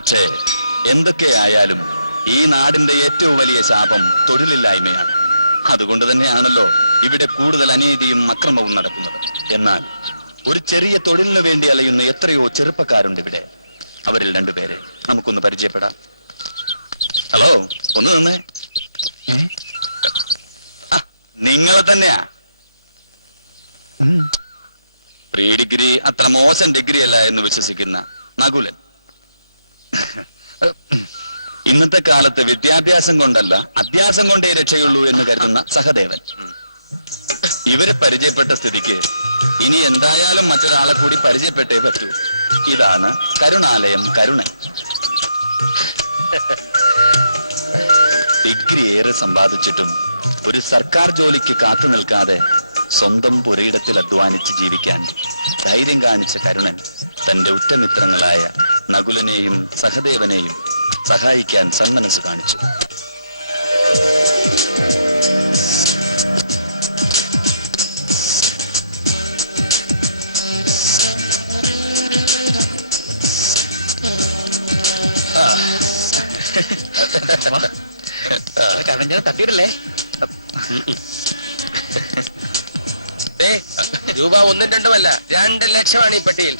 പക്ഷേ എന്തൊക്കെയായാലും ഈ നാടിന്റെ ഏറ്റവും വലിയ ശാപം തൊഴിലില്ലായ്മയാണ്. അതുകൊണ്ട് തന്നെയാണല്ലോ ഇവിടെ കൂടുതൽ അനീതിയും അക്രമവും നടക്കുന്നത്. എന്നാൽ ഒരു ചെറിയ തൊഴിലിനു വേണ്ടി അലയുന്ന എത്രയോ ചെറുപ്പക്കാരുണ്ട് ഇവിടെ. അവരിൽ രണ്ടുപേരെ നമുക്കൊന്ന് പരിചയപ്പെടാം. ഹലോ, ഒന്ന് നിന്നേ. നിങ്ങളെ തന്നെയാ. പ്രീ ഡിഗ്രി അത്ര മോശം ഡിഗ്രി അല്ല എന്ന് വിശ്വസിക്കുന്ന നകുലൻ. ഇന്നത്തെ കാലത്ത് വിദ്യാഭ്യാസം കൊണ്ടല്ല അഭ്യാസം കൊണ്ടേ രക്ഷയുള്ളൂ എന്ന് കരുതുന്ന സഹദേവൻ. ഇവരെ പരിചയപ്പെട്ട സ്ഥിതിക്ക് ഇനി എന്തായാലും മറ്റൊരാളെ കൂടി പരിചയപ്പെട്ടേ പറ്റൂ. ഇതാണ് കരുണാലയം കരുണൻ. ഡിഗ്രി ഏറെ സമ്പാദിച്ചിട്ടും ഒരു സർക്കാർ ജോലിക്ക് കാത്തു നിൽക്കാതെ സ്വന്തം പുരയിടത്തിൽ അധ്വാനിച്ച് ജീവിക്കാൻ ധൈര്യം കാണിച്ച കരുണൻ തന്റെ ഉറ്റമിത്രങ്ങളായ നകുലനെയും സഹദേവനെയും സഹായിക്കാൻ സന്മനസ് കാണിച്ചു. തട്ടിയിടല്ലേ? രൂപ 1 2 2 ലക്ഷമാണ് ഈ പെട്ടിയിൽ.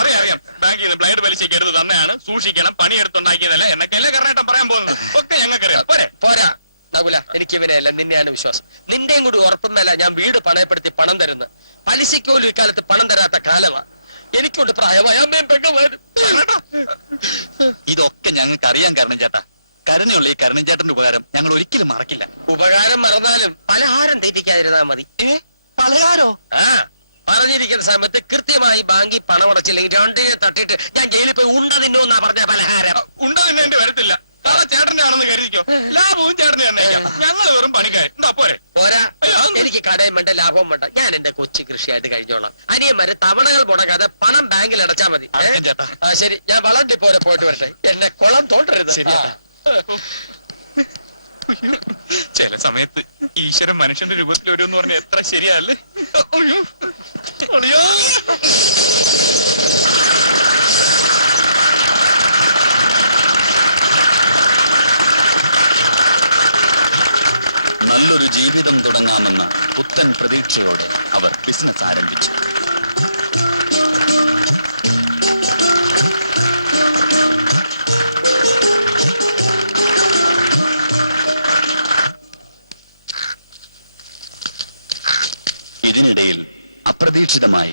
അറിയാം, ബാങ്കിൽ നിന്ന് ബ്ലൈഡ് പലിശയ്ക്ക് തന്നെയാണ്. സൂക്ഷിക്കണം, പണിയെടുത്തുണ്ടാക്കിയതല്ല എന്നൊക്കെയല്ലേ കർണേട്ടൻ പറയാൻ പോകുന്നത്. ഒക്കെ ഞങ്ങൾക്കറിയാം. പോരാ നകുല, എനിക്ക് ഇവരെയല്ല നിന്നെയാണ് വിശ്വാസം. നിന്റെയും കൂടി ഉറപ്പുന്നല്ല ഞാൻ വീട് പണയപ്പെടുത്തി പണം തരുന്നത്. പലിശയ്ക്ക് പോലും ഇക്കാലത്ത് പണം തരാത്ത കാലമാണ്. എനിക്കൊണ്ട് പ്രായമായ അമ്മയും പെങ്ങളുമാരും. ഇതൊക്കെ ഞങ്ങൾക്ക് അറിയാൻ കാരണം ചേട്ടാ. കരുണയുള്ള ഈ കരുണൻ ചേട്ടന്റെ ഉപകാരം ഞങ്ങൾ ഒരിക്കലും മറക്കില്ല. ഉപകാരം മറന്നാലും പലഹാരം തെറ്റിക്കാതിരുന്നാ മതി. പലഹാരോ? പറഞ്ഞിരിക്കുന്ന സമയത്ത് കൃത്യമായി ബാങ്കിൽ പണം അടച്ചില്ലെങ്കിൽ 2 തട്ടിയിട്ട് ഞാൻ ജയിലിൽ പോയി ഉണ്ട തിന്നോന്നാ പറഞ്ഞ പലഹാരം. ഉണ്ട തിന്നേണ്ടി വരത്തില്ല. നാളെ ചേട്ടന്റെ ആണെന്ന് കരുതിക്കോ. ലാഭവും ചേട്ടനെ തന്നേക്കാം. ഞങ്ങൾ വെറും പണിക്കാർ. എന്താ പോരെ? പോരാ, എനിക്ക് കടയും വേണ്ട ലാഭവും വേണ്ട. ഞാൻ എന്റെ കൊച്ചു കൃഷിയായിട്ട് കഴിഞ്ഞോളാം. അനിയന്മാര് തവണകൾ മുടങ്ങാതെ പണം ബാങ്കിൽ അടച്ചാൽ മതി. ശരി, ഞാൻ വളണ്ടി പോലെ പോയിട്ട് വരട്ടെ. എന്നെ കുളം തോണ്ടരുത്. ചില സമയത്ത് ഈശ്വരൻ മനുഷ്യന്റെ രൂപത്തിൽ വരുമെന്ന് പറഞ്ഞ എത്ര ശരിയല്ലേ? നല്ലൊരു ജീവിതം തുടങ്ങാമെന്ന പുത്തൻ പ്രതീക്ഷയോടെ അവർ ബിസിനസ് ആരംഭിച്ചു. ഇതിനിടയിൽ അപ്രതീക്ഷിതമായി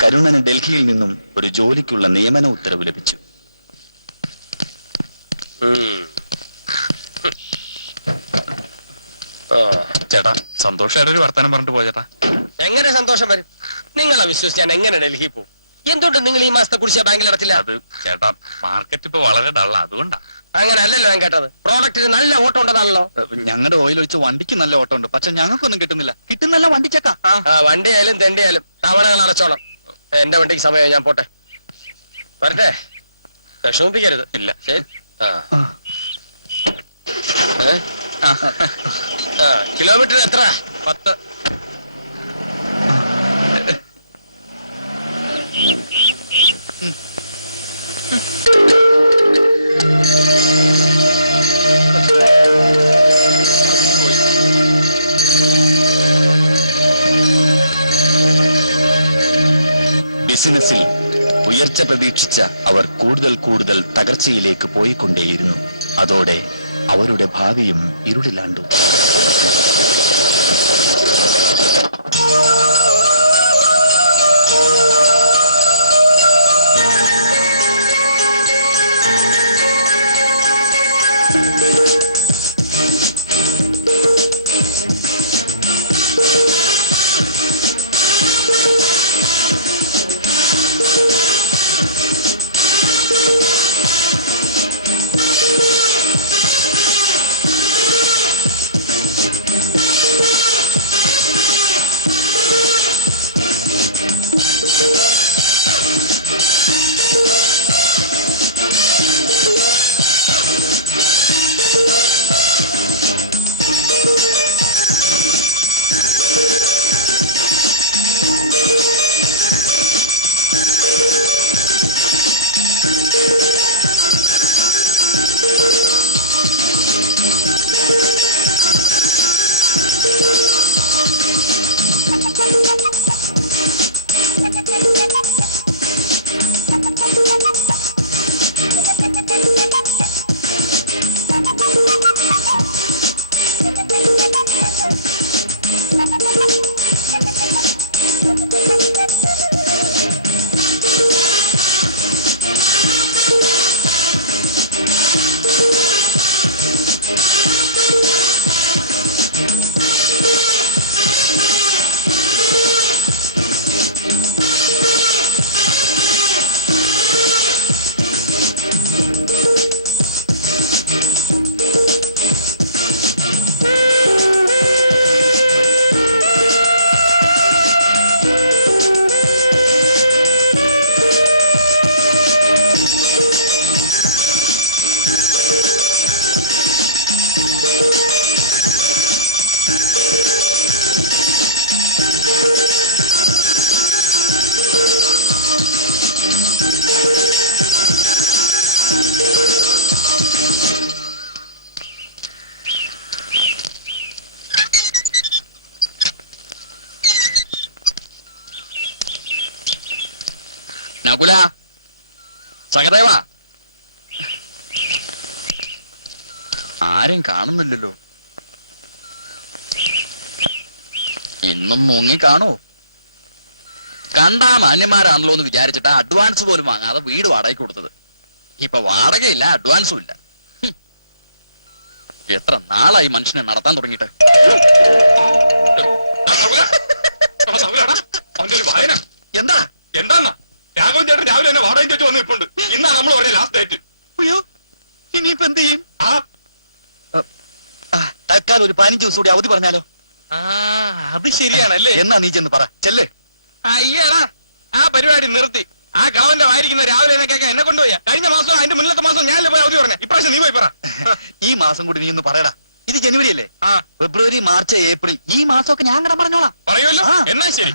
കരുണന് ഡൽഹിയിൽ നിന്നും ഒരു ജോലിക്കുള്ള നിയമന ഉത്തരവ് ലഭിച്ചു. ചേട്ടാ, സന്തോഷമായിട്ടൊരു വർത്തമാനം പറഞ്ഞിട്ട് പോയ ചേട്ടാ. എങ്ങനെ സന്തോഷം വരും? നിങ്ങളെ വിശ്വസിച്ച് ഞാൻ എങ്ങനെ ഡൽഹി പോകും? എന്തുകൊണ്ട് നിങ്ങൾ ഈ മാസത്തെ കുടിശ്ശിക ബാങ്കിൽ അടച്ചില്ല? അത് ചേട്ടാ, മാർക്കറ്റ് ഇപ്പൊ വളരെ തള്ള. അതുകൊണ്ടാ. അങ്ങനെ അല്ലല്ലോ ഞാൻ കേട്ടത്. പ്രോഡക്റ്റിന് നല്ല ഓട്ടം ഉണ്ടതാണല്ലോ. ഞങ്ങളുടെ ഓയിൽ ഒഴിച്ച് വണ്ടിക്ക് നല്ല ഓട്ടം ഉണ്ട്. പക്ഷെ ഞങ്ങൾക്കൊന്നും കിട്ടുന്നില്ല. കിട്ടുന്നല്ല വണ്ടി ചേട്ടാ. വണ്ടിയായാലും തെണ്ടിയായാലും തവണകൾ അടച്ചോണം. എന്റെ വണ്ടിക്ക് സമയമായി, ഞാൻ പോട്ടെ. വരട്ടെ, വിഷമിപ്പിക്കരുത്. ഇല്ല. കിലോമീറ്റർ എത്ര? 10. ബിസിനസ്സിൽ ഉയർച്ച പ്രതീക്ഷിച്ച അവർ കൂടുതൽ തകർച്ചയിലേക്ക് പോയിക്കൊണ്ടേയിരുന്നു. അതോടെ അവരുടെ ഭാവിയും ഇരുളിലാണ്ടു. നകുല, സഹദേവ, ആരും കാണുന്നില്ലല്ലോ. എന്നും മുങ്ങി കാണൂ. കണ്ടാ മാന്യന്മാരാണല്ലോ എന്ന് വിചാരിച്ചിട്ട് അഡ്വാൻസ് പോലും വാങ്ങാതെ വീട് വാടകയ്ക്ക് കൊടുത്തത്. ഇപ്പൊ വാടകയില്ല, അഡ്വാൻസും ഇല്ല. എത്ര നാളായി മനുഷ്യനെ നടത്താൻ തുടങ്ങിയിട്ട്. എന്താ എന്താന്നാ രാഘവൻ ചേട്ടൻ രാവിലെ തന്നെ വാടക ചേച്ചി വന്നിട്ടുണ്ട്. ഇന്നാ നമ്മൾ ഒരേ ലാസ്റ്റ് ഡേറ്റ്. അയ്യോ, ഇനിയിപ്പോ എന്ത് ചെയ്യും? തൽക്കാലം ഒരു 15 ദിവസം കൂടി അവധി പറഞ്ഞാലോ? അത് ശരിയാണല്ലേ. എന്നാ നീ ചെന്ന് പറ. ചെല്ലേ. അയ്യടാ, ആ പരിപാടി നിർത്തി. ആ ഗവന്റെ വായിരിക്കുന്ന രാവിലെ എന്നെ കേൾക്കാൻ എന്നെ കൊണ്ടുപോയാ. കഴിഞ്ഞ മാസം അതിന്റെ മുന്നത്തെ മാസം ഞാനല്ലേ പോയി അവധി പറഞ്ഞ. ഇപ്രാവശ്യം നീ പോയി പറ. ഈ മാസം കൂടി നീ ഒന്ന് പറയടാ. ഇത് ജനുവരി അല്ലേ? ഫെബ്രുവരി, മാർച്ച്, ഏപ്രിൽ, ഈ മാസമൊക്കെ ഞാൻ കടം പറഞ്ഞോളാം. പറയുമല്ലോ. എന്നാ ശരി.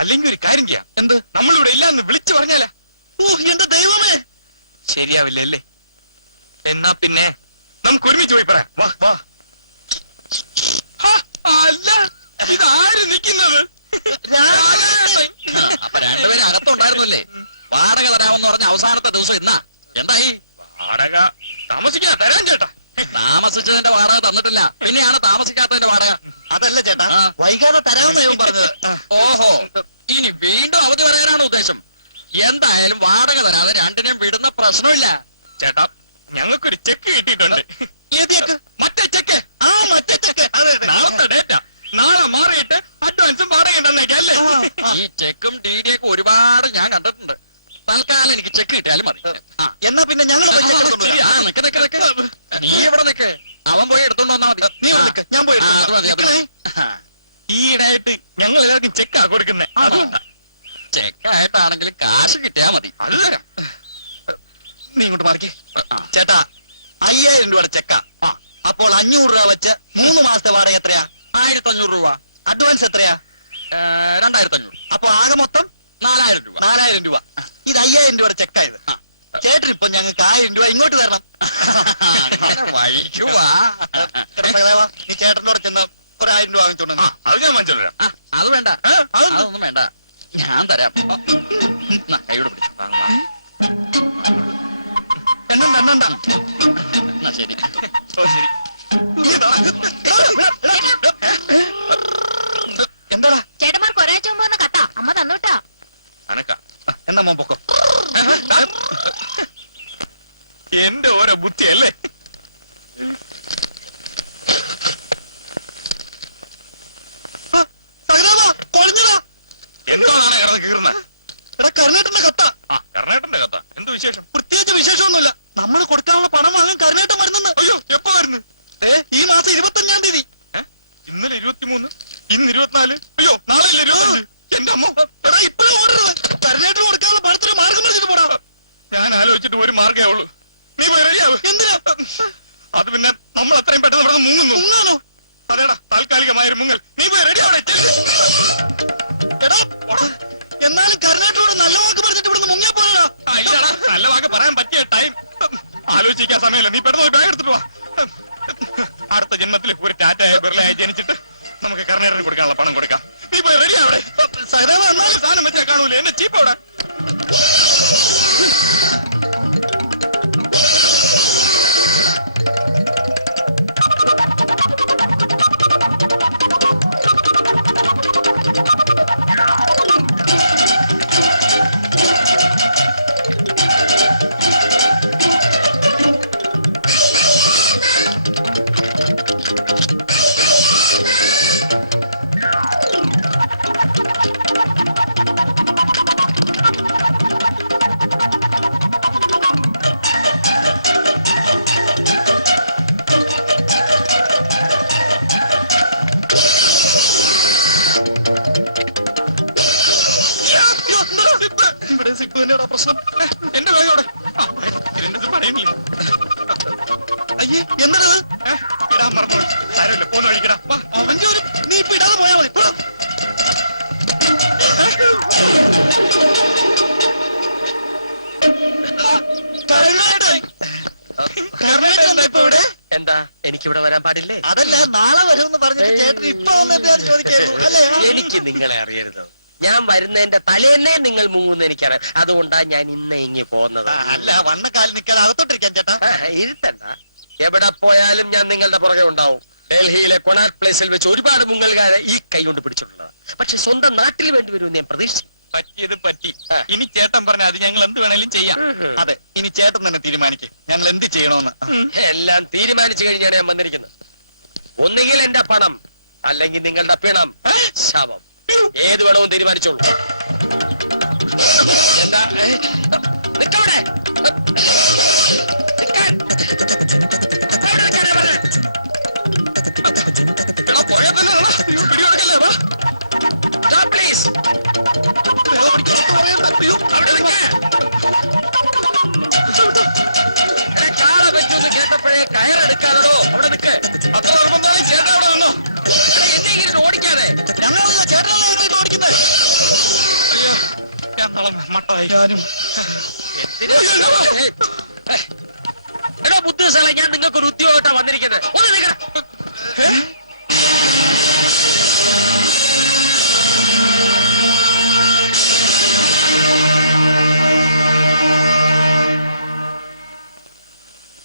അല്ലെങ്കിൽ ഒരു കാര്യം ചെയ്യാം. എന്ത്? നമ്മളിവിടെ ഇല്ലാന്ന് വിളിച്ചു പറഞ്ഞാലേ. ഓ എന്റെ ദൈവമേ, ശരിയാവില്ലേ അല്ലേ? എന്നാ പിന്നെ നമുക്ക് ഒരുമിച്ച് പോയി പറയാം. വാ വാ. അല്ല, ഇതാര് നിൽക്കുന്നത്? അപ്പൊ രണ്ടുപേരും അകത്തുണ്ടായിരുന്നല്ലേ? വാടക തരാമെന്ന് പറഞ്ഞ അവസാനത്തെ ദിവസം എന്നാ? എന്തായി? വാടക താമസിക്കാൻ തരാൻ ചേട്ടാ. താമസിച്ചതിന്റെ വാടക തന്നിട്ടില്ല, പിന്നെയാണ് താമസിക്കാത്തതിന്റെ വാടക. അതല്ല ചേട്ടാ, വൈകാതെ തരാമെന്ന് ഞാൻ പറഞ്ഞത്. ഓഹോ, ഇനി വീണ്ടും അവധി പറയാനാണ് ഉദ്ദേശം. എന്തായാലും വാടക തരാതെ രണ്ടിനും വിടുന്ന പ്രശ്നമില്ല. ചേട്ടാ, ഞങ്ങൾക്കൊരു ചെക്ക് കിട്ടിയിട്ടുണ്ട്. ഏത് ചെക്ക്? മറ്റേ ചെക്ക്. മറ്റേ ചെക്ക്. നാളത്തെ ഡേറ്റാ. നാളെ മാറിയിട്ട് അഡ്വാൻസും വാടക ഉണ്ടെന്നേക്കല്ലേ? ഈ ചെക്കും DD-യൊക്കെ ഒരുപാട് ഞാൻ കണ്ടിട്ടുണ്ട്. തൽക്കാലം എനിക്ക് ചെക്ക് കിട്ടിയാലും മതി. എന്നാ പിന്നെ ഞങ്ങൾ നീ ഇവിടെ നിൽക്ക്. അവൻ പോയി എടുത്തോണ്ട് വന്നാ മതി. നീ ഞാൻ പോയി. ഈയിടെയായിട്ട് ഞങ്ങൾ എല്ലാവർക്കും ചെക്കാ കൊടുക്കുന്നേ. ചെക്കായിട്ടാണെങ്കിൽ കാശ് കിട്ടിയാ മതി. അത് തരാം. നീ ഇങ്ങോട്ട് മാറിക്കേ. ചേട്ടാ, 5000 രൂപയുടെ ചെക്കാ. അപ്പോൾ 500 രൂപ വെച്ച് 3 മാസത്തെ വാടക എത്രയാ? 1500 രൂപ. അഡ്വാൻസ് എത്രയാ? 2500. അപ്പൊ ആകെ മൊത്തം 4000 രൂപ. 4000 രൂപ. ഇത് 5000 രൂപയുടെ ചെക്കായത്. ചേട്ടൻ ഇപ്പൊ ഞങ്ങൾക്ക് 1000 രൂപ ഇങ്ങോട്ട് തരണം. നീ ചേട്ടനോട് ചെന്ന് ഒരു 1000 രൂപ വാങ്ങിച്ചോണ്ട് വന്നോ. അത് ഞാൻ മനസ്സിലാക്കാം. അത് വേണ്ട, അതൊന്നും വേണ്ട, ഞാൻ തരാം. കൈയോട് എണ്ണണ്ട. എന്നാ ശരി. ഓ ശരി. എന്താടാ? ചേട്ടന്മാർക്ക് ഒരാഴ്ച മുമ്പ് വന്ന് കത്താ അമ്മ തന്നോട്ടാ. കണക്കാ. എന്നാ മോൻ പൊക്കം. എന്റെ ഓരോ ബുദ്ധിയല്ലേ. എന്താണ് കിടന്ന് കീറുന്ന? കരുണേട്ടന്റെ കത്ത. കർണാടന്റെ കഥ. എന്ത് വിശേഷം? പ്രത്യേകിച്ച് വിശേഷമൊന്നുമില്ല. നമ്മൾ കൊടുക്കാനുള്ള പണം വാങ്ങാൻ കരുണേട്ടൻ വരുന്നെന്ന്. അയ്യോ, എപ്പോ വരുന്നു? ഈ മാസം 25-ാം തീയതി. ഇന്നലെ 23, ഇന്ന് 24. അയ്യോ, നാളെ 25. എന്റെ അമ്മ. ഇപ്പോഴും ഓർഡർ. കരുണേട്ടന് കൊടുക്കാനുള്ള പണത്തിന് പ്രശ്നം? എന്റെ ബാഗോടെ പറയുന്നില്ല. അയ്യേ എന്താണത്? ഇടാൻ മറന്നു. ആരുമില്ല, പോന്ന് കഴിക്കടാ. മഞ്ജു, നീ ഇപ്പൊ ഇടാതെ പോയാ മതി. പോടാ. കർണാടക എന്താ ഇപ്പൊ ഇവിടെ? എന്താ എനിക്കിവിടെ വരാൻ പാടില്ലേ? അതല്ല, നാളെ വരുമെന്ന് പറഞ്ഞിട്ട് ചേട്ടൻ ഇപ്പൊ വന്നിട്ട് ചോദിക്കായിരുന്നു അല്ലേ? എനിക്ക് നിങ്ങളെ അറിയരുത്. ഞാൻ വരുന്നതിന്റെ തലേന്നേ നിങ്ങൾ മുങ്ങുന്ന എനിക്കറിയാം. അതുകൊണ്ടാണ് ഞാൻ ഇന്ന് ഇങ്ങി പോകുന്നത്. അല്ല, വണ്ണക്കാലിൽ നിൽക്കാതെ അകത്തോട്ടിരിക്കാൻ ചേട്ടാ. ഇരുത്തണ്ട. എവിടെ പോയാലും ഞാൻ നിങ്ങളുടെ പുറകെ ഉണ്ടാവും. ഡൽഹിയിലെ കൊണാർക്ക് പ്ലേസിൽ വെച്ച് ഒരുപാട് മുങ്ങൽക്കാരെ ഈ കൈ കൊണ്ട് പിടിച്ചിട്ടുണ്ട്. പക്ഷെ സ്വന്തം നാട്ടിൽ വേണ്ടി വരുമെന്ന് ഞാൻ പ്രതീക്ഷിച്ചു. പറ്റിയത് പറ്റി. ഇനി ചേട്ടൻ പറഞ്ഞ അത് ഞങ്ങൾ എന്ത് വേണേലും ചെയ്യാം. അതെ, ഇനി ചേട്ടൻ തന്നെ തീരുമാനിക്കും ഞങ്ങൾ എന്ത് ചെയ്യണമെന്ന്. എല്ലാം തീരുമാനിച്ചു കഴിഞ്ഞാണ് ഞാൻ വന്നിരിക്കുന്നത്. ഒന്നുകിൽ എന്റെ പണം, അല്ലെങ്കിൽ നിങ്ങളുടെ പിണം, ശവം. ഏത് വേണമെന്ന് തീരുമാനിച്ചോളൂ. എന്താ നിക്കവിടെ? നിക്കാൻ. അവിടെ നിൽക്കാനാ പറഞ്ഞത്. എടാ, പോയാ തന്നെ നട. പിടികൊടുക്കല്ലേ? വാ. Stop, please. അവിടെ നിൽക്ക്. എടാ, കാള പറ്റുമെന്ന് കേട്ടപ്പോഴേ കയറെടുക്കാനോ? അവിടെ നിൽക്ക്. അത്ര നിർബന്ധമായി ചേട്ടൻ അവിടെ വന്നോ? എടാ, എന്തെങ്കിലും ഓടിക്കാതെ. ഞങ്ങളല്ല, ചേട്ടനല്ലേ ഓടിക്കുന്നത്. അയ്യോ, ഞാൻ നാളെ മണ്ടായാലും. എടോ ബുദ്ധിസാലെ, ഞാൻ നിങ്ങൾക്കൊരു ഉദ്യോഗമായിട്ടാ വന്നിരിക്കുന്നത്. ഒന്ന് നിൽക്കണം.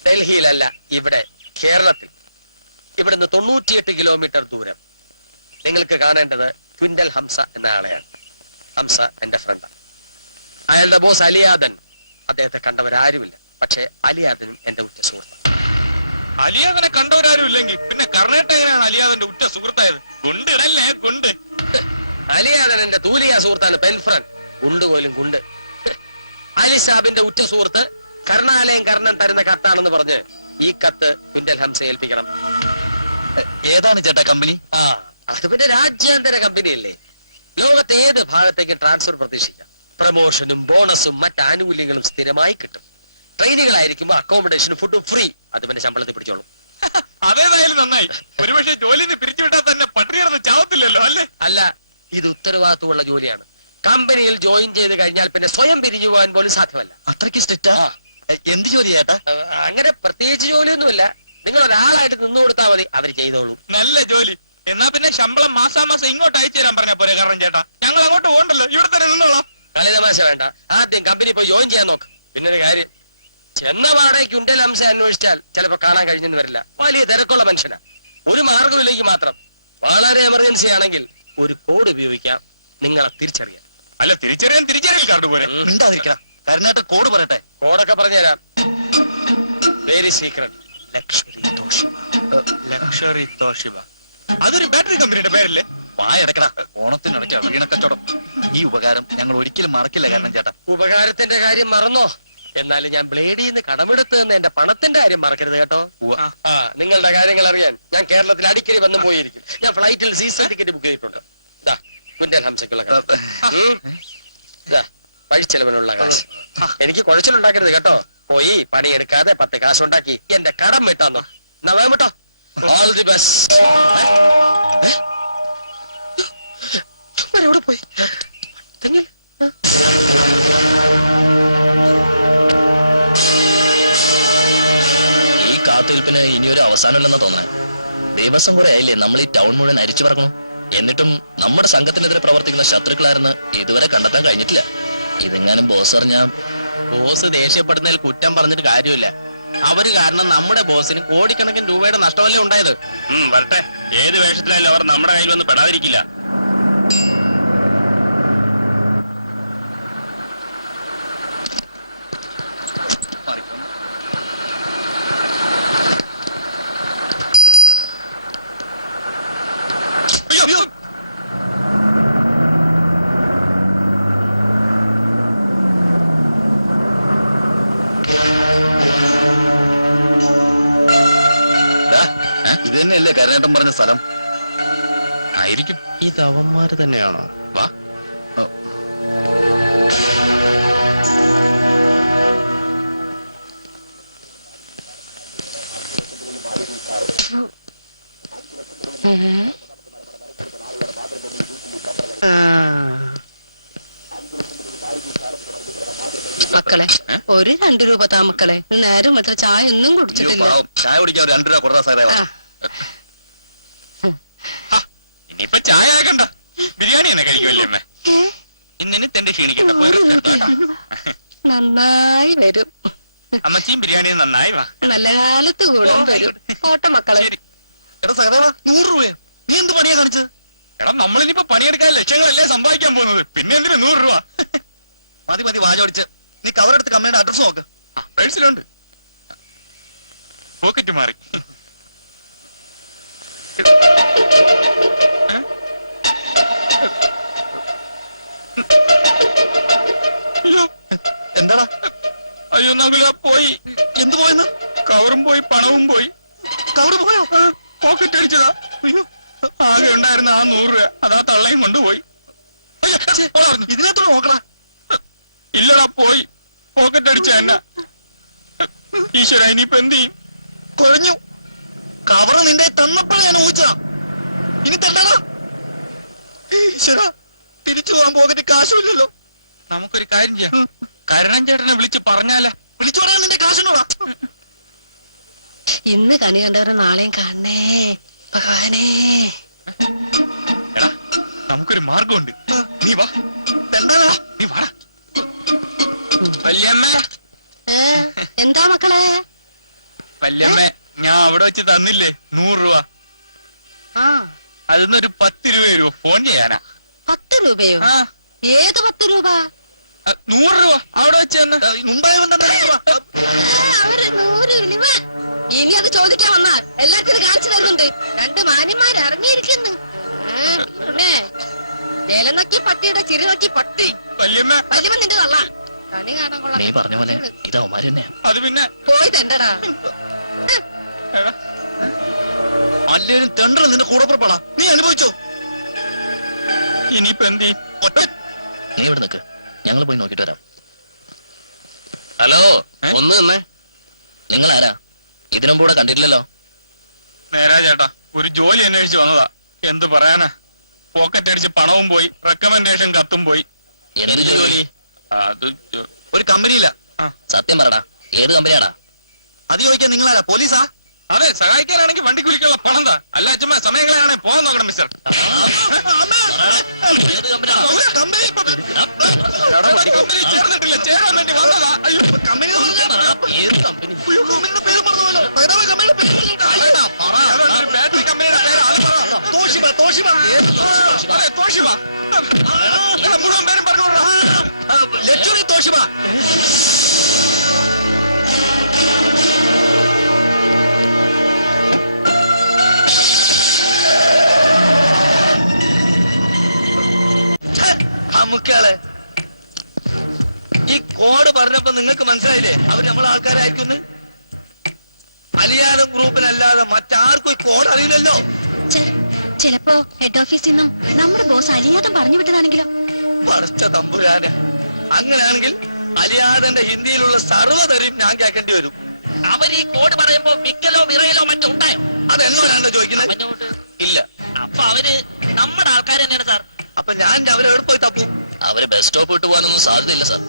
ഡൽഹിയിലല്ല, ഇവിടെ കേരളത്തിൽ. ഇവിടുന്ന് 98 കിലോമീറ്റർ ദൂരം. നിങ്ങൾക്ക് കാണേണ്ടത് ക്വിൻഡൽ ഹംസ എന്ന ആളെയാണ്. ഹംസ എന്റെ ഫ്രണ്ട്. അയാളുടെ ബോസ് അലിയാദൻ. അദ്ദേഹത്തെ കണ്ടവരാരുമില്ല. പക്ഷേ അലിയാദൻ എന്റെ ഉറ്റ സുഹൃത്ത്. അലിയാദനെ കണ്ടവരാരും ഇല്ലെങ്കിൽ പിന്നെ കർണാടകനാണ് അലിയാദന്റെ ഉറ്റ സുഹൃത്തായത്. ഗുണ്ടിടല്ലേ, ഗുണ്ട്. അലിയാദൻ എന്റെ തൂലിയ സുഹൃത്താണ്, ബെൻഫ്രൻ. ഗുണ്ട് പോലും ഗുണ്ട്. അലി സാബിന്റെ ഉറ്റ സുഹൃത്ത് കർണാലയം കർണൻ തരുന്ന കത്താണെന്ന് പറഞ്ഞ് ഈ കത്ത് ക്വിൻഡൽ ഹംസ ഏൽപ്പിക്കണം. ഏതാണ് ചേട്ടാ കമ്പനി? അത് പിന്നെ രാജ്യാന്തര കമ്പനിയല്ലേ. ലോകത്തെ ഏത് ഭാഗത്തേക്ക് ട്രാൻസ്ഫർ പ്രതീക്ഷിക്കാം. പ്രമോഷനും ബോണസും മറ്റ് ആനുകൂല്യങ്ങളും സ്ഥിരമായി കിട്ടും. ട്രെയിനുകളായിരിക്കുമ്പോ അക്കോമഡേഷനും ഫുഡും ഫ്രീ. അത് പിന്നെ ശമ്പളത്തിൽ പിടിച്ചോളൂ. അതേതായാലും നന്നായി. ഒരുപക്ഷെ ജോലിയിൽ പിരിച്ചുവിട്ടാൽ തന്നെ പട്ടിണിയിറന്ന് ചാവത്തില്ലല്ലോ അല്ലേ? അല്ല, ഇത് ഉത്തരവാദിത്വമുള്ള ജോലിയാണ്. കമ്പനിയിൽ ജോയിൻ ചെയ്ത് കഴിഞ്ഞാൽ പിന്നെ സ്വയം പിരിഞ്ഞു പോകാൻ പോലും സാധ്യമല്ല. അത്രയ്ക്ക് സ്ട്രിക്റ്റാ? എന്ത് ജോലി ചേട്ടാ? അങ്ങനെ പ്രത്യേകിച്ച് ജോലിയൊന്നുമില്ല. നിങ്ങൾ ഒരാളായിട്ട് നിന്നു കൊടുത്താൽ മതി, അവർ ചെയ്തോളൂ. നല്ല ജോലി. എന്നാ പിന്നെ ശമ്പളം മാസാമാസം ഇങ്ങോട്ട് അയച്ചു തരാൻ പറഞ്ഞ പോരെ കാരണം ചേട്ടാ. ഞങ്ങൾ അങ്ങോട്ട് പോകണ്ടല്ലോ, ഇവിടെ തന്നെ നിന്നോളാം. കളി തമാശ വേണ്ട. ആദ്യം കമ്പനി പോയി ജോയിൻ ചെയ്യാൻ നോക്ക്. പിന്നെ ഒരു കാര്യം, ചെന്ന പാടെ ക്വിൻഡൽ ഹംസ അന്വേഷിച്ചാൽ ചിലപ്പോ കാണാൻ കഴിഞ്ഞെന്ന് വരില്ല. വലിയ തിരക്കുള്ള മനുഷ്യനാ. ഒരു മാർഗമില്ലെങ്കിൽ മാത്രം വളരെ എമർജൻസി ആണെങ്കിൽ ഒരു കോഡ് ഉപയോഗിക്കാം നിങ്ങളെ തിരിച്ചറിയാൻ. അല്ല, തിരിച്ചറിയൽ കാർഡ് പോലെ. മിണ്ടാതിരിക്കണം. കരുണാട്ട കോഡ് പറയട്ടെ. കോഡൊക്കെ പറഞ്ഞുതരാം. Very secret. Luxury Toshiba. അതൊരു ബാറ്ററി കമ്പനിയുടെ പേരല്ലേ? വായടക്കട. ഓണത്തിനിടയ്ക്കാണ് വീണക്കച്ചവടം. ഈ ഉപകാരം ഞങ്ങൾ ഒരിക്കലും മറക്കില്ല കാരണം ചേട്ടാ. ഉപകാരത്തിന്റെ കാര്യം മറന്നോ? എന്നാലും ഞാൻ ബ്ലേഡിൽ നിന്ന് കടമെടുത്ത് എന്ന് എന്റെ പണത്തിന്റെ കാര്യം മറക്കരുത് കേട്ടോ. നിങ്ങളുടെ കാര്യങ്ങൾ അറിയാൻ ഞാൻ കേരളത്തിൽ അടിക്കടി വന്നു പോയിരിക്കും. ഞാൻ ഫ്ലൈറ്റിൽ സീസൺ ടിക്കറ്റ് ബുക്ക് ചെയ്തിട്ടുണ്ട്. ക്വിൻഡൽ ഹംസക്കുള്ള വഴിച്ചെലവിനുള്ള കാശ്. എനിക്ക് കുഴച്ചിലുണ്ടാക്കരുത് കേട്ടോ. പോയി പണിയെടുക്കാതെ 10 കാശ് ഉണ്ടാക്കി എന്റെ കടം വിട്ടാന്നോ. നവം വിട്ടോ. All the best. എവിടെ പോയി? ഈ കാത്തിരിപ്പിന് ഇനിയൊരു അവസാനമില്ലെന്ന് തോന്നാൻ. ദിവസം കുറെ ആയില്ലേ നമ്മൾ ഈ ടൗൺ മുഴുവൻ അരിച്ചു പറങ്ങും. എന്നിട്ടും നമ്മുടെ സംഘത്തിനെതിരെ പ്രവർത്തിക്കുന്ന ശത്രുക്കളായിരുന്നു ഇതുവരെ കണ്ടെത്താൻ കഴിഞ്ഞിട്ടില്ല. ഇതെങ്ങാനും ബോസ് അറിഞ്ഞാ. ബോസ് ദേഷ്യപ്പെടുന്നതിൽ കുറ്റം പറഞ്ഞിട്ട് കാര്യമില്ല. അവര് കാരണം നമ്മുടെ ബോസിന് കോടിക്കണക്കിന് രൂപയുടെ നഷ്ടമല്ലേ ഉണ്ടായത്. വരട്ടെ. ഏത് വേഷത്തിലായാലും അവർ നമ്മുടെ കയ്യിൽ വന്ന് പെടാതിരിക്കില്ല. ഇത് തന്നെയല്ലേ കരേട്ടൻ പറഞ്ഞ സ്ഥലം? ആയിരിക്കും. ഇത് അവന്മാര് തന്നെയാണോ? വാ. മക്കളെ ഒരു 2 രൂപ താ മക്കളെ. നേരം മറ്റേ ചായ ഒന്നും കുടിച്ചിട്ടില്ല. ചായ കുടിക്കാൻ ഒരു 2 രൂപ കൊടുത്താ സഹദേവ. ഇനിയിപ്പൊ ചായ ആക്കണ്ട, ബിരിയാണി തന്നെ കഴിക്കുമല്ലേ അമ്മ. ഇന്നിന് തെണ്ടി ക്ഷീണിക്കണ്ട. നന്നായി വരും. അമ്മച്ചിയും ബിരിയാണി നന്നായി വാ. നല്ല കാലത്ത് കൂടാൻ വരും. പോട്ടെ മക്കളെ. എടാ സഹദേവ, 100 രൂപ നീ എന്ത് പണിയാ കാണിച്ചത്? എടാ നമ്മളിനിപ്പോ പണിയെടുക്കാൻ ലക്ഷങ്ങളല്ലേ സമ്പാദിക്കാൻ പോകുന്നത്, പിന്നെ എന്തിന് 100 രൂപ? മതി മതി വാചോടിച്ച്. നീ കവറെടുത്ത് കമ്പനിയുടെ അഡ്രസ് നോക്ക്. പേഴ്സിലുണ്ട്. പോക്കറ്റ് മാറി. എന്താടാ? അയ്യോ നകുല പോയി. എന്ത് പോയെന്ന്? കവറും പോയി, പണവും പോയി. കവറ് പോയോ? പോക്കറ്റ് അടിച്ചതാ. അയ്യോ, ആകെ ഉണ്ടായിരുന്ന ആ 100 രൂപ അതാ തള്ളയും കൊണ്ടുപോയി. ഇതിനകത്തോടെ നോക്കടാ. ഇല്ലടാ പോയി. പോക്കറ്റ് അടിച്ച എന്നാ. ഈശ്വര, ഇനിയിപ്പോ എന്ത് ചെയ്യും? കുഴഞ്ഞു. കവറ് നിന്റെ തന്നപ്പോഴേ ഞാൻ ഊഹിച്ചതാ. ഇനി തട്ടാടാ. ഈശ്വര, തിരിച്ചു പോകാൻ പോകറ്റ് കാശുമില്ലല്ലോ. നമുക്കൊരു കാര്യം ചെയ്യാം, കരുണൻ ചേട്ടനെ വിളിച്ച് പറഞ്ഞാലേ. വിളിച്ചു പറയാൻ നിന്റെ കാശുണ്ടോടാ? ഇന്ന് കണി കണ്ടവരെ നാളെയും കാണണേ ഭഗവാനേ. എടാ നമുക്കൊരു മാർഗമുണ്ട്. നീ വാ. എന്താടാ? നീ വാ. വല്യമ്മേ, എന്താ മക്കളെ? വല്യമ്മേ, ഞാൻ അവിടെ വെച്ച് തന്നില്ലേ 100 രൂപ, ആ അതിന്നൊരു 10 രൂപ തരുമോ? ഫോൺ ചെയ്യാനാ. 10 രൂപയോ? ആ, ഏത് 10 രൂപ? 100 രൂപ അവിടെ വെച്ച് തന്നെ. മുമ്പായി വന്ന അവര് 100 രൂപ. ഇനി അത് ചോദിക്കാൻ വന്നാൽ എല്ലാത്തിനും കാണിച്ചു തരുന്നുണ്ട്. 2 മാന്യന്മാർ ഇറങ്ങിയിരിക്കുന്നു. നില നോക്കി പട്ടിയുടെ ചിരി നോക്കി പട്ടി. വല്യമ്മ, വലിയ നിന്റെ തള്ള കണി കാണാൻ കൊള്ളാം. നീ പറഞ്ഞ പോലെ ഇതവന്മാര് തന്നെ. അത് പിന്നെ പോയി തണ്ടടാ. എടാ, അല്ലേലും തെണ്ടറ നിന്റെ കൂടെ പുറപ്പെടാ. നീ അനുഭവിച്ചോ? ഇനിയിപ്പോ എന്ത് ചെയ്യും? നീ ഇവിടെ നിൽക്ക്, ഞങ്ങൾ പോയി നോക്കിട്ട് വരാം. ഹലോ, ഒന്ന് നിന്നേ. നിങ്ങൾ ആരാ? ഇതിനും കൂടെ കണ്ടിട്ടില്ലല്ലോ. നേരാ ചേട്ടാ, ഒരു ജോലി അന്വേഷിച്ച് വന്നതാ. എന്ത് പറയാനാ, പോക്കറ്റ് അടിച്ച് പണവും പോയി, റെക്കമെൻഡേഷൻ കത്തും പോയി. എന്ത് ജോലി? അത് ഒരു കമ്പനിയില്ല. സത്യം പറടാ, ഏത് കമ്പനിയാടാ? അത് ചോദിക്കാൻ നിങ്ങളാരാ? പോലീസാ? അതെ, സഹായിക്കാനാണെങ്കിൽ വണ്ടി കുലിക്കുള്ള പണം താ. അല്ല അച്ഛമ്മ, സമയങ്ങളാണെങ്കിൽ പോകാൻ നോക്കണം മിസ്റ്റർ. ഏത് കമ്പനിയാണോ? കമ്പനി കമ്പനി ചേർന്നിട്ടില്ല, ചേരാൻ വേണ്ടി വന്നതാ. അയ്യോ, കമ്പനി എന്ന് പറഞ്ഞാ ഏത് കമ്പനി? കമ്പനിയുടെ പേര് പറഞ്ഞല്ലോ. കമ്പനിയുടെ പേര് ഒരു ബാറ്ററി കമ്പനിയുടെ പേര് അത് പറ. തോഷിബ. തോഷിബ. അതെ, തോഷിബ. എടാ, മുഴുവൻ പേരും പറഞ്ഞോളൂ. Luxury Toshiba. നമുക്കാളെ ഈ കോഡ് പറഞ്ഞപ്പോ നിങ്ങൾക്ക് മനസ്സിലായില്ലേ അവർ നമ്മളെ ആൾക്കാരായിരിക്കുന്നു? അലിയാദം ഗ്രൂപ്പിനല്ലാതെ മറ്റാർക്കും ഈ കോഡ് അറിയില്ലല്ലോ. ചിലപ്പോ ഹെഡ് ഓഫീസിൽ നിന്നും നമ്മുടെ ബോസ് അറിയാതെ പറഞ്ഞു വിട്ടതാണെങ്കിലോ? പഠിച്ച തമ്പുരാന്. അങ്ങനെയാണെങ്കിൽ അലിയാദന്റെ ഹിന്ദിയിലുള്ള സർവ്വതരെയും ഞാൻ കേൾക്കേണ്ടി വരും. അവർ ഈ കോഡ് പറയുമ്പോ മിക്കലോ വിറയലോ മറ്റോ ഉണ്ടായോ? അതെന്നോരാണ്ടോ ചോദിക്കുന്നത്? ഇല്ല. അപ്പൊ അവര് നമ്മുടെ ആൾക്കാർ തന്നെയാണ് സാർ. അപ്പൊ ഞാൻ അവരെ എവിടെ പോയി തപ്പും? അവര് ബസ് സ്റ്റോപ്പ് വിട്ടു പോകാനൊന്നും സാധ്യതയില്ല സാർ.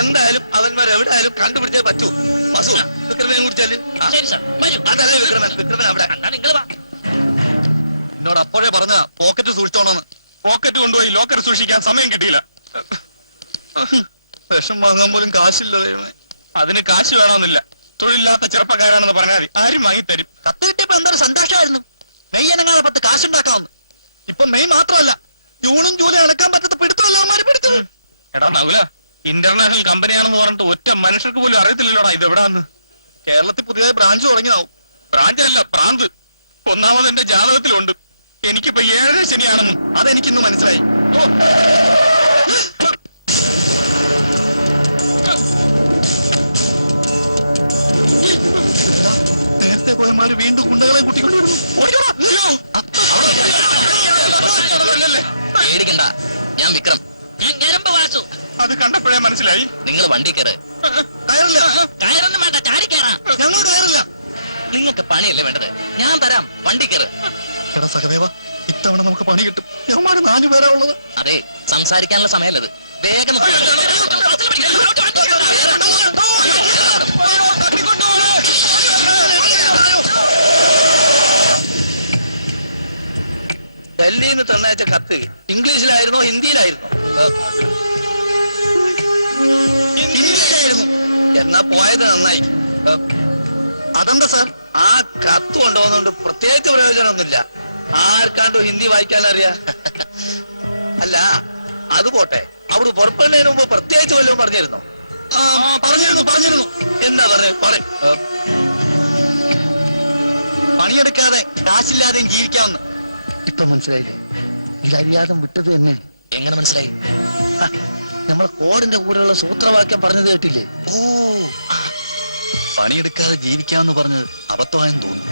എന്തായാലും അവന്മാർ എവിടെയായാലും കണ്ടുപിടിച്ചേ പറ്റൂ. വസു, വിക്രമനെ കുറിച്ചാല് ശരി സാർ, വരൂ. അതല്ലേ വിക്രമൻ? വിക്രമൻ അവിടെ നിങ്ങൾ വാ. എന്നോട് അപ്പോഴേ പറഞ്ഞ പോക്കറ്റ് സൂക്ഷിച്ചോണെന്ന്. പോക്കറ്റ് കൊണ്ടുപോയി ലോക്കർ സൂക്ഷിക്കാൻ സമയം കിട്ടിയില്ല. വിഷം വാങ്ങാൻ പോലും കാശില്ല. അതിന് കാശ് വേണമെന്നില്ല. തൊഴിലില്ലാത്ത ചെറുപ്പക്കാരാണെന്ന് പറഞ്ഞാൽ ആരും വാങ്ങിത്തരും. കത്ത് കിട്ടിയപ്പോ എന്തൊരു സന്തോഷമായിരുന്നു. മെയ് അനങ്ങാതെ 10 കാശുണ്ടാക്കാവുന്നു. ഇപ്പൊ മെയ് മാത്രമല്ല, ജൂണും ജൂലൈ അടക്കാൻ പറ്റാത്ത പിടുത്തമല്ല അവന്മാര് പിടിച്ചത്. എടാ നകുല, ഇന്റർനാഷണൽ കമ്പനിയാണെന്ന് പറഞ്ഞിട്ട് ഒറ്റ മനുഷ്യർക്ക് പോലും അറിയത്തില്ലല്ലോടാ ഇത് എവിടാന്ന്. കേരളത്തിൽ പുതിയ ബ്രാഞ്ച് തുടങ്ങിയാവും. ബ്രാഞ്ചല്ല, പ്രാന്ത്. ഒന്നാമത് എന്റെ ജാതകത്തിലുണ്ട് എനിക്കിപ്പോ 7 ശനിയാണെന്ന്. അതെനിക്കിന്ന് മനസ്സിലായി. ഓ, നേരത്തെ പോയമാര് വീണ്ടും ഗുണ്ടകളെ കൂട്ടിക്കൊണ്ടു. പേടിക്കണ്ട, ഞാൻ വിക്രം. ഞാൻ ഞരമ്പ് വാസു. അത് കണ്ടപ്പോഴേ മനസ്സിലായി. നിങ്ങൾ വണ്ടി കയറ്. കയറില്ല. കയറൊന്നും വേണ്ട, ചാടി കയറാം. ഞങ്ങൾ കയറില്ല. നിങ്ങൾക്ക് പണിയല്ലേ വേണ്ടത്, ഞാൻ തരാം. വണ്ടി കയറ്. എടാ സഹദേവ, ഇത്തവണ നമുക്ക് പണി കിട്ടും. ഞമ്മമാര് 4 പേരാ ഉള്ളത്. അതെ, സംസാരിക്കാനുള്ള സമയമല്ലത്. വേഗം എന്നാ പോയത് നന്നായി. അതെന്താ സാർ? ആ കത്ത് കൊണ്ടുപോകുന്നോണ്ട് പ്രത്യേകിച്ച് പ്രയോജനമൊന്നുമില്ല. ആർക്കാണ്ടോ ഹിന്ദി വായിക്കാനറിയാ. അല്ല അത് പോട്ടെ, അവിടെ പുറപ്പെടുന്നതിന് മുമ്പ് പ്രത്യേകിച്ച് വല്ലതും പറഞ്ഞിരുന്നോ? പറഞ്ഞിരുന്നു. എന്താ പറയും? പണിയെടുക്കാതെ കാശില്ലാതെയും ജീവിക്കാവുന്ന. ഇപ്പൊ മനസ്സിലായില്ലേ? ഇതറിയാതെ വിട്ടത് തന്നെ. എങ്ങനെ മനസ്സിലായി? നമ്മളെ കോഡിന്റെ കൂടെയുള്ള സൂത്രവാക്യം പറഞ്ഞത് കേട്ടില്ലേ? ഓ, പണിയെടുക്കാതെ ജീവിക്കാമെന്ന് പറഞ്ഞത് അബദ്ധമായെന്ന് തോന്നുന്നു.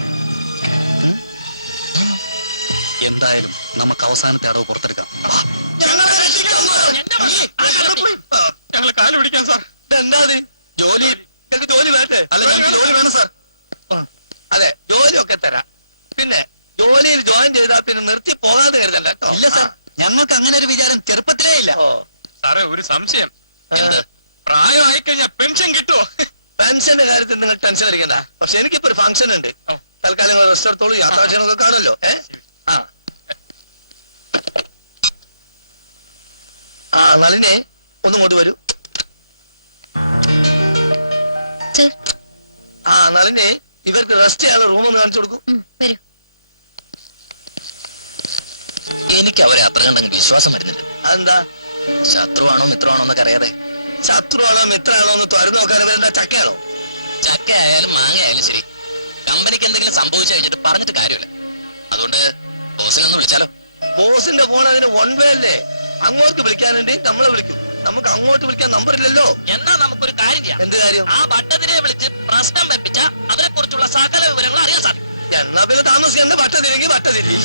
എന്തായാലും നമുക്ക് അവസാനത്തെ അടവ് പുറത്തെടുക്കാം. ഞങ്ങളെ കാല് പിടിക്കാൻ സാർ. എന്താ ജോലി? ജോലി വേണ്ടേ? അല്ല, ജോലി വേണം സാർ. അതെ, ജോലിയൊക്കെ തരാം. പിന്നെ ജോലിയിൽ ജോയിൻ ചെയ്താൽ പിന്നെ നിർത്തി പോകാതെ കരുതണ്ട കേട്ടോ. ഇല്ല സാർ, ഞങ്ങൾക്ക് അങ്ങനെ ഒരു വിചാരം ചെറുപ്പത്തിലേ ഇല്ല. സാറേ, ഒരു സംശയം. പ്രായമായി കഴിഞ്ഞാൽ പെൻഷൻ കിട്ടുമോ? പെൻഷന്റെ കാര്യത്തിൽ നിങ്ങൾ ടെൻഷൻ അടിക്കണ്ട. പക്ഷെ എനിക്കിപ്പോ ഒരു ഫംഗ്ഷൻ ഉണ്ട്. തൽക്കാലം റെസ്റ്റ് എടുത്തോളൂ. യാത്രാക്ഷണമൊക്കെ കാണുമല്ലോ. ആ നളിനെ ഒന്നും കൊണ്ട് വരൂ. ആ നളിനെ ഇവർക്ക് റെസ്റ്റ് ചെയ്യാനുള്ള റൂം ഒന്ന് കാണിച്ചു കൊടുക്കും. എനിക്ക് അവരെ അത്ര കണ്ടെങ്കിൽ വിശ്വാസം വരുന്നില്ല. അതെന്താ? ശത്രുവാണോ മിത്രമാണോ എന്നൊക്കെ അറിയാതെ. ശത്രുവാണോ മിത്രാണോ എന്ന് തുറന്നു നോക്കാൻ ഇവരെന്താ ചക്കയാണോ? ചക്ക ആയാലും മാങ്ങ ആയാലും ശരി, കമ്പനിക്ക് എന്തെങ്കിലും സംഭവിച്ചു കഴിഞ്ഞിട്ട് പറഞ്ഞിട്ട് കാര്യമില്ല. അതുകൊണ്ട് ബോസിനൊന്ന് വിളിച്ചാലോ? ബോസിന്റെ ഫോൺ അതിന് വൺ വേ അല്ലേ? അങ്ങോട്ട് വിളിക്കാനുണ്ട്, നമ്മളെ വിളിക്കും. നമുക്ക് അങ്ങോട്ട് വിളിക്കാൻ നമ്പർ ഇല്ലല്ലോ. എന്നാ നമുക്കൊരു കാര്യം ചെയ്യാം. എന്ത് കാര്യം? ആ ഭട്ടതിനെ വിളിച്ച് പ്രശ്നം വെപ്പിച്ച അതിനെ കുറിച്ചുള്ള സകല വിവരങ്ങൾ അറിയാൻ സാധിക്കും. എന്നാ പിന്നെ താമസിക്കുന്ന ഭട്ട തിരികെ ഭട്ട തിരി.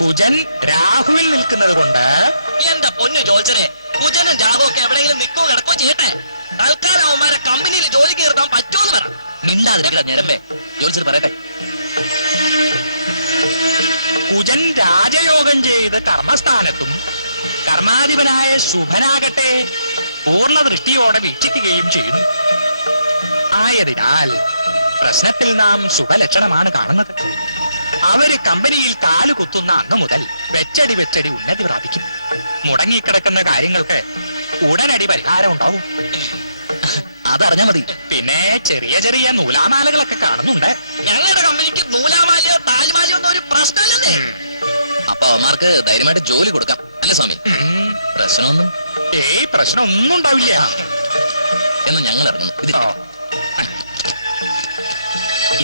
കുജൻ രാഹുവിൽ നിൽക്കുന്നത് കൊണ്ട് എന്റെ പൊന്നു ജോത്സരെ, കുജനും രാഹുവും ഒക്കെ എവിടെയെങ്കിലും നിൽക്കോ കിടക്കോ ചെയ്യട്ടെ. തൽക്കാലം അവന്മാരെ കമ്പനിയിൽ ജോലിക്ക് കയറാൻ പറ്റുമെന്ന് പറ. മിണ്ടാതിരിക്കുക ഞരമ്പേ. ജോത്സർ പറയട്ടെ. കുജൻ രാജയോഗം ചെയ്ത് കർമ്മസ്ഥാനത്തും കർമാധിപനായ ശുഭനാകട്ടെ പൂർണ്ണ ദൃഷ്ടിയോടെ വീക്ഷിക്കുകയും ചെയ്യുന്നു. ആയതിനാൽ പ്രശ്നത്തിൽ നാം ശുഭലക്ഷണമാണ് കാണുന്നത്. അവര് കമ്പനിയിൽ കാലുകുത്തുന്ന അന്ന് മുതൽ വെച്ചടി ഉന്നതി പ്രാപിക്കും. മുടങ്ങിക്കിടക്കുന്ന കാര്യങ്ങൾക്ക് ഉടനടി പരിഹാരം ഉണ്ടാവും. അതറിഞ്ഞാ മതി. പിന്നെ ചെറിയ ചെറിയ നൂലാമാലകളൊക്കെ കാണുന്നുണ്ട്. ഞങ്ങളുടെ കമ്പനിക്ക് നൂലാമാലയോ താൽമാലയോ ഒന്നും ഒരു പ്രശ്നമല്ലേ. അപ്പൊ അവന്മാർക്ക് ധൈര്യമായിട്ട് ജോലി കൊടുക്കാം അല്ലേ സ്വാമി? പ്രശ്നമൊന്നും പ്രശ്നമൊന്നും ഉണ്ടാവില്ല എന്ന് ഞങ്ങൾ അറിഞ്ഞു.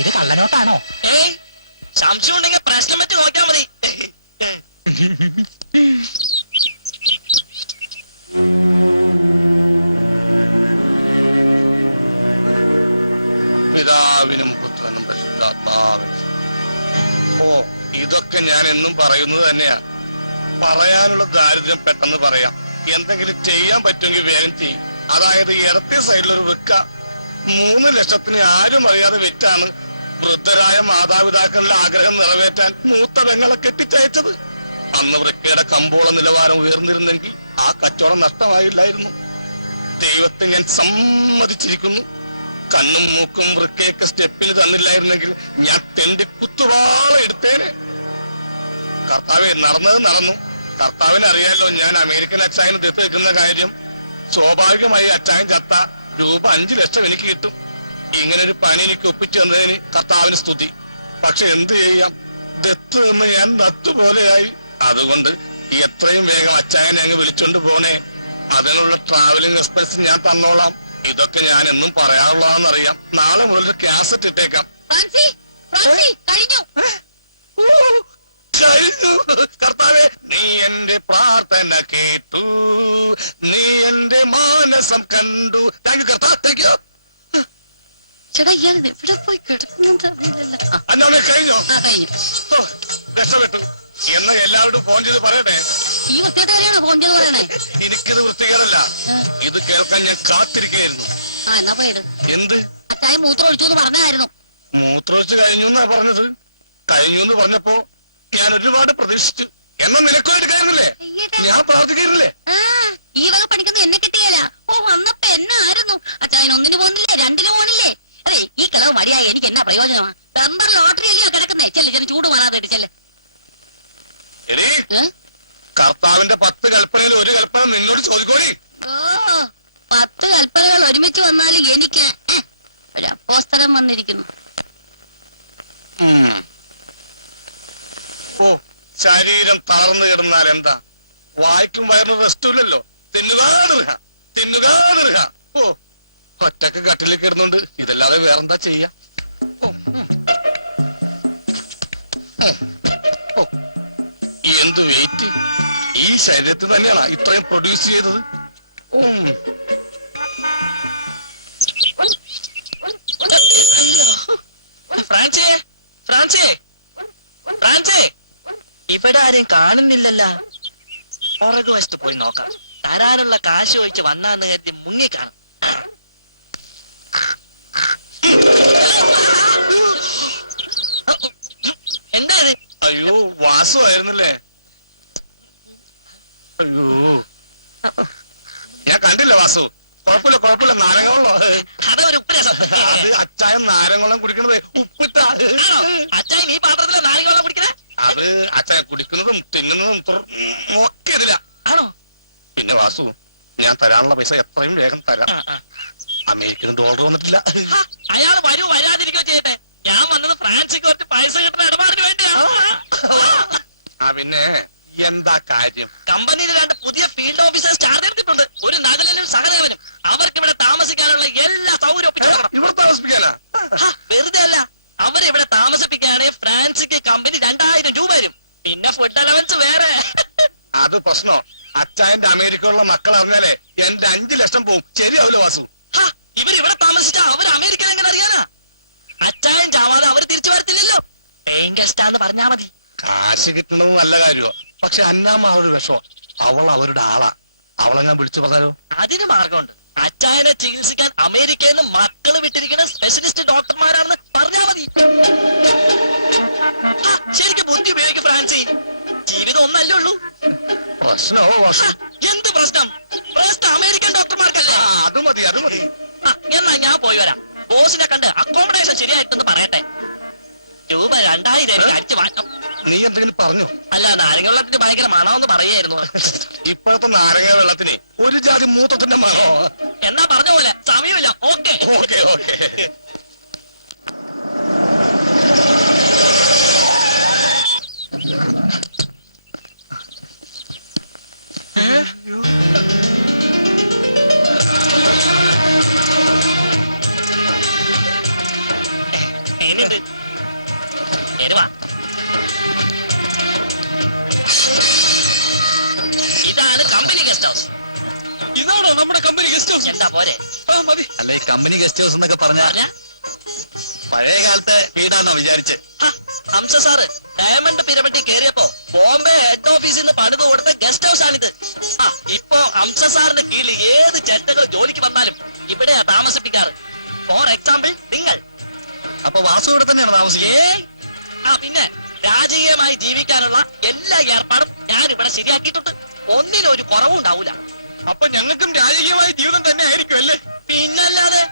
ഇത് കള്ളനോട്ടാണോ? സംശയം ഉണ്ടെങ്കിൽ പ്രശ്നം വെച്ച് നോക്കിയാൽ മതി. പിതാവിനും പുത്രനും പരിശുദ്ധാത്മാവിനും. ഓ, ഇതൊക്കെ ഞാൻ എന്നും പറയുന്നത് തന്നെയാ. പറയാനുള്ള ദാരിദ്ര്യം പെട്ടെന്ന് പറയാം. എന്തെങ്കിലും ചെയ്യാൻ പറ്റുമെങ്കിൽ വേഗം ചെയ്യും. അതായത് ഇടത്തെ സൈഡിലൊരു വൃക്ക 3 ലക്ഷത്തിന് ആരും അറിയാതെ വിറ്റാണ് വൃദ്ധരായ മാതാപിതാക്കളുടെ ആഗ്രഹം നിറവേറ്റാൻ മൂത്ത പെങ്ങളെ കെട്ടിച്ചയച്ചത്. അന്ന് വൃക്കയുടെ കമ്പോള നിലവാരം ഉയർന്നിരുന്നെങ്കിൽ ആ കച്ചവടം നഷ്ടമായില്ലായിരുന്നു. ദൈവത്തെ ഞാൻ സമ്മതിച്ചിരിക്കുന്നു. കണ്ണും മൂക്കും വൃക്കയൊക്കെ സ്റ്റെപ്പിൽ തന്നില്ലായിരുന്നെങ്കിൽ ഞാൻ തെണ്ടി കുത്തുവാള എടുത്തേനെ. കർത്താവെ, നടന്നത് നടന്നു. കർത്താവിന് അറിയാലോ ഞാൻ അമേരിക്കൻ അച്ചായന് ദത്ത് വെക്കുന്ന കാര്യം. സ്വാഭാവികമായി അച്ചായൻ ചത്ത രൂപ 5 ലക്ഷം എനിക്ക് കിട്ടും. ഇങ്ങനൊരു പണി എനിക്ക് ഒപ്പിച്ചു തന്നതിന് കർത്താവിന് സ്തുതി. പക്ഷെ എന്ത് ചെയ്യാം, ദത്ത് നിന്ന് ഞാൻ നത്തുപോലെയായി. അതുകൊണ്ട് എത്രയും വേഗം അച്ചായനെ അങ്ങ് വിളിച്ചോണ്ട് പോണേ. അതിനുള്ള ട്രാവലിംഗ് എക്സ്പെൻസ് ഞാൻ തന്നോളാം. ഇതൊക്കെ ഞാൻ എന്നും പറയാറുള്ളതാണെന്നറിയാം. നാളെ മുതൽ കാസറ്റ് ഇട്ടേക്കാം. കഴിഞ്ഞു. കർത്താവേ, നീ എന്റെ പ്രാർത്ഥന കേട്ടു, നീ എന്റെ മാനസം കണ്ടു. താങ്ക് യു കർത്താവ്, താങ്ക് യു. ചേട്ടാ, ഇയാൾ എവിടെ പോയി കിടക്കുന്നുണ്ട്? അന്നോടെ കഴിഞ്ഞോ? രക്ഷപ്പെട്ടു. എന്ന് എല്ലാവരോടും ഫോൺ ചെയ്ത് പറയട്ടെ. ഈ വൃത്തിയായിട്ടാണ് ഫോൺ ചെയ്ത് പറയണേ. എനിക്കത് വൃത്തികേടല്ല, ഇത് കേൾക്കാൻ ഞാൻ കാത്തിരിക്കുകയായിരുന്നു. എന്നാ പോയത്? എന്ത്? അച്ചായ മൂത്രം ഒഴിച്ചു എന്ന് പറഞ്ഞായിരുന്നു. മൂത്രമൊഴിച്ച് കഴിഞ്ഞു എന്നാ പറഞ്ഞത്. കഴിഞ്ഞു എന്ന് പറഞ്ഞപ്പോ ഞാൻ ഒരുപാട് പ്രതീക്ഷിച്ചു. എന്നാ നിനക്കോ എടുക്കായിരുന്നില്ലേ? ഞാൻ പ്രാർത്ഥിക്കായിരുന്നില്ലേ? ഈ വക പണിക്കൊന്നും എന്നെ കിട്ടിയല്ല. ഓ, വന്നപ്പോ എന്നായിരുന്നു? അച്ചായൻ 1 പോകുന്നില്ലേ, 2 പോണില്ലേ? അതെ, ഈ കിളവ് മടിയായി എനിക്ക് എന്നാ പ്രയോജനമാണ്? ബമ്പറിൽ ശരീരം തളർന്നു കിടന്നാൽ എന്താ? വായിക്കും വയറിന് റെസ്റ്റ് ഇല്ലല്ലോ. തിന്നുകാണുക. ഓ, ഒറ്റക്ക് കട്ടിലേക്ക് കിടന്നുണ്ട്. ഇതല്ലാതെ വേറെന്താ ചെയ്യാ? എന്ത് വെയിറ്റ്! ഈ ശരീരത്തിൽ തന്നെയാണ് ഇത്രയും പ്രൊഡ്യൂസ് ചെയ്തത്. ഫ്രാൻസേ, ഫ്രാൻസേ, ഫ്രാൻസേ, ഇവിടെ ആരെയും കാണുന്നില്ലല്ലോ. പുറകുവശത്ത് പോയി നോക്കാം. തരാനുള്ള കാശ് ഒഴിച്ച് വന്നാന്ന് കരുതി മുങ്ങി കാണും. എന്താ ഇത്? അയ്യോ, വാസുവായിരുന്നല്ലേ? അയ്യോ, ഞാൻ കണ്ടില്ല വാസു. കുഴപ്പമില്ല, നാരങ്ങളുള്ളോ? അതൊരു ഉപ്പുരസം. അത് അച്ചായം നാരങ്ങളും കുടിക്കണത് ഉപ്പിട്ടാ. അച്ചായി ഈ പാത്രത്തിലെ നാരങ്ങ വെള്ളം കുടിക്കണേ? അത് അച്ചായം കുടിക്കുന്നതും തിന്നുന്നതും ഒക്കെ ഇതില്ല. ആണോ? പിന്നെ വാസു, ഞാൻ തരാനുള്ള പൈസ എത്രയും വേഗം തരാം. അമേരിക്കൻ ഡോളർ വന്നിട്ടില്ല. അയാൾ വരൂ, വരാതിരിക്കുകയോ ചെയ്യട്ടെ. ഞാൻ വന്നത് ഫ്രാൻസിക്ക് കുറച്ച് പൈസ കിട്ടുന്ന ഇടപാടിന് വേണ്ടിയാ. പിന്നെ എന്താ കാര്യം? കമ്പനിയിൽ 2 പുതിയ ഫീൽഡ് ഓഫീസേഴ്സ് ചാർജ് എടുത്തിട്ടുണ്ട്. ഒരു നഗരനും സഹദേവനും. അവർക്ക് ഇവിടെ താമസിക്കാനുള്ള എല്ലാ സൗകര്യവും ഇവിടെ താമസിപ്പിക്കാനാ? വെറുതെ അല്ല, അവരിവിടെ താമസിപ്പിക്കുകയാണെങ്കിൽ ഫ്രാൻസിക്ക് കമ്പനി 2000 രൂപ വരും. പിന്നെ ഫുഡ് അലവൻസ് വേറെ. അത് പ്രശ്നോ? അച്ചായന്റെ അമേരിക്കയിലുള്ള മക്കൾ അറിഞ്ഞാലേ എന്റെ 5 ലക്ഷം പോവും. ശരിയാവില്ല വാസു? ഇവരിവിടെ താമസിച്ചാ അവർ അമേരിക്കയിൽ എങ്ങനെ അറിയാനാ? അച്ചായൻ ചാവാതെ അവർ തിരിച്ചു വരത്തില്ലല്ലോ. പേയിങ് ഗസ്റ്റാന്ന് പറഞ്ഞാ മതി. കാശ് കിട്ടുന്നത് നല്ല കാര്യമോ? പക്ഷെ അന്നാമ്മ ഒരു വിഷമോ. അവൾ അവരുടെ ആളാ. അവളെ ഞാൻ വിളിച്ചു പറഞ്ഞാലോ? അതിന് മാർഗമുണ്ട്. അച്ചായനെ ചികിത്സിക്കാൻ അമേരിക്കയിൽ നിന്ന് മക്കള് വിട്ടിരിക്കുന്ന സ്പെഷ്യലിസ്റ്റ് ഡോക്ടർമാരാണെന്ന് പറഞ്ഞാ മതി. ശരിക്കും ബുദ്ധി ഉപയോഗിക്കും ഫ്രാൻസി. ജീവിതം ഒന്നല്ലേ ഉള്ളൂ. പ്രശ്നോ? എന്ത് പ്രശ്നം? പ്രശ്നം അമേരിക്കൻ ഡോക്ടർമാർക്കല്ലേ? അത് മതി. എന്നാ ഞാൻ പോയി വരാം. ബോസിനെ കണ്ട് അക്കോമഡേഷൻ ശരിയായിട്ടെന്ന് പറയട്ടെ. രൂപ 2000 എനിക്ക് അടിച്ചു മാറ്റം. നീ എന്തെങ്കിലും പറഞ്ഞു? അല്ല, നാരങ്ങ വെള്ളത്തിന് ഭയങ്കര മണമെന്ന് പറയായിരുന്നു. ഇപ്പോഴത്തെ നാരങ്ങ വെള്ളത്തിന് ഒരു ജാതി മൂത്രത്തിന്റെ മണോ? എന്നാ പറഞ്ഞ പോലെ സമയമില്ല. ഓക്കെ. ഇതാണ് കമ്പനി ഗസ്റ്റ് ഹൗസ്. ഇതാണോ നമ്മുടെ കമ്പനി ഗസ്റ്റ് ഹൗസ്? എന്താ പോരെ? മതി. അല്ല, ഈ കമ്പനി ഗസ്റ്റ് ഹൗസ് എന്നൊക്കെ പറഞ്ഞാൽ പഴയ കാലത്തെ വീടാണോ വിചാരിച്ച്? ഹംസ സാറ് ഡയമണ്ട് പിരമിഡിൽ കയറിയപ്പോ ബോംബെ ഹെഡ് ഓഫീസിൽ നിന്ന് പണിത് കൊടുത്ത ഗസ്റ്റ് ഹൗസ് ആണിത്. ഇപ്പോ ഹംസ സാറിന്റെ കീഴിൽ ഏത് ജനതകൾ ജോലിക്ക് വന്നാലും ഇവിടെയാ താമസിപ്പിക്കാറ്. ഫോർ എക്സാമ്പിൾ നിങ്ങൾ. അപ്പൊ വാസു ഇവിടെ തന്നെയാണ് താമസിക്കുന്നത്? പിന്നെ രാജകീയമായി ജീവിക്കാനുള്ള എല്ലാ ഏർപ്പാടും ഞാൻ ഇവിടെ ശരിയാക്കിയിട്ടുണ്ട്. ഒന്നിനും ഒരു കുറവും ഉണ്ടാവൂല. അപ്പൊ ഞങ്ങൾക്കും രാജകീയമായ ജീവിതം തന്നെ ആയിരിക്കും അല്ലേ? പിന്നല്ലാതെ.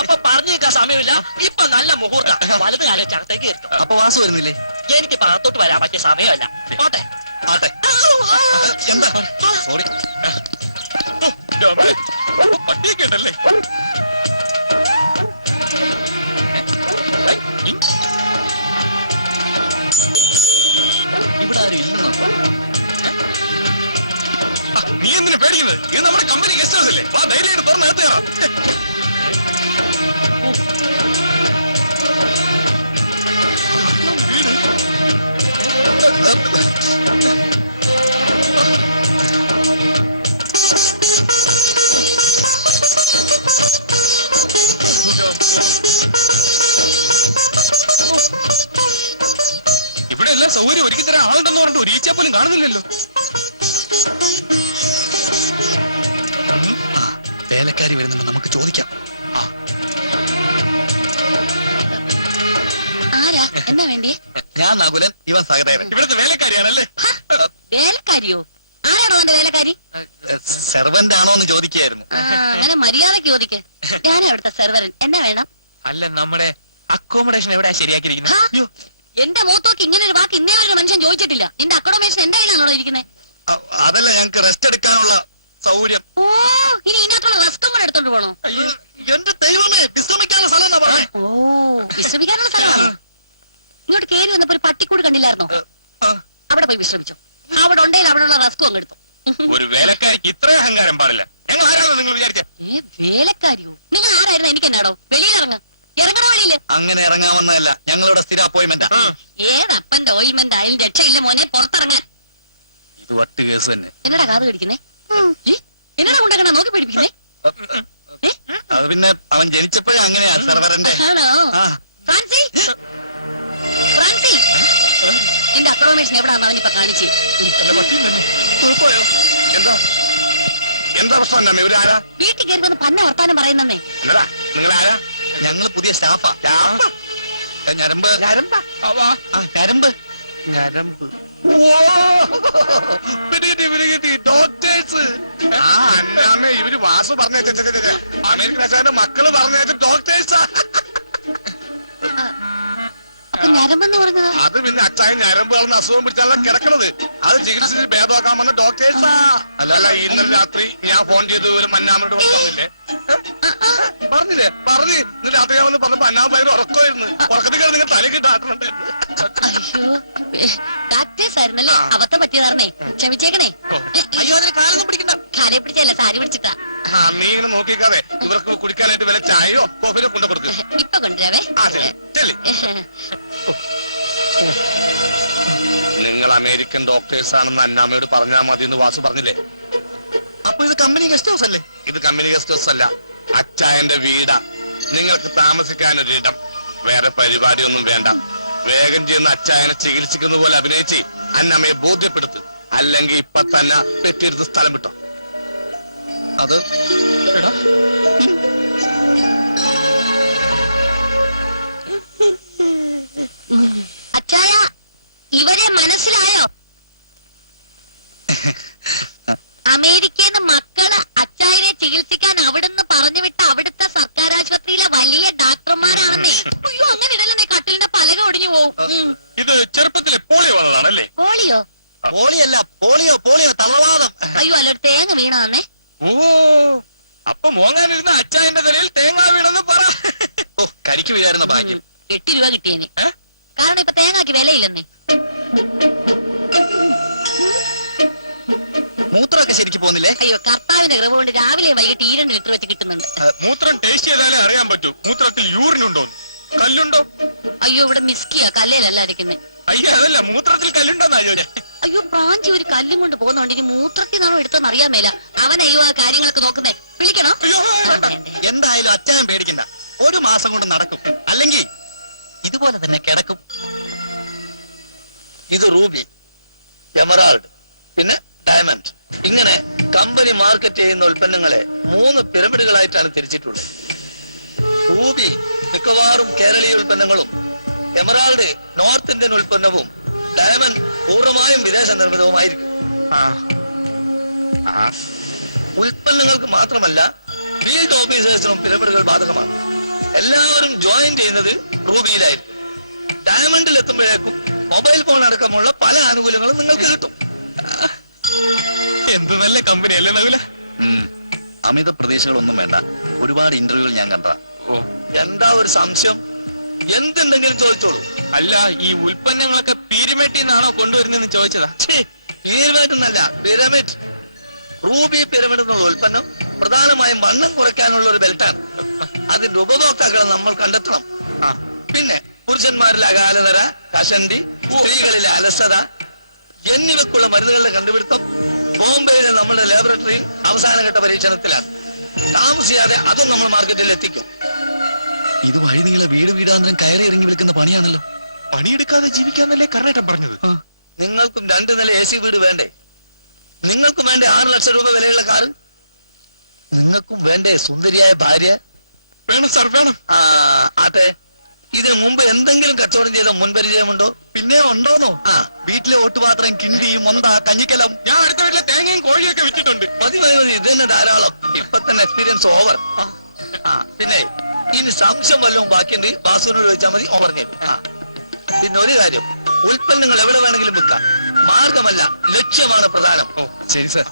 അപ്പൊ പറഞ്ഞേക്കാൻ സമയമില്ല. ഇപ്പൊ നല്ല മുഹൂർത്തം. വലത് കാലം ചടത്തേക്ക് എത്തും. അപ്പൊ വാസു വരുന്നില്ലേ? എനിക്ക് പുറത്തോട്ട് വരാൻ പറ്റിയ സമയമല്ല. പോട്ടെ. എന്താ? സോറി. പട്ടിയൊക്കെ ഉണ്ടല്ലേ? ഇവിടെ ആരും ഇല്ലെന്നോ? നീ എന്തിനു പേടിക്കുന്നത്? ഇത് നമ്മുടെ കമ്പനി ഗസ്റ്റ് ഹൗസ് അല്ലേ? ധൈര്യമായിട്ട് തുറന്ന് എത്തുക. ഇവിടെ എല്ലാം സൗകര്യം ഒരുക്കി തരാൻ ആളുണ്ടെന്ന് പറഞ്ഞിട്ട് ഒരു ഈച്ച പോലും കാണുന്നില്ലല്ലോ. വേലക്കാരി വരുന്നുണ്ട്, നമുക്ക് ചോദിക്കാം. ആരാ? എന്നാ വേണ്ടേ? ഞാൻ നകുലൻ, ഇവ സഹദേവൻ. ഇവിടുത്തെ വേലക്കാരിയാണല്ലേ? വേലക്കാരിയോ? ആരാണോ എന്റെ വേലക്കാരി? സെർവന്റ് ആണോ എന്ന് ചോദിക്കുകയായിരുന്നു. അങ്ങനെ മര്യാദക്ക് ചോദിക്ക്. ഞാനാ അവിടുത്തെ സെർവറൻ. എന്നാ വേണം? അല്ല, നമ്മുടെ അക്കോമഡേഷൻ എവിടെയാ ശരിയാക്കിയിരിക്കുന്നത്? എന്റെ മൂത്തോക്ക് ഇങ്ങനെ ഒരു വാക്ക് ഇന്നേ ഒരു മനുഷ്യൻ ചോദിച്ചിട്ടില്ല. എന്റെ അക്കോമഡേഷൻ എന്റെ കയ്യിലാണോ ഇരിക്കുന്നത്? അതല്ല, ഞങ്ങൾക്ക് റെസ്റ്റ് എടുക്കാനുള്ള സൗകര്യം. ഓ, ഇനി ഇതിനകത്തുള്ള റസ്കം കൂടെ എടുത്തോണ്ട് പോണോ? എന്റെ ദൈവമേ, വിശ്രമിക്കാനുള്ള സ്ഥലം എന്നാ പറഞ്ഞേ. ഓ, വിശ്രമിക്കാനുള്ള സ്ഥലമാണോ? ഇങ്ങോട്ട് കേറി വന്നപ്പോ ഒരു പട്ടിക്കൂട് കണ്ടില്ലായിരുന്നോ? അവിടെ പോയി ചേച്ചി. എന്റെ പട്ടിയും പറ്റി. പോയോ? എന്താ എന്താ പ്രശ്നം? അന്നമ്മേ ഇവരാരാ? വീട്ടിൽ കയറി വന്ന് പന്ന വർത്താനം പറയുന്നേ. എന്നതാ നിങ്ങളാരാ? ഞങ്ങൾ പുതിയ സ്റ്റാഫാ. ഞരമ്പ് ഞരമ്പ് ഞരമ്പ് ഡോക്ടേഴ്സ്. അന്നമ്മേ ഇവര് വാസു പറഞ്ഞ അമേരിക്കൻ അച്ഛന്റെ മക്കള് പറഞ്ഞ ഡോക്ടേഴ്സാ. അപ്പൊ ഞരമ്പെന്ന് പറഞ്ഞത് അത് പിന്നെ അച്ചായൻ ഞരമ്പ് കളർന്ന അസുഖം പിടിച്ചാണ് കിടക്കണത്. അത് ചികിത്സിച്ച് ഭേദമാക്കാൻ വന്ന ഡോക്ടേഴ്സാ. അല്ല ഇന്നലെ രാത്രി ഞാൻ ഫോൺ ചെയ്ത് ഒരു മന്നാമനോട് പറഞ്ഞില്ലേ? പറഞ്ഞു ഇന്ന് രാത്രി ഞാൻ വന്ന് പറഞ്ഞപ്പോ അന്നാമ ഭയങ്കര ഉറക്കമായിരുന്നു. ഉറക്കത്തിൽ നിങ്ങൾ തല കിട്ടാറുണ്ട്. ഡോക്ടേഴ്സ് ആയിരുന്നല്ലേ? അബദ്ധം പറ്റിയതാർന്നേ, ക്ഷമിച്ചേക്കണേ. അയ്യോ അതിന് കാലൊന്നും പിടിക്കണ്ട. കാലെ പിടിച്ചല്ല, സാരി പിടിച്ചിട്ടാ. നീ ഇങ്ങനെ നോക്കിക്കാതെ ഇവർക്ക് കുടിക്കാനായിട്ട് വല്ല ചായയോ കോഫിയോ കൊണ്ടു കൊടുക്കുക. ഇപ്പൊ കൊണ്ടുവരാവേ. നിങ്ങൾ അമേരിക്കൻ ഡോക്ടേഴ്സ് ആണെന്ന് അന്നാമയോട് പറഞ്ഞാൽ മതി എന്ന് വാസു പറഞ്ഞില്ലേ? അപ്പൊ ഇത് കമ്പനി ഗസ്റ്റ് ഹൗസ് അല്ലേ? ഇത് കമ്പനി ഗസ്റ്റ് ഹൗസ് അല്ല, അച്ചായന്റെ വീടാ. നിങ്ങൾക്ക് താമസിക്കാനൊരിടം. വേറെ പരിപാടിയൊന്നും വേണ്ട. വേഗം ചെയ്യുന്ന അച്ചായനെ ചികിത്സിക്കുന്ന പോലെ അഭിനയിച്ച് അന്നമ്മയെ ബോധ്യപ്പെടുത്ത്. അല്ലെങ്കിൽ ഇപ്പൊ തന്നെ പെട്ടിയെടുത്ത് സ്ഥലം വിട്ടോ. അത് അച്ചായ, ഇവരെ മനസ്സിലായോ? അമേരിക്കന്ന് മക്കള് അച്ചായനെ ചികിത്സിക്കാൻ അവിടുന്ന് പറഞ്ഞു വിട്ട അവിടുത്തെ സർക്കാർ ആശുപത്രിയിലെ വലിയ ഡോക്ടർമാരാണെന്നേ. അയ്യോ അങ്ങനെ ഇടല്ലേ, കട്ടിലിന്റെ പലക ഒടിഞ്ഞു പോവും. ഇത് ചെറുപ്പത്തിലെ പോളിയോ വന്നതാണല്ലേ? പോളിയോ? പോളിയല്ല, പോളിയോ തളവാദം. അയ്യോ അല്ല, ഒരു തേങ്ങ വീണതാന്നേ. ഓ, അപ്പൊ മോങ്ങാനിരുന്ന അച്ചായന്റെ തലയിൽ തേങ്ങ വീണെന്ന് പറ. കരിക്ക് വീഴായിരുന്ന ഭാഗ്യം. 8 രൂപ കിട്ടിയേനെ. കാരണം ഇപ്പൊ തേങ്ങാക്ക് വിലയില്ലെന്നേ. മൂത്രമൊക്കെ ശരിക്കും പോകുന്നില്ലേ? അയ്യോ, കർത്താവിന്റെ ഇറവ് കൊണ്ട് രാവിലെ വൈകിട്ട് 2 ലിറ്റർ വെച്ച് കിട്ടുന്നുണ്ട്. മൂത്രം ടേസ്റ്റ് ചെയ്താലേ അറിയാൻ പറ്റൂ മൂത്രത്തിൽ യൂറിൻ ഉണ്ടോ കല്ലുണ്ടോ. അയ്യോ, ഇവിടെ മിസ്കിയാ, കല്ലേലല്ല അരക്കുന്നേ. അയ്യോ അതല്ല, മൂത്രത്തിൽ കല്ലുണ്ടോന്നാ ചോദിച്ചേ. അയ്യോ, പ്രാഞ്ചി ഒരു കല്ലും കൊണ്ട് പോകുന്നുണ്ട്. ഇനി മൂത്രത്തിനാണോ എടുത്തെന്ന് അറിയാൻ മേല. അവനയ്യോ ആ കാര്യങ്ങളൊക്കെ നോക്കുന്നേ. വിളിക്കണോ? എന്തായാലും അച്ഛൻ പേടിക്കണ്ട, 1 മാസം കൊണ്ട് നടക്കും. അല്ലെങ്കിൽ ഇതുപോലെ തന്നെ കിടക്കും. ഇത് റൂബി, എമറാൾഡ്, പിന്നെ ഡയമണ്ട്. ഇങ്ങനെ കമ്പനി മാർക്കറ്റ് ചെയ്യുന്ന ഉൽപ്പന്നങ്ങളെ 3 പിരമിഡുകളായിട്ടാണ് തിരിച്ചിട്ടുള്ളത്. റൂബി മിക്കവാറും കേരളീയ ഉൽപ്പന്നങ്ങളും, എമറാൾഡ് നോർത്ത് ഇന്ത്യൻ ഉൽപ്പന്നവും, ഡയമണ്ട് പൂർണ്ണമായും വിദേശ നിർമ്മിതവുമായിരിക്കും. ഉൽപ്പന്നങ്ങൾക്ക് മാത്രമല്ല, ഫീൽഡ് ഓഫീസേഴ്സിനും പിരമിഡുകൾ ബാധകമാണ്. എല്ലാവരും ജോയിൻ ചെയ്യുന്നത് റൂബിയിലായിരിക്കും. ഡയമണ്ടിൽ എത്തുമ്പോഴേക്കും മൊബൈൽ ഫോൺ അടക്കമുള്ള പല ആനുകൂല്യങ്ങളും നിങ്ങൾക്ക് കിട്ടും. എന്ത് നല്ല കമ്പനി അല്ലേ നകുല? അമിത പ്രതീക്ഷകളൊന്നും വേണ്ട. ഒരുപാട് ഇന്റർവ്യൂകൾ ഞാൻ കണ്ട. എന്താ ഒരു സംശയം? എന്തുണ്ടെങ്കിലും ചോദിച്ചോളൂ. അല്ല, ഈ ഉൽപ്പന്നങ്ങളൊക്കെ പീരിമേട്ടിൽ നിന്നാണോ കൊണ്ടുവരുന്നതെന്ന് ചോദിച്ചതാ. പിരമിഡ് എന്നല്ല, പിരമിഡ്. റൂബി പിരമിഡ് എന്നുള്ള ഉൽപ്പന്നം പ്രധാനമായും വണ്ണം കുറയ്ക്കാനുള്ള ഒരു ബെൽറ്റാണ്. അതിന്റെ ഉപഭോക്താക്കളെ നമ്മൾ കണ്ടെത്തണം. പിന്നെ പുരുഷന്മാരിലെ അകാലതര, കഷണ്ടി, സ്ത്രീകളിലെ അലസത എന്നിവക്കുള്ള മരുന്നുകളുടെ കണ്ടുപിടുത്തം ബോംബെയിലെ നമ്മുടെ ലാബറട്ടറിയിൽ അവസാനഘട്ട പരീക്ഷണത്തിലാണ്. താമസിയാതെ അതും നമ്മൾ മാർക്കറ്റിൽ എത്തിക്കും. ഇത് വഴി നീളെ വീടാന്തരം കയറി ഇറങ്ങി വിൽക്കുന്ന പണിയാണല്ലോ. പണിയെടുക്കാതെ ജീവിക്കാന്നല്ലേ കർണേട്ടൻ പറഞ്ഞത്? നിങ്ങൾക്കും 2 നില AC വീട് വേണ്ടേ? നിങ്ങൾക്കും വേണ്ടേ 6 ലക്ഷം രൂപ വിലയുള്ള കാർ? നിങ്ങൾക്കും വേണ്ടേ സുന്ദരിയായ ഭാര്യ? വേണം സാർ, വേണം. അതെ. ഇതിനു മുമ്പ് എന്തെങ്കിലും കച്ചവടം ചെയ്ത മുൻപരിചയമുണ്ടോ? പിന്നെ ഉണ്ടോന്നോ? വീട്ടിലെ ഓട്ടുപാത്രം, കിണ്ടിയും മൊന്ത, കഞ്ഞിക്കലം. ഞാൻ അടുത്ത വീട്ടിലെ തേങ്ങയും കോഴിയൊക്കെ വിറ്റിട്ടുണ്ട്. മതി, ഇത് തന്നെ ധാരാളം. ഇപ്പൊ തന്നെ എക്സ്പീരിയൻസ് ഓവർ. പിന്നെ ഇനി സംശയം വല്ലതും ബാക്കിയുണ്ടെങ്കിൽ ബാസുവിനോട് ചോദിച്ചാൽ മതി, ഓവർ ചെയ്യും. പിന്നെ ഒരു കാര്യം, ഉൽപ്പന്നങ്ങൾ എവിടെ വേണമെങ്കിലും വിൽക്കാം. മാർഗമല്ല, ലക്ഷ്യമാണ് പ്രധാനം. ശരി സാർ.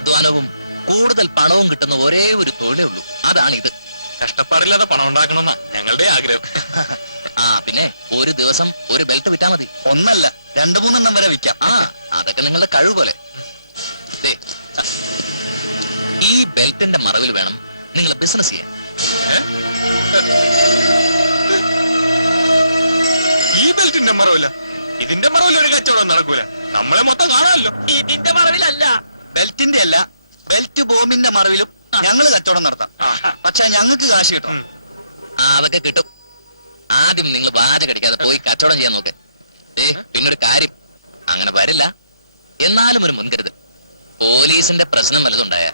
അധ്വാനവും കൂടുതൽ പണവും കിട്ടുന്ന ഒരേ ഒരു തൊഴിലേ ഉള്ളൂ, അതാണിത്. കഷ്ടപ്പാടില്ലാതെ പണം ഉണ്ടാക്കണമെന്നാ ഞങ്ങളുടെ ആഗ്രഹം. പിന്നെ ഒരു ദിവസം ഒരു ബെൽറ്റ് വിറ്റാ മതി. 1 അല്ല 2-3 എണ്ണം വരെ വിൽക്കാം. അതൊക്കെ നിങ്ങളുടെ കഴിവ് പോലെ. മുഴുവൻ നടക്കൂല. നമ്മളെ മൊത്തം കാണാമല്ലോ. ഇതിന്റെ മറവിലല്ല. ബെൽറ്റിന്റെ അല്ല, ബെൽറ്റ് ബോംബിന്റെ മറവിലും ഞങ്ങൾ കച്ചവടം നടത്താം. പക്ഷെ ഞങ്ങൾക്ക് കാശ് കിട്ടും. അതൊക്കെ കിട്ടും. ആദ്യം നിങ്ങൾ വാചകടിക്കാതെ പോയി കച്ചവടം ചെയ്യാൻ നോക്ക്. പിന്നൊരു കാര്യം, അങ്ങനെ വരില്ല. എന്നാലും ഒരു മുൻകരുതൽ. പോലീസിന്റെ പ്രശ്നം വലുതുണ്ടായ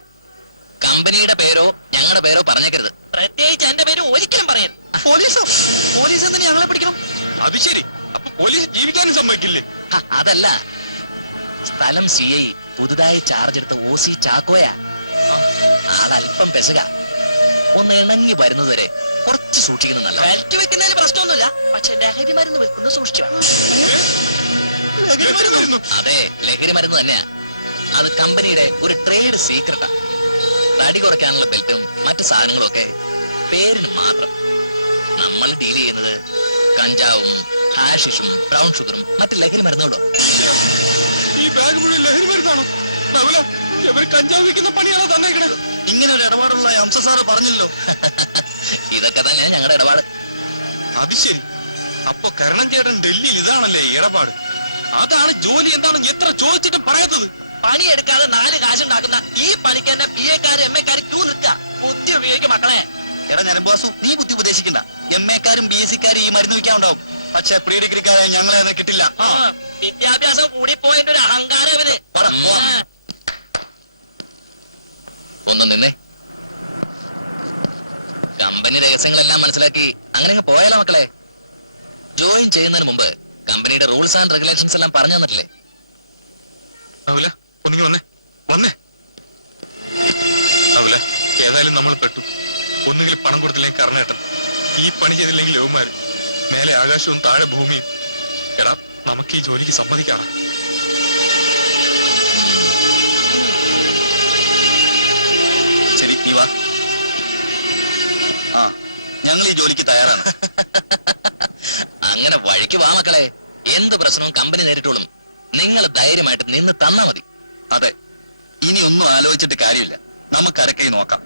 കമ്പനിയുടെ പേരോ ഞങ്ങളുടെ പേരോ പറഞ്ഞേക്കരുത്. പ്രത്യേകിച്ച് എന്റെ പേര് ഒരിക്കലും പറയാൻ. പോലീസോ? പോലീസ് എന്തിനാ ഞങ്ങളെ പിടിക്കണം? അത് ശരി. അപ്പൊ പോലീസ് ജീവിക്കാനും സമ്മതിക്കില്ലേ? അതല്ല, സ്ഥലം CI പുതുതായി ചാർജ് എടുത്ത OC ചാക്കോയാ. അതല്പം പെസുക. ഒന്ന് ഇണങ്ങി വരുന്നതുവരെ കുറച്ച് സൂക്ഷിക്കുന്നത് നല്ല. ബെൽറ്റ് വെക്കുന്നതിന് പ്രശ്നമൊന്നുമില്ല, പക്ഷെ ലഹരി മരുന്ന് വെക്കുന്നത് സൂക്ഷിക്കണം. അതെ, ലഹരി മരുന്ന് തന്നെയാ. അത് കമ്പനിയുടെ ഒരു ട്രേഡ് സീക്രട്ടാ. തടി കുറയ്ക്കാനുള്ള ബെൽറ്റും മറ്റു സാധനങ്ങളും ഒക്കെ പേരിന് മാത്രം. നമ്മൾ ഡീൽ ചെയ്യുന്നത് കഞ്ചാവും ഹാഷിഷും ബ്രൗൺ ഷുഗറും മറ്റു ലഹരി മരുന്നുകളും. ഈ ബാഗ് മുഴുവൻ ലഹരി മരുന്നാണോ? ഇവർ കഞ്ചാവ് വിൽക്കുന്ന പണിയാണോ തന്നേക്കണത്? ഇങ്ങനെ ഒരു ഇടപാടുള്ള അംസ സാറ് പറഞ്ഞല്ലോ. ഇതൊക്കെ തന്നെയാ ഞങ്ങളുടെ ഇടപാട്. അത് ശരി. അപ്പൊ കരണം ചേട്ടൻ ഡൽഹിയിൽ ഇതാണല്ലേ ഈ ഇടപാട്? അതാണ് ജോലി എന്താണെന്ന് എത്ര ചോദിച്ചിട്ടും പറയാത്തത്. പണിയെടുക്കാതെ 4 കാശുണ്ടാക്കുന്ന ഈ പണിക്ക് തന്നെ PA-ക്കാര് MA-ക്കാര് ക്യൂ നിൽക്കുക. ബുദ്ധി ഉപയോഗിക്കും മക്കളെ. എടാ ഞരമ്പാസു, നീ ബുദ്ധി ഉപദേശിക്കണ്ട. MA-ക്കാരും BSc-ക്കാരും ഈ മരുന്ന് വിൽക്കാനുണ്ടാവും. പക്ഷെ പ്രീ ഡിഗ്രിക്കാരെ ഞങ്ങളെ അത് കിട്ടില്ല. വിദ്യാഭ്യാസം കൂടിപ്പോയതിന്റെ ഒരു അഹങ്കാരം ഇവര്. ഒന്ന് നിന്നേ. കമ്പനി രഹസ്യങ്ങളെല്ലാം മനസ്സിലാക്കി അങ്ങനെ പോയാലോ മക്കളെ. ജോയിൻ ചെയ്യുന്നതിന് മുമ്പ് കമ്പനിയുടെ റൂൾസ് ആൻഡ് റെഗുലേഷൻസ് എല്ലാം പറഞ്ഞു തന്നിട്ടില്ലേ? രാഹുല, ഒന്നിങ്ങി വന്നേ വന്നേ. രാഹുല, ഏതായാലും നമ്മൾ പെട്ടു. ഒന്നുകിൽ പണം കൊടുത്തില്ലെങ്കിൽ കർണേട്ടൻ, ഈ പണി ചെയ്തില്ലെങ്കിൽ യവന്മാര്, മേലെ ആകാശവും താഴെ ഭൂമിയും. എടാ, നമുക്ക് ഈ ജോലിക്ക് സമ്മതിക്കണം. ശരി, നീ വാ. ആ, ഞങ്ങൾ ഈ ജോലിക്ക് തയ്യാറാണ്. അങ്ങനെ വഴിക്ക് വാ മക്കളെ. എന്ത് പ്രശ്നവും കമ്പനി നേരിട്ടോളും. നിങ്ങൾ ധൈര്യമായിട്ട് നിന്ന് തന്നാ മതി. അതെ, ഇനി ഒന്നും ആലോചിച്ചിട്ട് കാര്യമില്ല. നമുക്ക് അരക്കൈ നോക്കാം.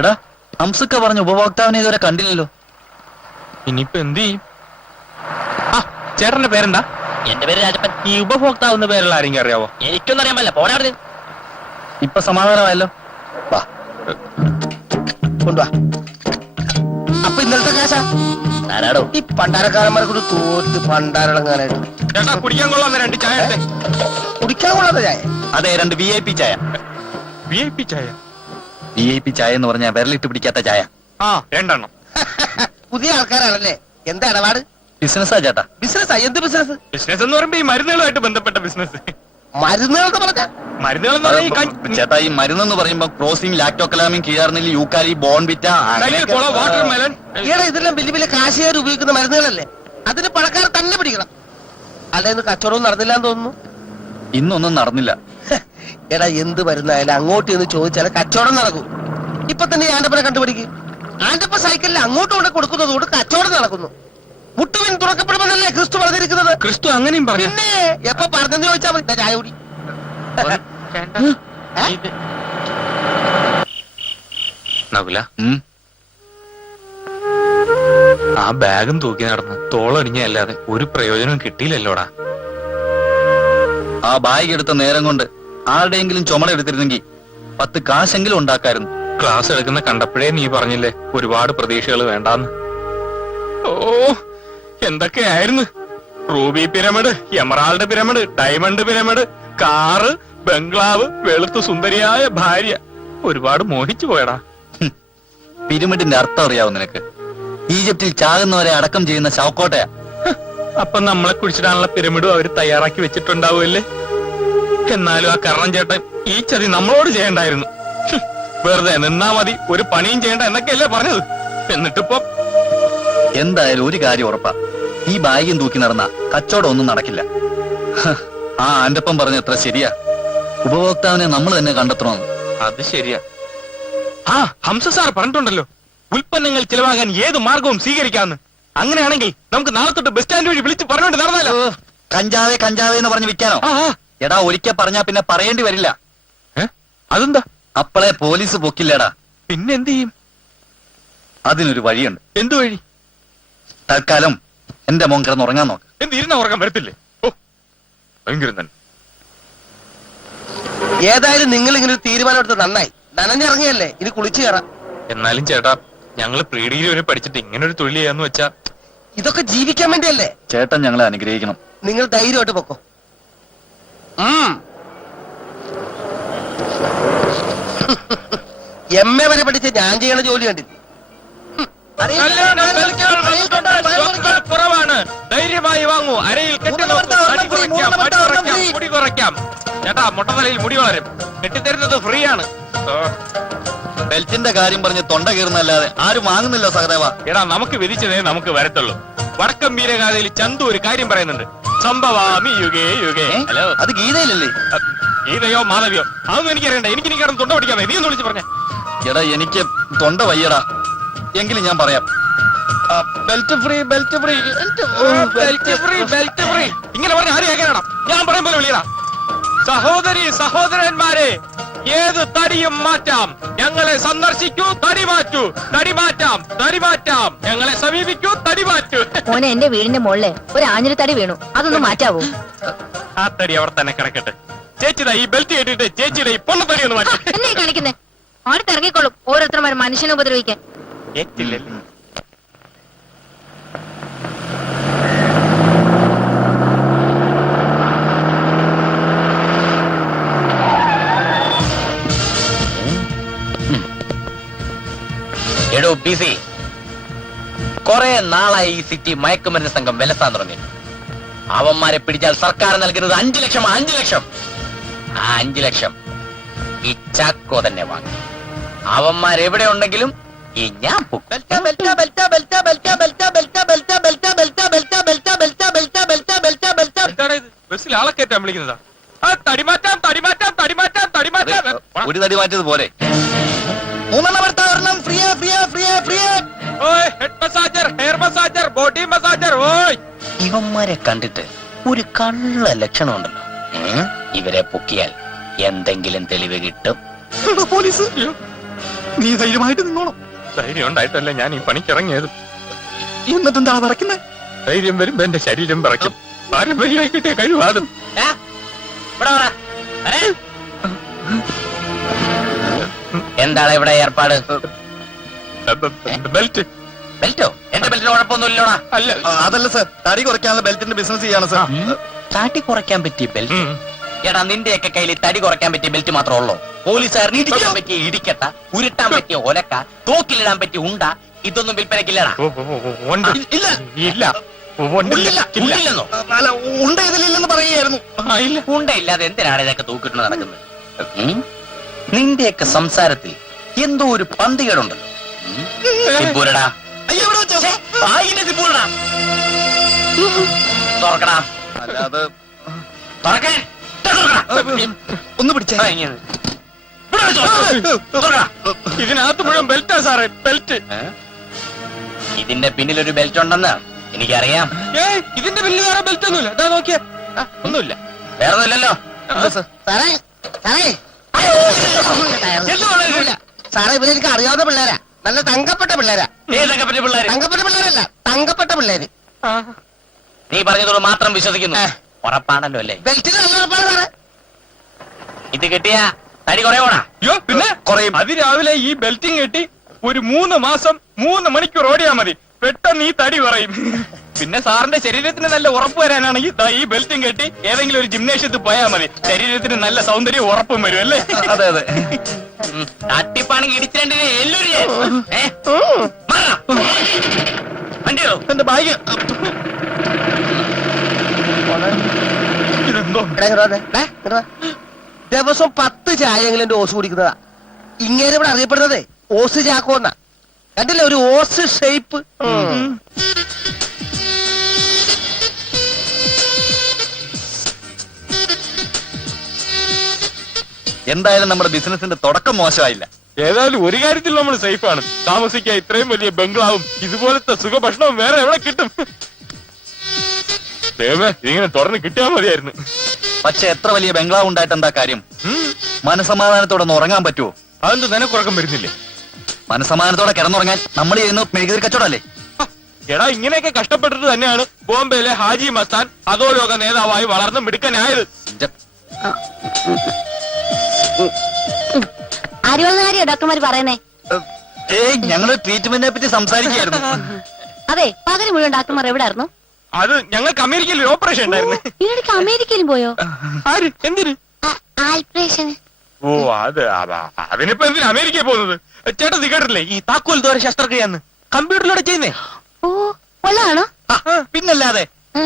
എടാ, ഹംസക്ക പറഞ്ഞ ഉപഭോക്താവിനെ ഇതുവരെ കണ്ടില്ലല്ലോ. ഇനിയിപ്പോ എന്ത് ചെയ്യും? ആ, ചേട്ടന്റെ പേരെന്താ? എന്റെ പേര് രാജപ്പൻ. ഈ ഉപഭോക്താവ് പേരുള്ള ആരെങ്കിലും അറിയാവോ? എനിക്കൊന്നും അറിയാൻ പറ്റില്ല. പോരാടുന്നത് ഇപ്പൊ സമാധാനമായല്ലോ. വാ, കൊണ്ടുവാ. അപ്പൊ ഇന്നലത്തെ കാശാ ആരാടോ? ഈ പണ്ടാരക്കാരന്മാരെ കൂടി തോറ്റ് പണ്ടാരടങ്ങാനായിട്ട്. ചേട്ടാ, കുടിക്കാൻ കൊള്ളാവുന്ന 2 ചായ എടുത്തേ. കുടിക്കാൻ കൊള്ളാത്ത ചായ. അതെ, 2 VIP ചായ. VIP ചായ? VIP ചായ എന്ന് പറഞ്ഞാൽ വിരലിട്ട് പിടിക്കാത്ത ചായ. ആ, 2 എണ്ണം. പുതിയ ആൾക്കാരാണല്ലേ? എന്താ ഇടപാട്? ബിസിനസ്സാ ചേട്ടാ. ബിസിനസ്സാ? എന്ത് ബിസിനസ്? ബിസിനസ് എന്ന് പറയുമ്പോ ഈ മരുന്നുകളുമായിട്ട് ബന്ധപ്പെട്ട ബിസിനസ്. മരുന്നുകളൊക്കെ പറഞ്ഞ മരുന്നുകൾ എന്ന് പറഞ്ഞാൽ ചേട്ടാ, ഈ മരുന്നെന്ന് പറയുമ്പോ ക്രോസിംഗ്, ലാക്ടോകലാമിൻ, കീഴാർനെല്ലി, യൂക്കാലി, ബോൺവിറ്റ, വാട്ടർ മെലൺ. ഈടെ ഇതെല്ലാം വലിയ വലിയ കാശുകാർ ഉപയോഗിക്കുന്ന മരുന്നുകളല്ലേ? അതിന് പണക്കാർ തന്നെ പിടിക്കണം. അല്ലെന്ന് കച്ചവടവും നടന്നില്ല എന്ന് തോന്നുന്നു. ഇന്നൊന്നും നടന്നില്ല. എടാ, എന്ത് മരുന്നായാലും അങ്ങോട്ട് എന്ന് ചോദിച്ചാൽ കച്ചവടം നടക്കും. ഇപ്പൊ തന്നെ ആന്റപ്പനെ കണ്ടുപിടിക്കും. ആന്റപ്പ സൈക്കിളിൽ അങ്ങോട്ട് കൊണ്ട് കൊടുക്കുന്നത് കൊണ്ട് കച്ചവടം നടക്കുന്നു. മുട്ടുവിൻ തുറക്കപ്പെടുമെന്നല്ലേ ക്രിസ്തു പറഞ്ഞിരിക്കുന്നത്? ക്രിസ്തു അങ്ങനെയും പറഞ്ഞു. പിന്നെ എപ്പോ പറഞ്ഞെന്ന് ചോദിച്ചാൽ മതി. ചായ കുടി. നകുല, ആ ബാഗും തൂക്കി നടന്ന് തോളൊടിഞ്ഞല്ലാതെ ഒരു പ്രയോജനവും കിട്ടിയില്ലല്ലോടാ. ആ ബാഗ് എടുത്ത നേരം കൊണ്ട് ആരുടെയെങ്കിലും ചുമല എടുത്തിരുന്നെങ്കിൽ 10 കാശെങ്കിലും ഉണ്ടാക്കായിരുന്നു. ക്ലാസ് എടുക്കുന്ന കണ്ടപ്പോഴേ നീ പറഞ്ഞില്ലേ ഒരുപാട് പ്രതീക്ഷകൾ വേണ്ടാന്ന്. ഓ, എന്തൊക്കെയായിരുന്നു! Ruby pyramid, emerald pyramid, diamond pyramid, car, bungalow, വെളുത്തു സുന്ദരിയായ ഭാര്യ. ഒരുപാട് മോഹിച്ചു പോയടാ. പിരമിഡിന്റെ അർത്ഥം അറിയാവും നിനക്ക്? ഈജിപ്തിൽ ചാകുന്നവരെ അടക്കം ചെയ്യുന്ന ശവക്കോട്ടയാ. അപ്പൊ നമ്മളെ കുഴിച്ചിടാനുള്ള പിരമിഡും അവര് തയ്യാറാക്കി വെച്ചിട്ടുണ്ടാവുമല്ലേ? എന്നാലും ആ കർണൻ ചേട്ടൻ ഈ ചതി നമ്മളോട് ചെയ്യണ്ടായിരുന്നു. വെറുതെ നിന്നാ മതി, ഒരു പണിയും ചെയ്യണ്ട എന്നൊക്കെയല്ലേ പറഞ്ഞത്. എന്നിട്ടിപ്പോ എന്തായാലും ഒരു കാര്യം ഉറപ്പാ, ഈ ബാഗും തൂക്കി നടന്ന കച്ചവടം ഒന്നും നടക്കില്ല. ആ ആന്റപ്പം പറഞ്ഞ എത്ര ശരിയാ. ഉപഭോക്താവിനെ നമ്മൾ തന്നെ കണ്ടെത്തണമെന്ന്. അത് ശരിയാ. ആ ഹംസ സാർ പറഞ്ഞിട്ടുണ്ടല്ലോ, ഉൽപ്പന്നങ്ങൾ ചിലവാകാൻ ഏത് മാർഗവും സ്വീകരിക്കാമെന്ന്. അങ്ങനെയാണെങ്കിൽ നമുക്ക് നാളെ തൊട്ട് ബസ് സ്റ്റാൻഡ് വഴി വിളിച്ച് പറഞ്ഞോണ്ട് നടന്നാലോ? കഞ്ചാവേ കഞ്ചാവേ എന്ന് പറഞ്ഞ് വിൽക്കാനോ? എടാ, ഒരിക്കൽ പറഞ്ഞാ പിന്നെ പറയേണ്ടി വരില്ല. അതെന്താ? അപ്പളെ പോലീസ് പൊക്കില്ലടാ. പിന്നെ എന്ത് ചെയ്യും? അതിനൊരു വഴിയുണ്ട്. എന്തു വഴി? തൽക്കാലം എന്റെ മോൻ കിടന്ന് ഉറങ്ങാൻ നോക്ക്. എന്ത് ഇരുന്ന ഉറങ്ങാൻ വരത്തില്ലേ? ഓ ഭയങ്കരം തന്നെ. ഏതായാലും നിങ്ങൾ ഇങ്ങനെ ഒരു തീരുമാനം എടുത്തത് നന്നായി. നനഞ്ഞിറങ്ങിയല്ലേ, ഇനി കുളിച്ചു കയറാം. എന്നാലും ചേട്ടാ, ഞങ്ങള് പ്രീ ഡിഗ്രി വരെ പഠിച്ചിട്ട് ഇങ്ങനെ ഒരു തൊഴിൽ ചെയ്യാന്ന് വെച്ചാ ഇതൊക്കെ ജീവിക്കാൻ വേണ്ടിയല്ലേ? ചേട്ടൻ ഞങ്ങളെ അനുഗ്രഹിക്കണം. നിങ്ങൾ ധൈര്യമായിട്ട് പൊക്കോ. MA വരെ പഠിച്ച ഞാൻ ചെയ്യണ ജോലി കണ്ടില്ല. കുറവാണ്. ധൈര്യമായി വാങ്ങൂ. അരയിൽ കെട്ടി നോക്കൂ. തടി കുറയ്ക്കാം, പടി കുറയ്ക്കാം, മുടി കുറയ്ക്കാം. ചേട്ടാ, മുട്ടത്തലയിൽ മുടി വളരും. കെട്ടിത്തരുന്നത് ഫ്രീ ആണ്. ബെൽറ്റിന്റെ കാര്യം പറഞ്ഞ് തൊണ്ട കീറുന്നല്ലാതെ ആരും വാങ്ങുന്നില്ല സഹദേവ. എടാ, നമുക്ക് വിധിച്ചതേ നമുക്ക് വരത്തുള്ളൂ. വടക്കം വീരഗാഥയിൽ ചന്തു ഒരു കാര്യം പറയുന്നുണ്ട്. സംഭവാമി യുഗേ യുഗേ. ഹലോ, അത് ഗീതയിലല്ലേ? ഗീതയോ മാധവിയോ അതൊന്നും എനിക്കറിയണ്ട. എനിക്ക് കിടന്ന് തൊണ്ട പിടിക്കാമേ. നീ ഒന്ന് വിളിച്ച് പറഞ്ഞേ. എടാ, എനിക്ക് തൊണ്ട വയ്യടാ. എങ്കിലും ഞാൻ പറയാം. Belt free, belt free, belt free, belt free. ഇങ്ങനെ പറഞ്ഞ ആരും കേൾക്കണം. ഞാൻ പറയും പോലെ വിളിയടാ. സഹോദരി സഹോദരന്മാരെ, ഏത് തടിയും മാറ്റാം. ഞങ്ങളെ സന്ദർശിക്കൂ, തടി മാറ്റൂ. തടി മാറ്റാം, തടി മാറ്റാം. ഞങ്ങളെ സമീപിക്കൂ, തടി മാറ്റൂ. മോനെ, എന്റെ വീടിന്റെ മുകളില് ഒരു ആഞ്ഞിലി തടി വീണു. അതൊന്ന് മാറ്റാവൂ? ആ തടി അവിടെ തന്നെ കിടക്കട്ടെ. ചേച്ചിതാ ഈ ബെൽറ്റ് കേട്ടിട്ട് ചേച്ചിയുടെ ഈ പൊണ്ണത്തടി ഒന്ന് മാറ്റി. എന്നെ കാണിക്കുന്നേ? അടുത്ത് ഇറങ്ങിക്കോളും ഓരോരുത്തരും മനുഷ്യനെ ഉപദ്രവിക്കാൻ. ഏറ്റില്ലല്ലേ? എടോ ബിസി, കുറെ നാളായി ഈ സിറ്റി മയക്കുമരുന്ന് സംഘം വിലസാൻ തുടങ്ങി. അവന്മാരെ പിടിച്ചാൽ സർക്കാർ നൽകുന്നത് 5 ലക്ഷം. 5 ലക്ഷം. ആ 5 ലക്ഷം ഈ ചാക്കോ തന്നെ വാങ്ങി. അവന്മാരെവിടെ ഉണ്ടെങ്കിലും ഈ ഞാൻ ബസ്സിൽ ആളെ കയറ്റാൻ വിളിക്കുന്നതാ. തടി മാറ്റാം, തടി മാറ്റാം, തടി മാറ്റാം, തടി മാറ്റാം. ഒരു തടി മാറ്റിയത് പോലെ. 3 ഒരെണ്ണം ഫ്രീ ഫ്രീ ഫ്രീ ഫ്രീ. ഓയ്, head massager, hair massager, body massager. ഓയ്, ഇവന്മാരെ കണ്ടിട്ട് ഒരു കള്ള ലക്ഷണമുണ്ടല്ലോ. ഇവരെ പൊക്കിയാൽ എന്തെങ്കിലും തെളിവ് കിട്ടും. പോലീസ്, നീ ധൈര്യമായിട്ട് നിന്നോണം. ധൈര്യം ഉണ്ടായിട്ടല്ല ഞാൻ ഈ പണിക്കിറങ്ങിയത്. എന്നിട്ടെന്താ പറക്കുന്നത്? ധൈര്യം വരുമ്പോ എന്റെ ശരീരം പറയ്ക്കും. പാരമ്പര്യമായി കിട്ടിയ കഴിവാതും. എന്താണ് ഇവിടെ ഏർപ്പാട്? ബെൽറ്റ്. ബെൽറ്റോ? എന്റെ ബെൽറ്റിന് കുഴപ്പമൊന്നുമില്ലോടാ. അല്ല, അതല്ല സാർ, തടി കുറയ്ക്കാനുള്ള ബെൽറ്റിന്റെ ബിസിനസ് ചെയ്യാണ് സാർ. തടി കുറയ്ക്കാൻ പറ്റിയ ബെൽറ്റ്? എടാ, നിന്റെയൊക്കെ കയ്യിൽ തടി കുറയ്ക്കാൻ പറ്റിയ ബെൽറ്റ് മാത്രമേ ഉള്ളൂ. പോലീസുകാരന് ഇടിക്കാൻ പറ്റിയ ഇടിക്കട്ട, ഉരുട്ടാൻ പറ്റിയ ഒലക്ക, തോക്കിലിടാൻ പറ്റിയ ഉണ്ട, ഇതൊന്നും വിൽപ്പനക്കില്ലടാ. ഇല്ല ഇല്ല, ഉണ്ടില്ലെന്നോ? ഉണ്ട ഇതിലില്ലെന്ന് പറയുകയായിരുന്നു. ഉണ്ടയില്ലാതെ എന്തിനാണ് ഇതൊക്കെ തൂക്കിട്ട് നടക്കുന്നത്? നിന്റെയൊക്കെ സംസാരത്തിൽ എന്തോ ഒരു പന്തികേടുണ്ടല്ലോ. സിപ്പൂരടാ, തുറക്കടാ. അല്ലാതെ തുറക്കാൻ ഒന്ന് പിടിച്ചേ. ഇതിനകത്ത് മുഴുവൻ ബെൽറ്റാ സാറേ, ബെൽറ്റ്. ഇതിന്റെ പിന്നിലൊരു ബെൽറ്റ് ഉണ്ടെന്ന് എനിക്കറിയാം. ഇതിന്റെ പിന്നിൽ വേറെ ബെൽറ്റ് ഒന്നുമില്ല. ഇതാ നോക്കിയേ, ഒന്നുമില്ല. വേറെ ഒന്നുമില്ലല്ലോ. സാറേ സാറേ സാറേ, ഇവരെ എനിക്ക് അറിയാവുന്ന പിള്ളേരാ. നല്ല തങ്കപ്പെട്ട പിള്ളേരാ. ഏതൊക്കെ പറ്റിയ പിള്ളേര്? തങ്കപ്പെട്ട പിള്ളേരല്ല, തങ്കപ്പെട്ട പിള്ളേര്. നീ പറഞ്ഞതോട് മാത്രം വിശ്വസിക്കുന്നു. ഉറപ്പാണല്ലോ അല്ലേ? ബെൽറ്റിന് നല്ല ഉറപ്പാണ് സാറേ. ഇത് കിട്ടിയ തടി കുറയോടാ. അയ്യോ, പിന്നെ കുറയും. അതിരാവിലെ ഈ ബെൽറ്റിങ് കെട്ടി ഒരു 3 മാസം 3 മണിക്കൂർ ഓടിയാ മതി. പെട്ടെന്ന് ഈ തടി കുറയും. പിന്നെ സാറിന്റെ ശരീരത്തിന് നല്ല ഉറപ്പ് വരാനാണെങ്കിൽ ഈ ബെൽറ്റും കെട്ടി ഏതെങ്കിലും ഒരു ജിംനേഷ്യത്തിൽ പോയാൽ മതി. ശരീരത്തിന് നല്ല സൗന്ദര്യം ഉറപ്പും വരും അല്ലേ? അതെ അതെ. തട്ടിപ്പാണെങ്കിൽ ഇടിച്ചിരണ്ടിനെ വണ്ടിയോ? എന്റെ ബാഗ്. ഇതെന്തോ? ദിവസം 10 ചായയെങ്കിലും എന്റെ ഓസ് കുടിക്കുന്നതാ. ഇങ്ങനെ ഇവിടെ അറിയപ്പെടുന്നതേ ഓസ് ചാക്കോന്നാ. കണ്ടില്ലേ ഒരു ഓസ് ഷേപ്പ്. എന്തായാലും നമ്മുടെ ബിസിനസിന്റെ തുടക്കം മോശമായില്ല. ഏതായാലും ഒരു കാര്യത്തിൽ നമ്മൾ സേഫാണ്. താമസിക്കാൻ ഇത്രയും വലിയ ബംഗ്ലാവും ഇതുപോലത്തെ സുഖഭക്ഷണവും വേറെ എവിടെ കിട്ടും? ദൈവമേ, ഇതിങ്ങനെ തുറന്ന് കിട്ടിയാൽ മതിയായിരുന്നു. പക്ഷെ എത്ര വലിയ ബംഗ്ലാവ് ഉണ്ടായിട്ട് എന്താ കാര്യം? മനസമാധാനത്തോടെ ഒന്ന് ഉറങ്ങാൻ പറ്റുമോ? അതെന്ത് നിനക്കുറക്കം വരുന്നില്ലേ? മനസമാധാനത്തോടെ കിടന്നുറങ്ങാൻ നമ്മൾ ചെയ്യുന്ന മെഴുകുതിരി കച്ചവടമല്ലേ? എടാ, ഇങ്ങനെയൊക്കെ കഷ്ടപ്പെട്ടിട്ട് തന്നെയാണ് ബോംബെയിലെ ഹാജി മസ്താൻ അധോലോക നേതാവായി വളർന്ന് മിടുക്കനായത്. ആര് വന്ന കാര്യ ഡോക്ടർമാര് പറയുന്നേ? ഞങ്ങള് ട്രീറ്റ്മെന്റിനെ പറ്റി സംസാരിക്കുകയായിരുന്നു. അതെ, പകരം മുഴുവൻ ഡോക്ടർമാർ എവിടെ ആയിരുന്നു? അത് ഞങ്ങൾക്ക് അമേരിക്കയിൽ ഒരു ഓപ്പറേഷൻ ഉണ്ടായിരുന്നു. ഇതിനിടയ്ക്ക് അമേരിക്കയിലും പോയോ? ആര്? എന്തിന്? ആൽപ്രേഷന്. ഓ, അതിനിപ്പോ എന്തിനാ അമേരിക്കയിൽ പോകുന്നത്? ചേട്ടാ കേട്ടില്ലേ ഈ താക്കോൽ ദ്വാര ശസ്ത്രക്രിയാന്ന് കമ്പ്യൂട്ടറിലൂടെ ചെയ്യുന്നേ? ഓ, കൊള്ളാണോ? പിന്നല്ലാതെ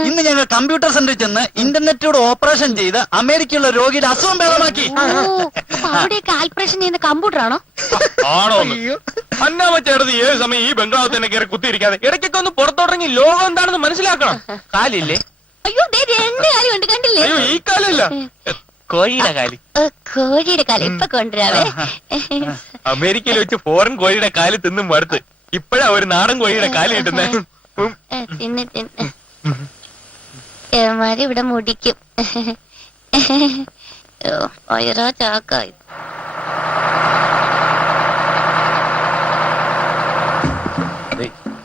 ഇന്ന് ഞങ്ങൾ കമ്പ്യൂട്ടർ സെന്ററിൽ ചെന്ന് ഇന്റർനെറ്റിലൂടെ ഓപ്പറേഷൻ ചെയ്ത് അമേരിക്കയുള്ള രോഗിയുടെ അസുഖം ഭേദമാക്കി. അവിടെയൊക്കെ ആൽപ്രേഷൻ ചെയ്യുന്ന കമ്പ്യൂട്ടർ ആണോ? ആണോ? അന്നാമ ചേട്ടത് ഏത് സമയം ഈ ബംഗ്ലാവ് തന്നെ കയറി കുത്തിയിരിക്കാതെ ഇടയ്ക്കൊക്കെ ഒന്ന് പുറത്തോട്ടിറങ്ങി ലോകം എന്താണെന്ന് മനസ്സിലാക്കണം. കാലില്ലേ? അയ്യോ, രണ്ട് കാലുണ്ട്, കണ്ടില്ലേ? അയ്യോ, ഈ കാലല്ല, കോഴിയുടെ കാല്. കോഴിയുടെ കാല് ഇപ്പൊ കൊണ്ടുവരാവേ. അമേരിക്കയിൽ വെച്ച് ഫോറിൻ കോഴിയുടെ കാല് തിന്നും മടുത്ത് ഇപ്പഴാ ഒരു നാടൻ കോഴിയുടെ കാല് കിട്ടുന്നേ. ഇവിടെ മുടിക്കും. വയറാ ചാക്കായി.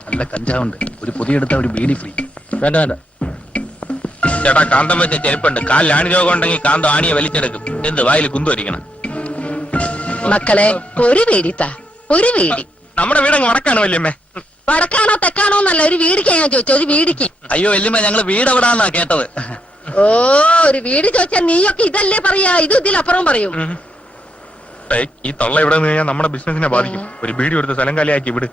നല്ല കഞ്ചാവുണ്ട്, ഒരു പുതിയ എടുത്ത ഒരു ബീഡി ഫ്രീ. വേണ്ട വേണ്ട ചേട്ടാ, കാന്തം വെച്ച ചെരുപ്പുണ്ട്. കാലിൽ ആണി രോഗം ഉണ്ടെങ്കിൽ കാന്തം ആണിയെ വലിച്ചെടുക്കും. എന്ത് വായിൽ കുന്തുവരിക്കണം? മക്കളെ, ഒരു വീടിത്താ, ഒരു വീടി. നമ്മുടെ വീടങ്ങ് വടക്കാണ് വല്യമ്മേ. വടക്കാണോ തെക്കാണോ എന്നല്ല, ഒരു വീടിക്കാ ഞാൻ ചോദിച്ചു, ഒരു വീടിക്ക്. അയ്യോ വല്യമ്മ, ഞങ്ങള് വീട് എവിടാന്നാ കേട്ടത്. ഓ, ഒരു വീട് ചോദിച്ചാ നീയൊക്കെ ഇതല്ലേ പറയാ, ഇത് ഇതിലപ്പുറം പറയും. ഈ തള്ള ഇവിടെ നിന്ന് കഴിഞ്ഞാൽ നമ്മുടെ ബിസിനസിനെ ബാധിക്കും. ഒരു ബീഡി എടുത്ത് സ്ഥലം കാലിയാക്കി വിട്.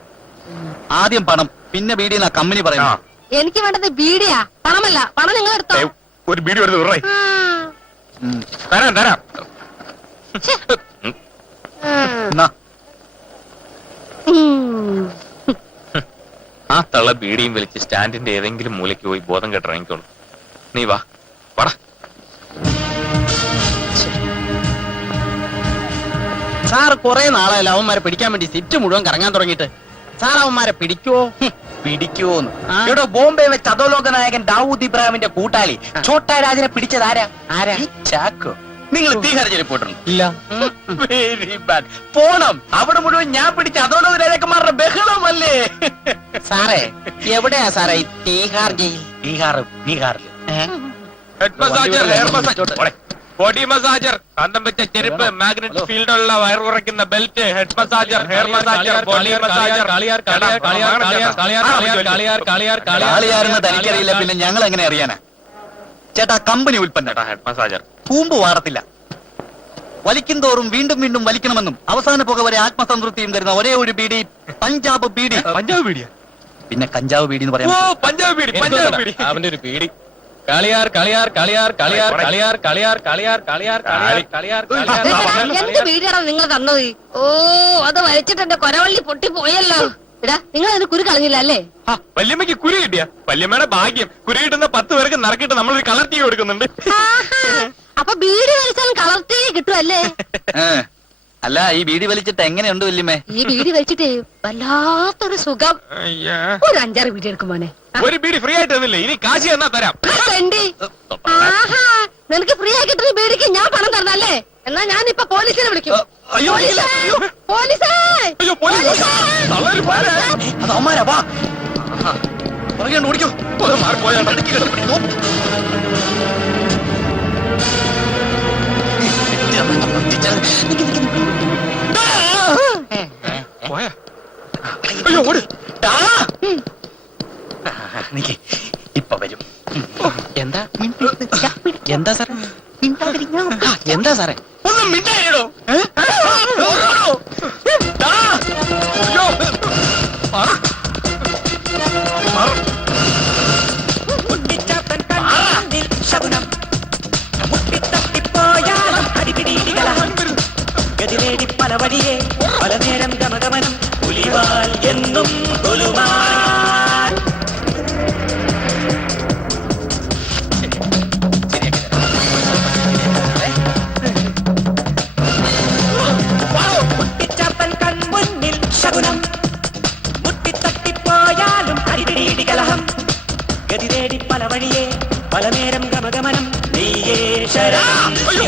ആദ്യം പണം, പിന്നെ ബീഡി എന്നാ കമ്പനി പറയാ. എനിക്ക് വേണ്ടത് ബീഡിയാ, പണമല്ല. പണം നിങ്ങൾ എടുത്തോ. ഒരു ബീഡി എടുത്ത് വിടറേ. തരാം തരാം. ആ തള്ള ബീഡിയും വലിച്ച് സ്റ്റാൻഡിന്റെ ഏതെങ്കിലും മൂലയ്ക്ക് പോയി ബോധം കെട്ടിറങ്ങിക്കോളൂ. നീ വാ, വാടാ. സാർ കുറെ നാളായല്ലോ അവന്മാരെ പിടിക്കാൻ വേണ്ടി സിറ്റ് മുഴുവൻ കറങ്ങാൻ തുടങ്ങിയിട്ട്. സാർ അവന്മാരെ പിടിക്കുവോ? പിടിക്കുവോന്ന്? ഇവിടെ ബോംബെ വെച്ച് അധോലോക നായകൻ ദാവൂദ് ഇബ്രാഹിമിന്റെ കൂട്ടാളി ഛോട്ടാ രാജനെ പിടിച്ചത് ആരാ? ഈ ചാക്കോ. നിങ്ങൾ തീഹാർ ജയിലിൽ പോയിട്ടുണ്ട്? ഇല്ല. Very bad. പോണം, അവിടെ മുഴുവൻ ഞാൻ പിടിച്ച അധോലോക രാജാക്കന്മാരുടെ ബഹളമല്ലേ. സാറേ, എവിടെയാ സാറേ ഈ തീഹാർ ജയിൽ? ബീഹാറിൽ head massager, hair massager, body massager, കാന്തം വെച്ച ചെരുപ്പ്, മാഗ്നറ്റ് ഫീൽഡ് ഉള്ള വയർ ഉറയ്ക്കുന്ന belt, head massager, hair massager, body massager. കാളിയാരെന്ന് തനിക്കറിയില്ല, പിന്നെ ഞങ്ങൾ എങ്ങനെ അറിയാനാ? ചേട്ടാ, കമ്പനി ഉൽപ്പന്നം ഹെഡ് മസാജർ കൂമ്പ് വാറത്തില്ല. വലിക്കും തോറും വീണ്ടും വീണ്ടും വലിക്കണമെന്നും അവസാന പുക വരെ ആത്മസംതൃപ്തിയും തരുന്ന ഒരേ ഒരു ബീഡി പഞ്ചാബ് ബീഡി. പഞ്ചാബ് ബീഡിയാ? പിന്നെ കഞ്ചാവ് ബീഡി എന്ന് പറയാം. പഞ്ചാബ് ബീഡി, പഞ്ചാബ് ബീഡി. അവന്റെ ഒരു പീടി. കളിയാർ കളിയാർ കളിയാർ കളിയാർ കളിയാർ കളിയാർ കളിയാർ കളിയാർ കളിയാർ കളിയാർ. എന്ത് വീടാണ് നിങ്ങൾ തന്നത്? ഓ, അത് വലിച്ചിട്ട് എന്റെ കൊരവള്ളി പൊട്ടിപ്പോയല്ലോ. എടാ, നിങ്ങൾ അതിന് കുരു കളഞ്ഞില്ല അല്ലേ? വല്യമ്മയ്ക്ക് കുരു കിട്ടിയ വല്യമ്മയുടെ ഭാഗ്യം. കുരു കിട്ടുന്ന 10 പേർക്ക് നറുക്കിട്ട് നമ്മളൊരു കളർ ടീ കൊടുക്കുന്നുണ്ട്. അപ്പൊ ബീഡി വലിച്ചാലും കളർ ടീ കിട്ടുമല്ലേ? അല്ല, ഈ ബീഡി വലിച്ചിട്ട് എങ്ങനെയുണ്ട് വല്യമ്മേ? ഈ ബീഡി വലിച്ചിട്ട് വല്ലാത്തൊരു സുഖം. ഒരു 5-6 ബീഡി എടുക്കും മോനെ. ഒരു ബീഡി ഫ്രീ ആയിട്ട് തന്നില്ലേ, ഇനി കാശി എന്നാ തരാം. നിനക്ക് ഫ്രീ ആയി കിട്ടുന്ന ബീഡിക്ക് ഞാൻ പണം തരണല്ലേ? എന്നാ ഞാനിപ്പൊ പോലീസിനെ വിളിക്കും. ഓടിക്കോ. ഇപ്പൊ വരും. എന്താ എന്താ സാറേ? എന്താ സാറേ? ഒന്നും മിണ്ടായിടോ. ഗതിലേടി പല വഴിയെ പല നേരം ഗമഗമനം പുലിവാൽ എന്നും കൊലുമാൻ.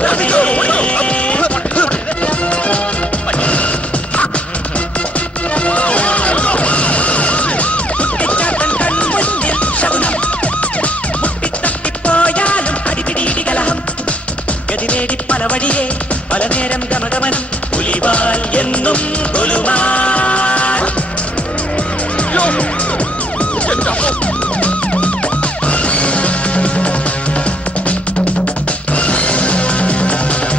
കുട്ടിച്ചാത്തൻ കൺമുന്നിൽ ശകുനം. മുട്ടിത്തട്ടിപ്പോയാലും അടിപിടിയിടി കലഹം. ഗതിവേടി പല വഴിയെ പല നേരം ഗമഗമനം. പുലിവാൽ എന്നും ഗുലുമാൽ.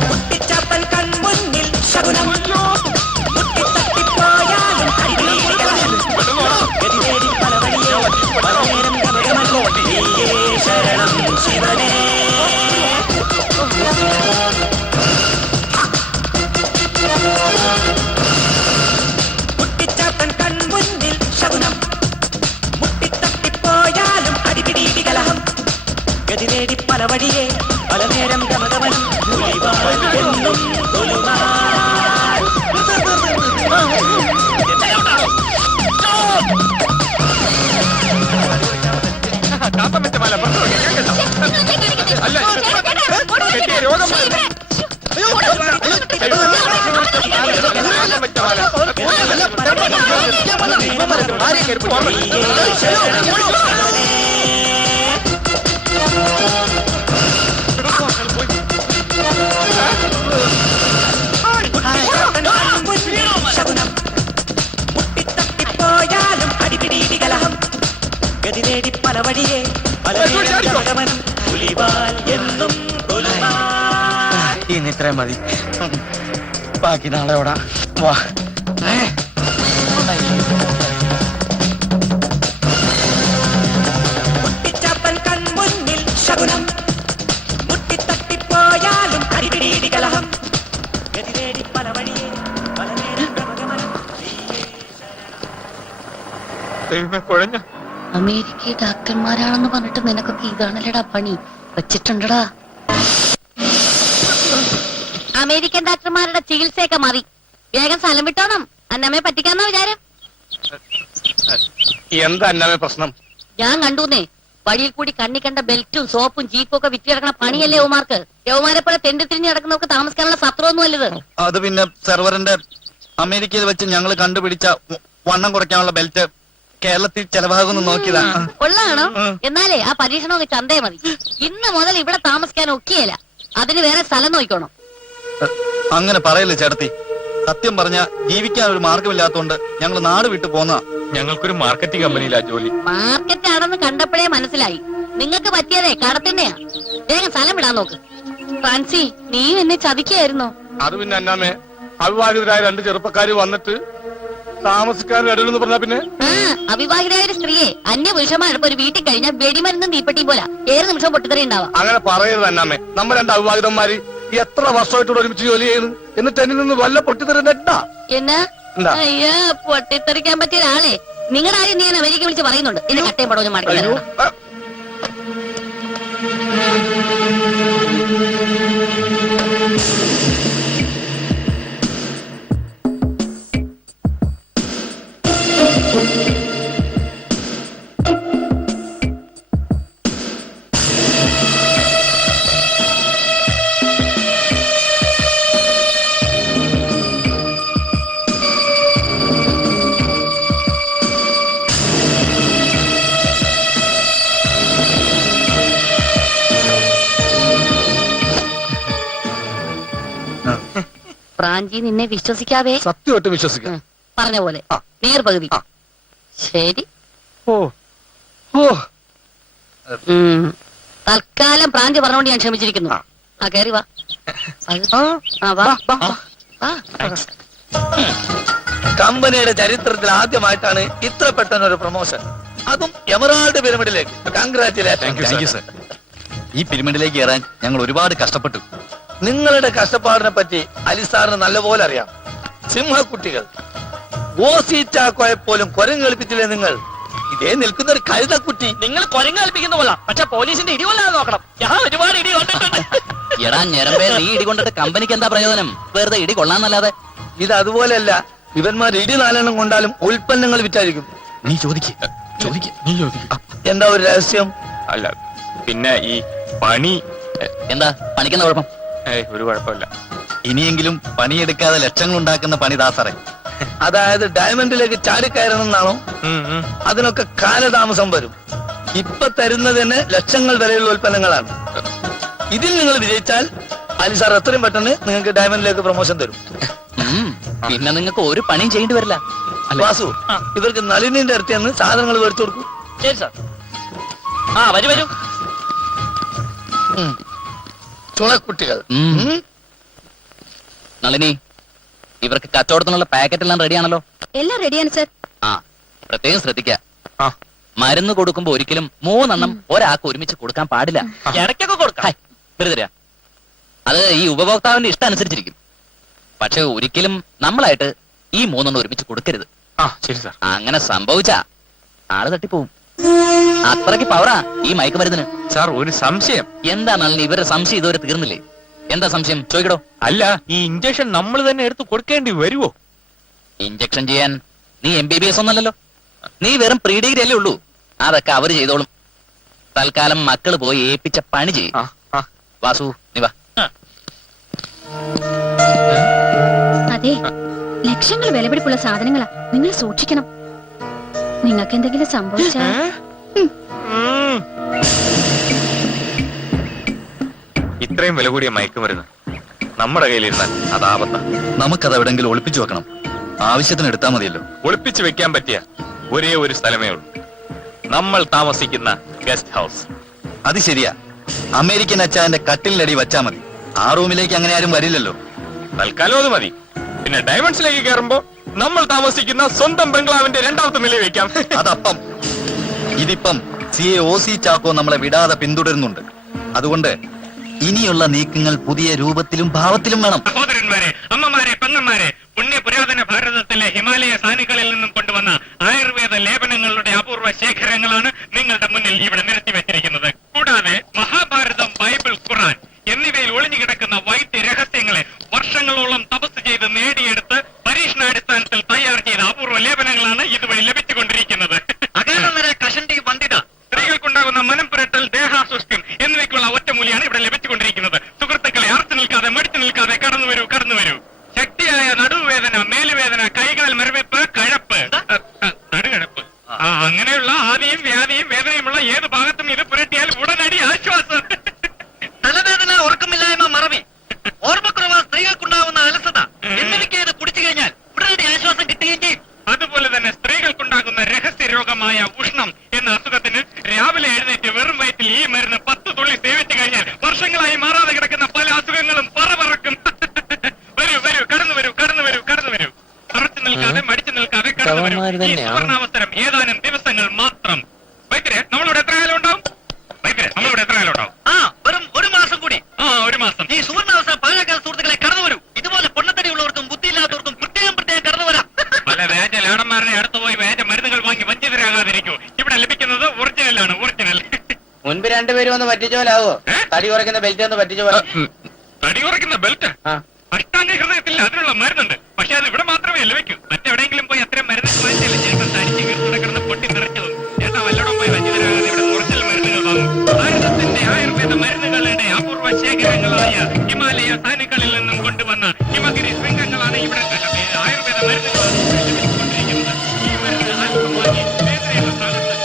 കുട്ടിച്ചാത്തൻ കൺമുന്നിൽ ശകുനം. മുട്ടിത്തട്ടിപ്പോയാലും അടിപിടിയിടി കലഹം. ഗതിവേടി പല വഴിയെ പല നേരം ഗമഗമനം. നീയേ ശരണം ശിവനേ. കുട്ടിച്ചാത്തൻ കൺമുന്നിൽ ശകുനം. മുട്ടിത്തട്ടിപ്പോയാലും അടിപിടിയിടി കലഹം. ഗതിവേടി പല വഴിയെ പല നേരം ഗമഗമനം. പുലിവാൽ എന്നും ഗുലുമാൽ. കാപ്പം വെച്ച മാല പുറത്ത് വെക്കാം. ഞാൻ കേട്ടോ. അല്ല, കെട്ടിയ രോഗം മാറി. മുട്ടിത്തട്ടിപ്പോയാലും അടിപിടിയിടി കലഹം. ഗതിവേടി പല വഴിയെ പല നേരം ഗമഗമനം. പുലിവാൽ എന്നും ഗുലുമാൽ. ഇന്ന് ഇത്രയും മതി. ബാക്കി നാളെ ഓടാ. വാ. കുട്ടിച്ചാത്തൻ കൺമുന്നിൽ ശകുനം. മുട്ടിത്തട്ടിപ്പോയാലും അടിപിടിയിടി കലഹം. ഗതിവേടി പല വഴിയെ പല നേരം ഗമഗമനം. ദൈവമേ, കുഴഞ്ഞ അമേരിക്ക ഡാക്ടർമാരാണെന്ന് പറഞ്ഞിട്ട് നിനക്കൊക്കെ ഇതാണല്ലേടാ പണി വെച്ചിട്ടുണ്ടടാ. അമേരിക്കൻ ഡാക്ടർമാരുടെ ചികിത്സയൊക്കെ മാറി. വേഗം സ്ഥലം വിട്ടോണം. അന്നമ്മയെ പറ്റിക്കാന്ന വിചാരം. എന്താ അന്നമേ പ്രശ്നം? ഞാൻ കണ്ടൂന്നേ, വഴിയിൽ കൂടി കണ്ണി കണ്ട ബെൽറ്റും സോപ്പും ജീപ്പും ഒക്കെ വിറ്റ് കിടക്കണ പണിയല്ലേ യവമാർക്ക്. യവമാരെ പോലെ തെണ്ടി തിരിഞ്ഞ് കിടക്കുന്നവർക്ക് താമസിക്കാനുള്ള സത്രമൊന്നും അല്ലത്. അത് പിന്നെ സെർവറിന്റെ അമേരിക്കയിൽ വെച്ച് ഞങ്ങൾ കണ്ടുപിടിച്ച വണ്ണം കുറയ്ക്കാനുള്ള ബെൽറ്റ് കേരളത്തിൽ ചെലവാകുന്നു നോക്കിയതാ. കൊള്ളാണോ? എന്നാലേ ആ പരീക്ഷണമൊക്കെ ചന്തേ മതി. ഇന്ന് മുതൽ ഇവിടെ താമസിക്കാൻ ഒക്കെയല്ല. അതിന് വേറെ സ്ഥലം നോക്കണം. അങ്ങനെ പറയല്ലേ ചേട്ടത്തി. സത്യം പറഞ്ഞ ജീവിക്കാൻ ഒരു മാർഗമില്ലാത്തോണ്ട് ഞങ്ങൾ നാട് വിട്ടു പോന്ന. ഞങ്ങൾക്കൊരു മാർക്കറ്റിംഗ് കമ്പനിയിലാ ജോലി. മാർക്കറ്റ് ആണെന്ന് കണ്ടപ്പോഴേ മനസ്സിലായി. നിങ്ങൾക്ക് പറ്റിയതേ കടത്തിന്റെയാ. വേഗം സ്ഥലം വിടാൻ നോക്ക്. ഫ്രാൻസി, നീ എന്നെ ചതിക്കായിരുന്നോ? അത് പിന്നെ അന്നാമേ, അവിവാഹിതരായ രണ്ട് ചെറുപ്പക്കാര് വന്നിട്ട് താമസിക്കാൻ ഇടലെന്ന് പറഞ്ഞാ പിന്നെ ആ, അവിവാഹിതയായ ഒരു സ്ത്രീയെ അന്യ പുരുഷന്മാരൊപ്പം ഒരു വീട്ടിൽ കഴിഞ്ഞാൽ വെടിമരുന്നും തീപ്പെട്ടിയും പോലെ ഏത് നിമിഷം പൊട്ടിത്തെറി ഉണ്ടാവാം. അങ്ങനെ പറയരുത് അന്നാമേ. നമ്മൾ രണ്ട് അവിവാഹിതന്മാര് എത്ര വർഷമായിട്ട് ഒരുമിച്ച് ജോലി ചെയ്യുന്നു. എന്നിട്ട് എന്നിൽ നിന്ന് വല്ല പൊട്ടിത്തെറിണ്ടാ? എന്നാ എന്താ? അയ്യോ, പൊട്ടിത്തെറിക്കാൻ പറ്റിയ ഒരാളെ നിങ്ങളുടെ ആരും ഞാൻ അമേരിക്ക വിളിച്ച് പറയുന്നുണ്ട്. എന്നെ കട്ടയും പടവും മടക്കി അയ്യോ, തരണം. പ്രാഞ്ചി നിന്നെ വിശ്വസിക്കാവേ. സത്യമായിട്ട് വിശ്വസിക്കാം. പറഞ്ഞ പോലെ ആ. നേർപകുതി. ആ. ശരി. ഓ ഓ തൽക്കാലം പ്രാഞ്ചി പറഞ്ഞുകൊണ്ട് ഞാൻ ക്ഷമിച്ചിരിക്കുന്നു. ആ കയറി വാ. വാ വാ. കമ്പനിയുടെ ചരിത്രത്തിൽ ആദ്യമായിട്ടാണ് ഇത്ര പെട്ടെന്നൊരു പ്രൊമോഷൻ, അതും എമറാൾഡ് പിരമിഡിലേക്ക്. കൺഗ്രാറ്റുലേഷൻ. ഈ പിരമിഡിലേക്ക് കയറാൻ ഞങ്ങൾ ഒരുപാട് കഷ്ടപ്പെട്ടു. നിങ്ങളുടെ കഷ്ടപ്പാടിനെ പറ്റി അലിസാറിന് നല്ലപോലെ അറിയാം. സിംഹക്കുട്ടികൾ ഓസി ചാക്കോയെ പോലും കുരങ്ങ് കളിപ്പിച്ചില്ലേ നിങ്ങൾ? ഇതേ നിൽക്കുന്ന ഒരു കഴുതക്കുട്ടി. നിങ്ങൾ കുരങ്ങ് കളിപ്പിക്കുന്ന കൊള്ളാം, പക്ഷെ പോലീസിന്റെ ഇടി കൊല്ലാതെ നോക്കണം. ഞാൻ ഒരുപാട് ഇടി കൊണ്ടിട്ടുണ്ട്. എടാ ഞരമ്പേ, നീ ഇടി കൊണ്ടിട്ട് കമ്പനിക്ക് എന്താ പ്രയോജനം? വെറുതെ ഇടി കൊള്ളാന്നല്ലാതെ. ഇത് അതുപോലെയല്ല. ഇവന്മാർ ഇടി 4 എണ്ണം കൊണ്ടാലും ഉൽപ്പന്നങ്ങൾ വിറ്റായിരിക്കും. നീ ചോദിക്ക്. നീ ചോദിക്ക. എന്താ ഒരു രഹസ്യം? അല്ല, പിന്നെ ഈ പണി എന്താ പണിക്കുന്ന കുഴപ്പം? ഏയ് ഒരു കുഴപ്പമില്ല. ഇനിയെങ്കിലും പണിയെടുക്കാതെ ലക്ഷങ്ങൾ ഉണ്ടാക്കുന്ന പണി ദാസറെ. അതായത് ഡയമണ്ടിലേക്ക് ചാടിക്കയറണം എന്നാണോ? അതിനൊക്കെ കാലതാമസം വരും. ഇപ്പൊ തരുന്നത് തന്നെ ലക്ഷങ്ങൾ വിലയുള്ള ഉൽപ്പന്നങ്ങളാണ്. ഇതിൽ നിങ്ങൾ വിജയിച്ചാൽ അലി സാർ എത്രയും പെട്ടെന്ന് നിങ്ങൾക്ക് ഡയമണ്ടിലേക്ക് പ്രൊമോഷൻ തരും. പിന്നെ നിങ്ങൾക്ക് ഒരു പണിയും ചെയ്യേണ്ടി വരില്ല. വാസു, ഇവർക്ക് നളിനിന്റെ അടുത്ത് സാധനങ്ങൾ മേടിച്ചു കൊടുക്കും. ശരി സാർ. ആ വരൂ വരൂ. ചുണക്കുട്ടികൾ. നളിനി, ഇവർക്ക് കച്ചവടത്തിനുള്ള പാക്കറ്റ് എല്ലാം റെഡിയാണല്ലോ? എല്ലാം റെഡിയാണ് സർ. ആ, പ്രത്യേകം ശ്രദ്ധിക്ക. മരുന്ന് കൊടുക്കുമ്പോ ഒരിക്കലും 3 എണ്ണം ഒരാൾക്ക് ഒരുമിച്ച് കൊടുക്കാൻ പാടില്ല. ഇടയ്ക്കൊക്കെ കൊടുക്കാം. വെറുതെ അത് ഈ ഉപഭോക്താവിന്റെ ഇഷ്ടം അനുസരിച്ചിരിക്കും. പക്ഷെ ഒരിക്കലും നമ്മളായിട്ട് ഈ 3 എണ്ണം ഒരുമിച്ച് കൊടുക്കരുത്. ശരി സാർ. അങ്ങനെ സംഭവിച്ചാ ആള് തട്ടിപ്പോവും. അത്രയ്ക്ക് പവറാ ഈ മയക്കുമരുന്നിന്. സാർ ഒരു സംശയം. എന്താ നളിനി, ഇവരുടെ സംശയം ഇതുവരെ തീർന്നില്ലേ? എന്താ സംശയം ചോദിക്കടോ? അല്ല, ഈ ഇഞ്ചക്ഷൻ നമ്മൾ തന്നെ എടുത്ത് കൊടുക്കേണ്ടി വരുമോ? ഇഞ്ചക്ഷൻ ചെയ്യാൻ നീ MBBS ഒന്നല്ലല്ലോ, നീ വെറും പ്രീ ഡിഗ്രി അല്ലേ ഉള്ളൂ. അതൊക്കെ അവര് ചെയ്തോളും. തൽക്കാലം മക്കള് പോയി ഏൽപ്പിച്ച പണി ചെയ്യും. വാസു, നീ വാ. അതെ, ലക്ഷങ്ങൾ വിലപിടിപ്പുള്ള സാധനങ്ങളാ, നിങ്ങൾ സൂക്ഷിക്കണം. നിങ്ങൾക്ക് എന്തെങ്കിലും സംഭവിച്ചാൽ ഇത്രയും വില കൂടിയ മയക്കുമരുന്ന് നമ്മുടെ കയ്യിലിരുന്നാൽ അത് ആപത്താ. നമുക്കത് എവിടെങ്കിലും ഒളിപ്പിച്ചു വെക്കണം. ആവശ്യത്തിന് എടുത്താൽ മതിയല്ലോ. ഒളിപ്പിച്ചു വെക്കാൻ പറ്റിയ ഒരേ ഒരു സ്ഥലമേ ഉള്ളൂ, നമ്മൾ താമസിക്കുന്ന ഗസ്റ്റ് ഹൗസ്. അത് ശരിയാ. അമേരിക്കൻ അച്ചായന്റെ കട്ടിലടി വച്ചാ മതി. ആ റൂമിലേക്ക് അങ്ങനെ ആരും വരില്ലല്ലോ. തൽക്കാലം അത് മതി. പിന്നെ ഡയമണ്ട്സിലേക്ക് കയറുമ്പോ നമ്മൾ താമസിക്കുന്ന സ്വന്തം ബംഗ്ലാവിന്റെ 2ാമത്തെ നിലയിൽ വെക്കാം. അതപ്പം ഇതിപ്പം CA OC ചാക്കോ നമ്മളെ വിടാതെ പിന്തുടരുന്നുണ്ട്. അതുകൊണ്ട് ഇനിയുള്ള നീക്കങ്ങൾ പുതിയ രൂപത്തിലും ഭാവത്തിലും വേണം. സഹോദരന്മാരെ, അമ്മമാരെ, പെങ്ങന്മാരെ, പുണ്യ പുരാതന ഭാരതത്തിലെ ഹിമാലയ സാനുകളിൽ നിന്നും കൊണ്ടുവന്ന ആയുർവേദ ലേപനങ്ങളുടെ അപൂർവ ശേഖരങ്ങളാണ് നിങ്ങളുടെ മുന്നിൽ ഇവിടെ നിരത്തി വെച്ചിരിക്കുന്നത്. കൂടാതെ മഹാഭാരതം, ബൈബിൾ, ഖുർആൻ എന്നിവയിൽ ഒളിഞ്ഞുകിടക്കുന്ന വൈദ്യ രഹസ്യങ്ങളെ വർഷങ്ങളോളം തപസ് ചെയ്ത് നേടിയെടുത്ത് പരീക്ഷണാടിസ്ഥാനത്തിൽ തയ്യാർ ചെയ്ത അപൂർവ ലേപനങ്ങളാണ് ഇതുവഴി ലഭിച്ചുകൊണ്ടിരിക്കുന്നത്. അകാലനര, കഷണ്ടി, വന്ധ്യത, സ്ത്രീകൾക്കുണ്ടാകുന്ന മനം പുരട്ടൽ, ദേഹാസ്വസ്ഥ്യം എന്നിവയ്ക്കുള്ള ഒറ്റമൂലിയാണ് ഇവിടെ ലഭിച്ചുകൊണ്ടിരിക്കുന്നത്. സുഹൃത്തുക്കളെ, ആർച്ചു നിൽക്കാതെ മടിച്ചു നിൽക്കാതെ കടന്നു വരൂ, കടന്നു വരൂ. ശക്തിയായ നടുവേദന, മേലുവേദന, കൈകാൽ മരവിപ്പ്, കഴപ്പ്, നടുകഴപ്പ്, അങ്ങനെയുള്ള ആദിയും വ്യാധിയും വേദനയുമുള്ള ഏത് ഭാഗത്തും ഇത് പുരട്ടിയാൽ ഉടനടി ആശ്വാസം. തലവേദന, ഉറക്കമില്ലായ്മ, മറവി, ഓർമ്മക്കുറവ്, സ്ത്രീകൾക്കുണ്ടാവുന്ന അലസത എന്നിവയ്ക്ക് ഇത് കുടിച്ചു കഴിഞ്ഞാൽ ഉടനടി ആശ്വാസം കിട്ടുകയും ചെയ്യും. അതുപോലെ തന്നെ സ്ത്രീകൾക്കുണ്ടാകുന്ന രഹസ്യ രോഗമായ ഉഷ്ണം എന്ന അസുഖത്തിന് രാവിലെ എഴുന്നേറ്റ് വെറും വയറ്റിൽ ഈ മരുന്ന് 10 തുള്ളി സേവിച്ചു കഴിഞ്ഞാൽ വർഷങ്ങളായി മാറാതെ കിടക്കുന്ന പല അസുഖങ്ങളും പറക്കും. വരൂ വരൂ, കടന്നു വരൂ, കടന്നു വരൂ, കടന്നു വരൂ. ഉറച്ചു നിൽക്കാതെ മടിച്ചു നിൽക്കാതെ കടന്നു വരൂ. ഈ സുവർണാവസരം ഏതാനും ദിവസങ്ങൾ മാത്രം. വൈദ്യരെ, നമ്മളിവിടെ എത്ര കാലം ഉണ്ടാവും? വൈദ്യരെ, നമ്മളിവിടെ എത്ര കാലം ഉണ്ടാവും? വെറും 1 മാസം കൂടി. 1 മാസം. ഈ സുവർണാവസരം പഴയകാല സുഹൃത്തുക്കളെ കടന്നു വരൂ. ഇതുപോലെ പൊണ്ണത്തടിയുള്ളവർക്കും ബുദ്ധിയില്ലാത്തവർക്കും പ്രത്യേകം കടന്നു വരാം. പല വ്യാജ ലാടന്മാരുടെ അടുത്ത് പോയി വ്യാജ മരുന്നുകൾ വാങ്ങി വഞ്ചിതരാകാതിരിക്കൂ. ഇവിടെ ലഭിക്കുന്നത് ഒറിജിനലാണ്, ഒറിജിനൽ. മുൻപ് രണ്ടുപേരും ഒന്ന് പറ്റിച്ചോലാവോ? തടി കുറയ്ക്കുന്ന ബെൽറ്റ് ഒന്ന് പറ്റിച്ചോ. തടി കുറയ്ക്കുന്ന ബെൽറ്റ്? അഷ്ടാംഗ ഹൃദയത്തിൽ അതിനുള്ള മരുന്നുണ്ട്. പക്ഷെ അത് ഇവിടെ മാത്രമേ ലഭിക്കൂ. മറ്റെവിടെയെങ്കിലും പോയി അത്രയും മരുന്ന് വാങ്ങിച്ചാൽ ചേട്ടൻ തടിച്ച് വീർത്തുടക്കുന്ന പൊട്ടി നിറച്ചതും. ചേട്ടാ വല്ലടോ പോയി വഞ്ചിതരാകാതെ ഇവിടെ ഒറിജിനൽ മരുന്നുകൾ വാങ്ങും. ഭാരതത്തിന്റെ ആയുർവേദ മരുന്നുകളുടെ അപൂർവ ശേഖരങ്ങളായ ഹിമാലയ സാനുകളിൽ നിന്നും കൊണ്ടുവന്ന ഹിമഗിരി ശൃംഗങ്ങളാണ് ഇവിടെ ആയുർവേദ മരുന്നുകളാണ് ലഭിച്ചുകൊണ്ടിരിക്കുന്നത്. ഈ മരുന്ന് അല്പം വാങ്ങി വേദനയുള്ള ഭാഗത്ത്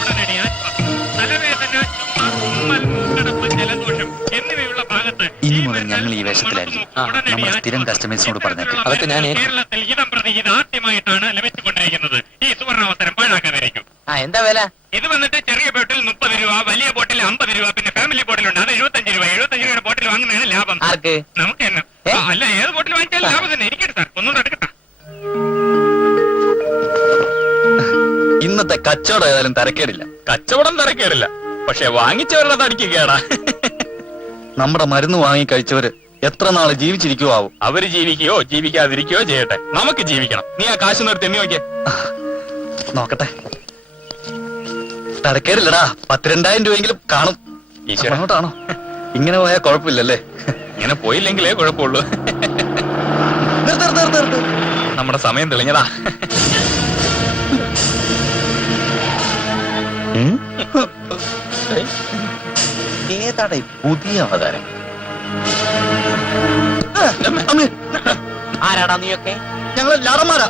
ഉടനടി ആശ്വാസം. തലവേദന, ചുമ, തുമ്മൽ, മൂക്കടപ്പ്, ജലദോഷം എന്നിവയുള്ള ഭാഗത്ത് ഇനി മുതൽ ഞങ്ങൾ ഈ വേഷത്തിലായിരിക്കും. നമ്മൾ സ്ഥിരം കസ്റ്റമേഴ്സിനോട് പറഞ്ഞേക്കാം. അതൊക്കെ ഞാൻ കേരളത്തിൽ ഇതം പ്രതി ഇത് ആദ്യമായിട്ടാണ് ലഭിച്ചുകൊണ്ടിരിക്കുന്നത്. ഈ സുവർണാവസരം പാഴാക്കാതിരിക്കും. എന്താ വില? ഇത് വന്നിട്ട് ചെറിയ ബോട്ടിൽ 30 രൂപ, വലിയ ബോട്ടിൽ 50 രൂപ, പിന്നെ ഫാമിലി ബോട്ടിലുണ്ട് അത് 75 രൂപ. 75 രൂപയുടെ ബോട്ടിൽ വാങ്ങുന്നതാണ് ലാഭം. ആർക്ക്? നമുക്ക് തന്നെ. അല്ല, ഏത് ബോട്ടിൽ വാങ്ങിച്ചാലും ലാഭം തന്നെ. ഇരിക്കട്ടെ സാർ, ഒന്നും തടുക്കട്ടെ. ഇന്നത്തെ കച്ചവടം ഏതായാലും തരക്കേടില്ല. കച്ചവടം തരക്കേടില്ല, പക്ഷെ വാങ്ങിച്ചവരുടെ തടിക്ക് കേടാ. നമ്മുടെ മരുന്ന് വാങ്ങി കഴിച്ചവര് എത്ര നാള് ജീവിച്ചിരിക്കുവോ ആവും. അവര് ജീവിക്കുകയോ ജീവിക്കാതിരിക്കുകയോ ചെയ്യട്ടെ, നമുക്ക് ജീവിക്കണം. നീ ആ കാശ് നിർത്തി എണ്ണി നോക്കിയേ. നോക്കട്ടെ. തരക്കേടില്ലടാ. 10-2000 രൂപയെങ്കിലും കാണും. അങ്ങോട്ടാണോ? ഇങ്ങനെ പോയാൽ കുഴപ്പമില്ലല്ലേ? ഇങ്ങനെ പോയില്ലെങ്കിലേ കുഴപ്പമുള്ളൂ. നമ്മുടെ സമയം തെളിഞ്ഞതാ. ഏതാടാ പുതിയ അവതാരം? ആരാടാ നീയൊക്കെ? ഞങ്ങൾ ലാടന്മാരാ.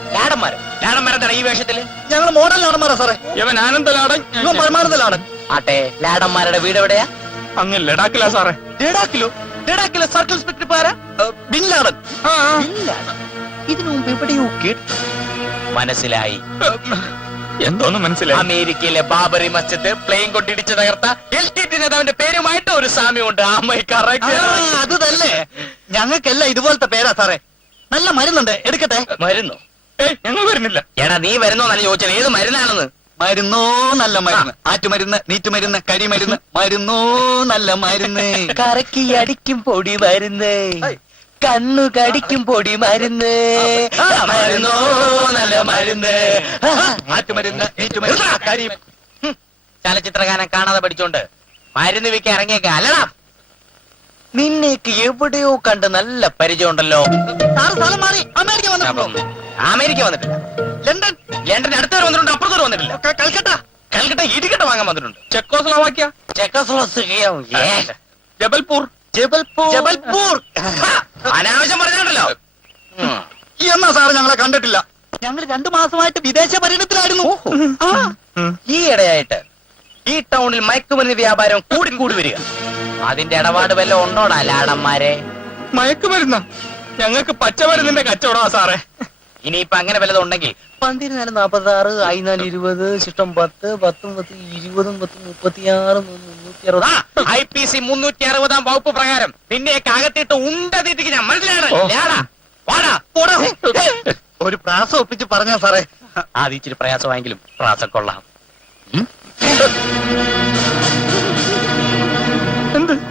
ലാടന്മാരെന്താ ഈ വേഷത്തില്? ഞങ്ങൾ മോഡൽ ലാടന്മാരാ സാറേ. ഇവൻ ആനന്ദ ലാടൻ, ഇവൻ പരമാനന്ദ ലാടൻ. ആട്ടെ, ലാടന്മാരുടെ വീട് എവിടെയാ? അങ്ങ് ലഡാക്കിലാ സാറേ. ലഡാക്കിലെ സർക്കിൾ ഇൻസ്പെക്ടർ ആരാ? Bin Laden. ഇതിനു മുമ്പ് എവിടെയോ കേട്ടു. മനസ്സിലായി. എന്തോന്ന് മനസ്സിലായി? അമേരിക്കയിലെ ബാബറി മസ്ജിദ് പ്ലെയിൻ കൊണ്ടിടിച്ച് തകർത്ത LTT നേതാവിന്റെ പേരുമായിട്ട് ഒരു സാമ്യമുണ്ട്. അത് തന്നെ. ഞങ്ങൾക്കെല്ലാം ഇതുപോലത്തെ പേരാ സാറേ. നല്ല മരുന്നുണ്ട്, എടുക്കട്ടെ? മരുന്നോ? ഞങ്ങൾ വരുന്നില്ല. എടാ നീ വരുന്നോന്നല്ല ചോദിച്ചത്, ഏത് മരുന്നാണെന്ന്. മരുന്നോ നല്ല മരുന്ന്, ആറ്റുമരുന്ന്, നീറ്റുമരുന്ന്, കരിമരുന്ന്, മരുന്നോ നല്ല മരുന്ന്. കറക്കി അടിക്കും പൊടി മരുന്ന്, കണ്ണു കടിക്കും പൊടി മരുന്ന്, മരുന്നോ നല്ല മരുന്ന്, ആറ്റുമരുന്ന്, നീറ്റുമരുന്ന്, കരി. ചലച്ചിത്രഗാനം കാണാതെ പഠിച്ചോണ്ട് മരുന്ന് വിൽക്കാൻ ഇറങ്ങിയേക്ക അല്ലടാ. നിന്നേക്ക് എവിടെയോ കണ്ട് നല്ല പരിചയമുണ്ടല്ലോ. സ്ഥലം മാറി അമേരിക്ക വന്നപ്പോ. അമേരിക്ക വന്നിട്ടില്ല. ലണ്ടൻ. ലണ്ടന്റെ അടുത്തവർ വന്നിട്ടുണ്ട്, അപ്പുറത്തവർ വന്നിട്ടില്ല. കൽക്കട്ട. കൽക്കട്ട ഇടിക്കട്ട വാങ്ങാൻ വന്നിട്ടുണ്ട്. ചെക്കോസ്ലോവാക്യ, ജബൽപൂർ. ജബൽപൂർ. അനാവശ്യം പറഞ്ഞാണ്ടല്ലോ. എന്നാ സാറ് ഞങ്ങളെ കണ്ടിട്ടില്ല. ഞങ്ങൾ 2 മാസമായിട്ട് വിദേശ പര്യടനത്തിലായിരുന്നു. ഈ ഇടയായിട്ട് ഈ ടൗണിൽ മയക്കുമരുന്ന് വ്യാപാരം കൂടി കൂടി വരിക. അതിന്റെ ഇടപാട് വല്ലതും ഉണ്ടോടാ ലാടന്മാരെ? മയക്കുമരുന്ന ഞങ്ങൾക്ക് പച്ചമരുന്നിന്റെ കച്ചവടമാ സാറേ. ഇനിയിപ്പൊ അങ്ങനെ വല്ലതും ഉണ്ടെങ്കിൽ 14 46 I4 20 ശിഷ്ടം 10 10 20 36 360 IPC 360 വകുപ്പ് പ്രകാരം നിന്നെയൊക്കെ അകത്തിട്ട് ഉണ്ട തീറ്റിക്ക് ഞാൻ മനസ്സിലാണ്. ഒരു പ്രാസം ഒപ്പിച്ച് പറഞ്ഞാ സാറേ. ആദ്യം ഇച്ചിരി പ്രയാസമായെങ്കിലും പ്രാസം കൊള്ളാം.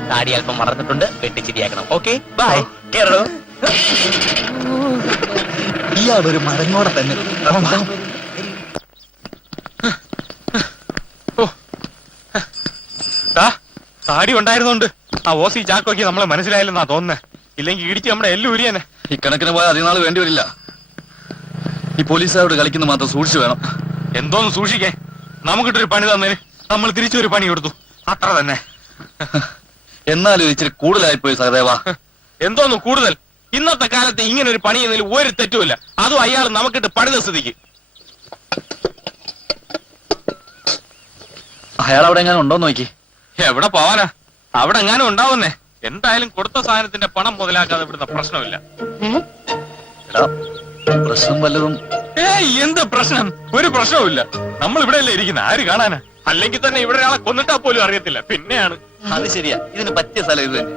താടി അല്പം മറന്നിട്ടുണ്ട്, വെട്ടിച്ചിരിയാക്കണം. Okay bye. കേരളോ ഇയാളൊരു മരങ്ങോടെ തന്നെ. താടി ഉണ്ടായിരുന്നോണ്ട് ആ ഓസി ചാക്കോക്ക് നമ്മളെ മനസ്സിലായില്ലെന്നാ തോന്നുന്നേ. ഇല്ലെങ്കിൽ ഇടിച്ച് നമ്മുടെ എല്ലാം ഉരിയനെ. ഇക്കണക്കിന് പോയാൽ അധികനാൾ വേണ്ടി വരില്ല. ഈ പോലീസുകാരോട് കളിക്കുന്ന മാത്രം സൂക്ഷിച്ചു വേണം. എന്തോന്ന് സൂക്ഷിക്കേ? നമുക്കിട്ടൊരു പണി തന്നേന് നമ്മൾ തിരിച്ചൊരു പണി കൊടുത്തു, അത്ര തന്നെ. എന്നാലും ഇച്ചിരി കൂടുതലായിപ്പോയി സഹദേവ. എന്തോന്ന് കൂടുതൽ? ഇന്നത്തെ കാലത്ത് ഇങ്ങനെ ഒരു പണി എന്നതിൽ ഒരു തെറ്റുമില്ല. അതും അയാൾ നമുക്കിട്ട് പണിത സ്ഥിതിക്ക്. അയാൾ അവിടെ എങ്ങനെ ഉണ്ടോന്ന് നോക്കി. എവിടെ പോവാനാ? അവിടെ എങ്ങാനും ഉണ്ടാവുന്നേ. എന്തായാലും കൊടുത്ത സാധനത്തിന്റെ പണം മുതലാക്കാതെ ഇവിടുന്ന പ്രശ്നമില്ല. പ്രശ്നം വല്ലതും? എന്ത് പ്രശ്നം? ഒരു പ്രശ്നവുമില്ല. നമ്മൾ ഇവിടെയല്ലേ ഇരിക്കുന്ന, ആര് കാണാനാ? അല്ലെങ്കിൽ തന്നെ ഇവിടെ ഒരാളെ കൊന്നിട്ടാ പോലും അറിയത്തില്ല. പിന്നെയാണ്. അത് ശരിയാ, ഇതിന് പറ്റിയ സ്ഥലം ഇത് തന്നെ.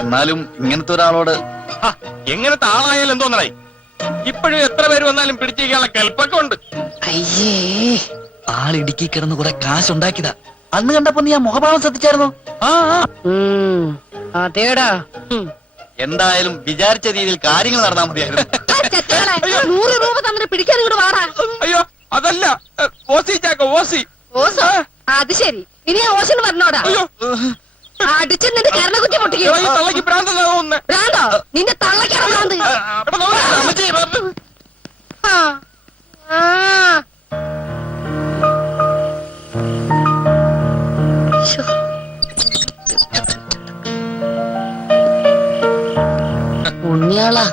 എന്നാലും ഇങ്ങനത്തെ ഒരാളോട് എങ്ങനത്തെ ആളായാലും എന്തോന്നായി? ഇപ്പോഴും എത്ര പേര് വന്നാലും പിടിച്ചിരിക്കാനുള്ള കൽപ്പൊക്കെ ഉണ്ട്. അയ്യേ, ആൾ ഇടുക്കി കിടന്ന് കുറെ കാശുണ്ടാക്കിയതാ. അന്ന് കണ്ടപ്പോ നീ ആ മുഖഭാവം ശ്രദ്ധിച്ചായിരുന്നോ? അതേടാ. എന്തായാലും വിചാരിച്ച രീതിയിൽ കാര്യങ്ങൾ നടന്നാൽ മതിയായിരുന്നു. 100 രൂപ തന്നെ പിടിക്കാൻ ഇങ്ങോട്ട് വാടാ. അയ്യോ അതല്ല, ഓസി ചാക്കോ, ഓസി. ഓസോ? അത് ശരി. ഇനി ആ ഓസിന് പറഞ്ഞോടാ. അടിച്ച് നിന്റെ കരണക്കുറ്റി പൊട്ടിക്കോ. തള്ളക്ക് ഭ്രാന്തോ? നിന്റെ തള്ളക്കാണ് ഭ്രാന്ത്. ഉണ്ണിയാളാ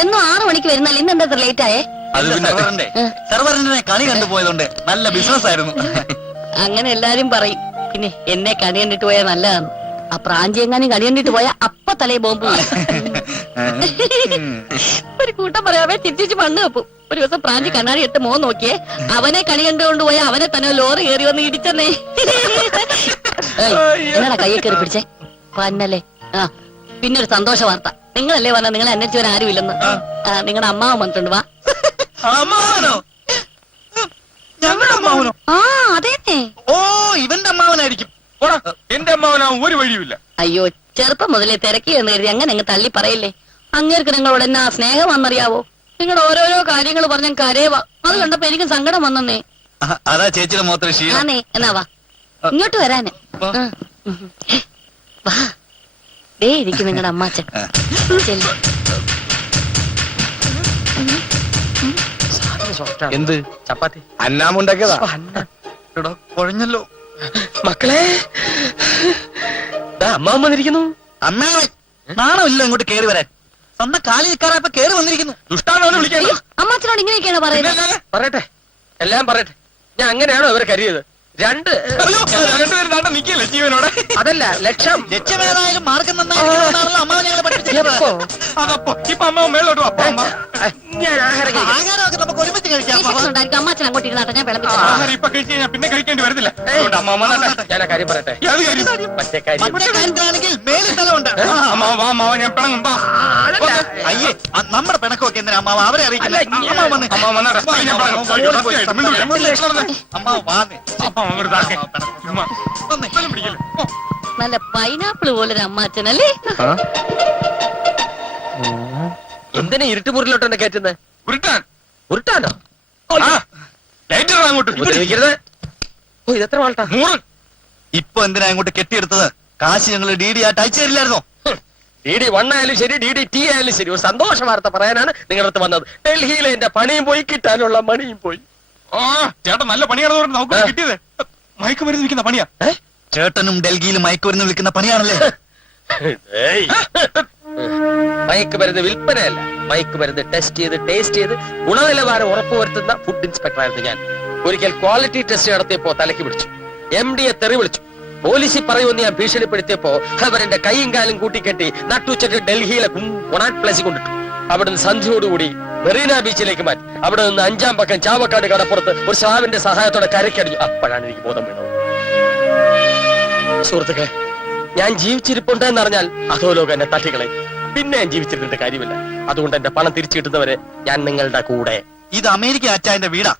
എന്നും 6 മണിക്ക് വരുന്നാൽ ഇന്ന് എന്താ ലേറ്റ് ആയേ? അത് പിന്നെ സെർവറിനെ കണി കണ്ടുപോയതുകൊണ്ട് നല്ല ബിസിനസ് ആയിരുന്നു. അങ്ങനെ എല്ലാരും പറയും. പിന്നെ എന്നെ കണി കണ്ടിട്ട് പോയാൽ നല്ലതാണ്. ആ പ്രാഞ്ചി എങ്ങാനും കണി കണ്ടിട്ട് പോയാ അപ്പ തലേ ബോംബ്. ഒരു കൂട്ടം പറയാവേ തിരിച്ചു മണ്ണ് വെപ്പും. ഒരു ദിവസം പ്രാഞ്ചി കണ്ണാടി ഇട്ട് മോൻ നോക്കിയേ, അവനെ കണി കണ്ടുകൊണ്ട് പോയാ അവനെ തന്നെ ലോറി കയറി വന്ന് ഇടിച്ചെന്നേ. നിങ്ങളാ കയ്യെ കയറി പിടിച്ചേ പന്നല്ലേ. ആ പിന്നെ ഒരു സന്തോഷ വാർത്ത. നിങ്ങളല്ലേ പറഞ്ഞ നിങ്ങളെ അന്വേഷിച്ചവൻ ആരും ഇല്ലെന്ന്. നിങ്ങളുടെ അമ്മാവൻ വന്നിട്ടുണ്ട്. വാ. ഞങ്ങളുടെ അമ്മാവനോ? ആ അതേന്നെ. ഓ ഇവന്റെ അമ്മാവനായിരിക്കും. എന്റെ അമ്മാവനാവും ഒരു വഴിയുമില്ല. അയ്യോ, ചെറുപ്പം മുതലേ തിരക്കി എന്ന് കരുതി അങ്ങനെ അങ്ങ് തള്ളി പറയില്ലേ. അങ്ങേർക്ക് നിങ്ങളോട് എന്നാ സ്നേഹമാണെന്നറിയാവോ? നിങ്ങളുടെ ഓരോരോ കാര്യങ്ങൾ പറഞ്ഞ കരേവാ. അത് കണ്ടപ്പോ എനിക്ക് സങ്കടം വന്നേ. അതാ ചേച്ചിയുടെ മുഖത്തൊരു ക്ഷീണം. ആന്നേ. എന്നാ വാ ഇങ്ങോട്ട് വരാന്. വാ, ദേ ഇരിക്കും നിങ്ങളുടെ അമ്മാച്ചൻ. സോഫ്റ്റ് ആണ്. എന്ത് ചപ്പാത്തി അന്നാമുണ്ടാക്കിയതാ? കുഴഞ്ഞല്ലോ. മക്കളെ അമ്മാവൻ വന്നിരിക്കുന്നു. അമ്മേ നാണമില്ല ഇങ്ങോട്ട് കേറി വരാൻ. സ്വന്തം കാലി നിൽക്കാറായപ്പോ കേറി വന്നിരിക്കുന്നു. ദുഷ്ടാണോ വിളിക്കാനോ? അമ്മാച്ചനോട് ഇങ്ങനെയൊക്കെയാണ് പറയുന്നത്. പറയട്ടെ, എല്ലാം പറയട്ടെ. ഞാൻ അങ്ങനെയാണോ ഇവരെ കരുതിയത്? രണ്ടുപേരും നിക്കല്ലേ ജീവനോടെ? അതല്ല ലക്ഷം. ലക്ഷ്യമേതായാലും മാർഗം നന്നായിരിക്കണമെന്നാണല്ലോ അമ്മ ഞങ്ങളെ പഠിപ്പിച്ചത്. അതപ്പോ ഇപ്പൊ അമ്മ മേളോട്ട് വാ. അമ്മ ഞാൻ ആഹാരം കഴിക്കാം. ആഹാരമൊക്കെ നമുക്ക് ഒരുമിച്ച് കഴിക്കാം. ഉണ്ടായിരിക്കും. അമ്മാച്ചൻ അങ്ങോട്ട് ഇരുന്നാട്ടെ, ഞാൻ വിളമ്പി ആഹാരം ഇപ്പൊ കഴിച്ച് കഴിഞ്ഞാൽ പിന്നെ കഴിക്കേണ്ടി വരത്തില്ല. അതുകൊണ്ട് അമ്മ വന്നോട്ടെ. ഞാൻ ആ കാര്യം പറയട്ടെ. ഏത് കാര്യം? മറ്റേ കാര്യം. നമ്മുടെ കാര്യത്തിലാണെങ്കിൽ മേളിൽ സ്ഥലമുണ്ട്. അമ്മ വാ അമ്മാവ, ഞാൻ പിണങ്ങും. വാ. അയ്യേ നമ്മുടെ പിണക്കമൊക്കെ എന്തിനാ അമ്മാവ അവരെ അറിയിക്കില്ല. അമ്മ വന്നോട്ടെ. ഞാൻ പിണങ്ങും. അമ്മാവ വാന്നേ. അപ്പൊ അങ്ങോട്ട് താക്കെ. ഉമ്മ. വല്ലതും പിടിക്കല്ലേ? ഓ. നല്ല പൈനാപ്പിൾ പോലൊരു അമ്മാച്ചനല്ലേ? എന്തിനാ ഇരുട്ടുമുറിലോട്ട് എന്നെ കയറ്റുന്നത്? ഉരുട്ടാൻ. ഉരുട്ടാനോ? ആ, ലൈറ്റ് ഇടണം അങ്ങോട്ട്. ഉപദ്രവിക്കരുത്. ഓ, ഇതെത്ര വാൾട്ടാ? 100. ഇപ്പൊ എന്തിനാ ഇങ്ങോട്ട് കെട്ടിയെടുത്തത്? കാശ് ഞങ്ങൾ DD ആയിട്ട് അയച്ചു തരില്ലായിരുന്നോ? DD1 ആയാലും ശരി, DDT ആയാലും ശരി, ഒരു സന്തോഷ വാർത്ത പറയാനാണ് നിങ്ങളുടെ അടുത്ത് വന്നത്. ഡൽഹിയിലെ എന്റെ പണിയും പോയി, കിട്ടാനുള്ള മണിയും പോയി. ആ ചേട്ടൻ നല്ല പണിയാണെന്ന് പറഞ്ഞ് നമുക്ക് കിട്ടിയത് മയക്കുമരുന്ന് വിൽക്കുന്ന പണിയാ. ചേട്ടനും ഡൽഹിയിലും മയക്കുമരുന്ന് വിൽക്കുന്ന പണിയാണല്ലേ? മയക്കുമരുന്ന് വിൽപ്പനയല്ല, മയക്കുമരുന്ന് ടെസ്റ്റ് ചെയ്ത് ടേസ്റ്റ് ചെയ്ത് ഗുണനിലവാരം ഉറപ്പുവരുത്തുന്ന ഫുഡ് ഇൻസ്പെക്ടർ ആയിരുന്നു ഞാൻ. ഒരിക്കൽ ക്വാളിറ്റി ടെസ്റ്റ് നടത്തിയപ്പോ തലയ്ക്ക് പിടിച്ചു. MD തെറി വിളിച്ചു. പോലീസിൽ പറയുമെന്ന് ഞാൻ ഭീഷണിപ്പെടുത്തിയപ്പോ അവരെന്റെ കൈയും കാലും കൂട്ടിക്കെട്ടി നട്ടുച്ചക്ക് ഡൽഹിയിലെ കൊണാട്ട് പ്ലേസിൽ കൊണ്ടിട്ടു. അവിടുന്ന് സന്ധ്യയോടുകൂടി മെറീന ബീച്ചിലേക്ക് മാറ്റി. അവിടെ നിന്ന് 5-ാം പക്കം ചാവക്കാട് കടപ്പുറത്ത് ഒരു സ്രാവിന്റെ സഹായത്തോടെ കരക്കടിഞ്ഞു. അപ്പോഴാണ് എനിക്ക് ബോധം വീണത്. സുഹൃത്തുക്കളെ, ഞാൻ ജീവിച്ചിരിപ്പുണ്ടെന്ന് അറിഞ്ഞാൽ അധോലോകം എന്നെ തട്ടിക്കളയും. പിന്നെ ഞാൻ ജീവിച്ചിരുന്നിട്ട് കാര്യമില്ല. അതുകൊണ്ട് എന്റെ പണം തിരിച്ചു കിട്ടുന്നവരെ ഞാൻ നിങ്ങളുടെ കൂടെ. ഇത് അമേരിക്ക അച്ചായന്റെ വീടാ.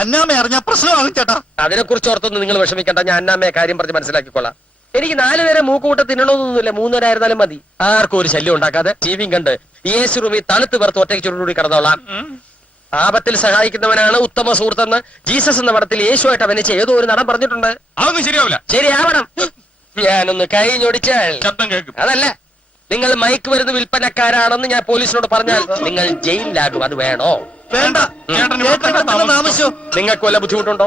അന്നാമ അറിഞ്ഞ പ്രശ്നമാകും ചേട്ടാ. അതിനെ കുറിച്ച് ഓർത്തൊന്നും നിങ്ങൾ വിഷമിക്കണ്ട. ഞാൻ അന്നാമ്മയെ കാര്യം പറഞ്ഞ് മനസ്സിലാക്കിക്കൊള്ളാം. എനിക്ക് 4 നേരം മൂക്കുകൂട്ട തിന്നണമെന്നൊന്നുമില്ല. 3 നേരം ആയിരുന്നാലും മതി. ആർക്കും ഒരു ശല്യം ഉണ്ടാക്കാതെ ടിവിയും കണ്ട് AC റൂമിൽ തണുത്ത് വെറുത്ത് ഒറ്റയ്ക്ക് ചുരുകൂടി കിടന്നോളാം. ആപത്തിൽ സഹായിക്കുന്നവനാണ് ഉത്തമ സുഹൃത്തെന്ന് ജീസസ് എന്ന പടത്തിൽ യേശുവായിട്ട് അഭിനയിച്ച ഏതോ ഒരു നടൻ പറഞ്ഞിട്ടുണ്ട്. അതൊന്നും ശരിയാവില്ല. ശരിയാവണം. ഞാനൊന്ന് കഴിഞ്ഞൊടിച്ചാൽ ശബ്ദം കേൾക്കും. അതല്ല, നിങ്ങൾ മയക്കുമരുന്ന് വിൽപ്പനക്കാരാണെന്ന് ഞാൻ പോലീസിനോട് പറഞ്ഞാൽ നിങ്ങൾ ജയിലിലാകും. അത് വേണോ? വേണ്ട. താമസിച്ചോ? നിങ്ങൾക്ക് വല്ല ബുദ്ധിമുട്ടുണ്ടോ?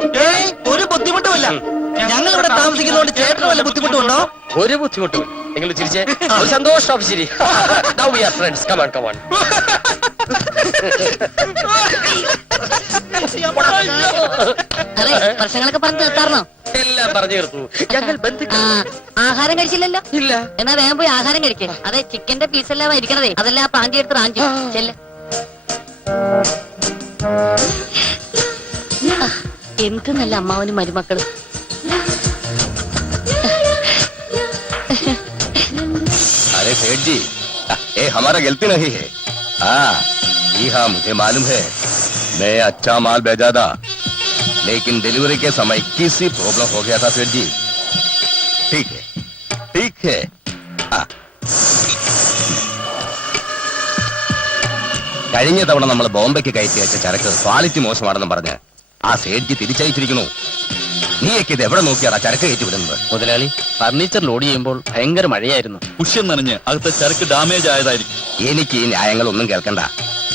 ഒരു ബുദ്ധിമുട്ടുമില്ല. ഞങ്ങൾ ഇവിടെ താമസിക്കുന്നതുകൊണ്ട് ചേട്ടന് വല്ല ബുദ്ധിമുട്ടുണ്ടോ? ഒരു ബുദ്ധിമുട്ടുമില്ല. നിങ്ങൾ ചിരിച്ചേ. ഒരു സന്തോഷം ശരി. Now we are friends. Come on, come on. അതെ, പ്രശ്നങ്ങളൊക്കെ പറഞ്ഞു തീർത്താർന്നോ? എല്ലാം പറഞ്ഞു തീർത്തു. ഞങ്ങൾ ബന്ധുക്കൾ. ആഹാരം കഴിച്ചില്ലല്ലോ? ഇല്ല. എന്നാ വേഗം പോയി ആഹാരം കഴിക്കേ. അതെ, ചിക്കന്റെ പീസെല്ലാം ഇരിക്കണതേ. അതെല്ലാം പ്രാഞ്ചി എടുത്ത് റാഞ്ചി ചെല്ല്. എന്ത് നല്ല അമ്മാവനും മരുമക്കളും. अरे सेठ जी, ये हमारा गलती नहीं है। हाँ जी हाँ, मुझे मालूम है मैं अच्छा माल भेजा था, लेकिन डिलीवरी के समय किसी प्रॉब्लम हो गया था सेठ जी। ठीक है, ठीक है। हाँ, കഴിഞ്ഞ തവണ നമ്മൾ ബോംബെക്ക് കയറ്റി അയച്ച ചരക്ക് ക്വാളിറ്റി മോശമാണെന്ന് പറഞ്ഞ് ആ സേഠ്ജി തിരിച്ചയച്ചിരിക്കുന്നു. നീയൊക്കെ ഇത് എവിടെ നോക്കിയാടാ ചരക്ക് കയറ്റി വിടുന്നത്? മുതലാളി, ഫർണിച്ചർ ലോഡ് ചെയ്യുമ്പോൾ ഭയങ്കര മഴയായിരുന്നു. പുഷ്യം നനഞ്ഞ് അകത്തെ ചരക്ക് ഡാമേജ് ആയതായിരിക്കും. എനിക്ക് ഈ ന്യായങ്ങളൊന്നും കേൾക്കണ്ട.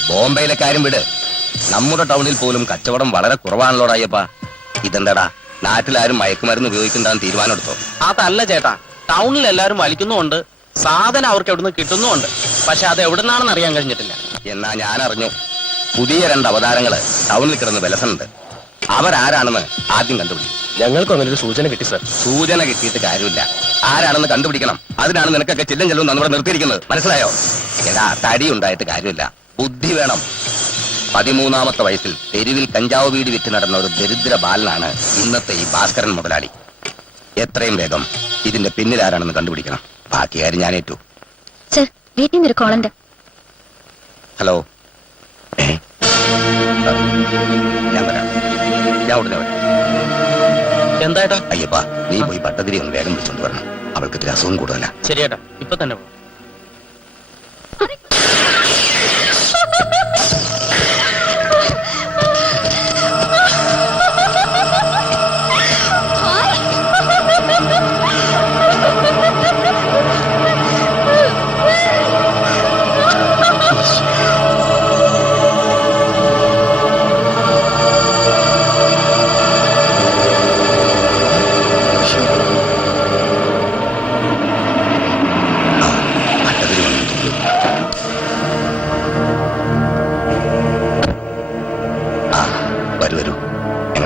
ബോംബെയിലെ കാര്യം വിട്. നമ്മുടെ ടൗണിൽ പോലും കച്ചവടം വളരെ കുറവാണല്ലോടാ അയ്യപ്പ. ഇതെന്താടാ, നാട്ടിലാരും മയക്കുമരുന്ന് ഉപയോഗിക്കണ്ടെന്ന് തീരുമാനമെടുത്തോ? അതല്ല ചേട്ടാ, ടൗണിൽ എല്ലാവരും വലിക്കുന്നുമുണ്ട്, സാധനം അവർക്ക് എവിടുന്ന് കിട്ടുന്നുമുണ്ട്. പക്ഷെ അത് എവിടുന്നാണെന്ന് അറിയാൻ കഴിഞ്ഞിട്ടില്ല. എന്നാ ഞാൻ അറിഞ്ഞു. പുതിയ 2 അവതാരങ്ങള് ടൗണിൽ കിടന്ന് വിലസുന്നുണ്ട്. അവരാരാണെന്ന് ആദ്യം കണ്ടുപിടിക്കും. ഞങ്ങൾക്കും അങ്ങനെ ഒരു സൂചന കിട്ടി സർ. സൂചന കിട്ടിയിട്ട് കാര്യമില്ല. ആരാണെന്ന് കണ്ടുപിടിക്കണം. അതിനാണ് നിനക്കൊക്കെ ചില്ലും ചെല്ലും നമ്മുടെ നിർത്തിയിരിക്കുന്നത്. മനസ്സിലായോ? എടാ, തടി ഉണ്ടായിട്ട് കാര്യമില്ല, ബുദ്ധി വേണം. 13ാമത്തെ വയസ്സിൽ തെരുവിൽ കഞ്ചാവ് വീടി വിറ്റ് നടന്ന ഒരു ദരിദ്ര ബാലനാണ് ഇന്നത്തെ ഈ ഭാസ്കരൻ മുതലാളി. എത്രയും വേഗം ഇതിന്റെ പിന്നിൽ ആരാണെന്ന് കണ്ടുപിടിക്കണം. ബാക്കി കാര്യം ഞാൻ ഏറ്റു. സർ, വീട്ടിൽ നിന്നൊരു കോളുണ്ട്. ഹലോ, ഞാൻ വരാം. ഞാൻ ഉടനെ വരാം. എന്തായിട്ടാ? അയ്യപ്പ, നീ പോയി ഭട്ടതിരി ഒന്ന് വേഗം വിളിച്ചോണ്ട് വരണം. അവൾക്ക് ഇത്തിരി അസുഖം കൂടുതല. ശരിയേട്ടാ, ഇപ്പൊ തന്നെ പോ.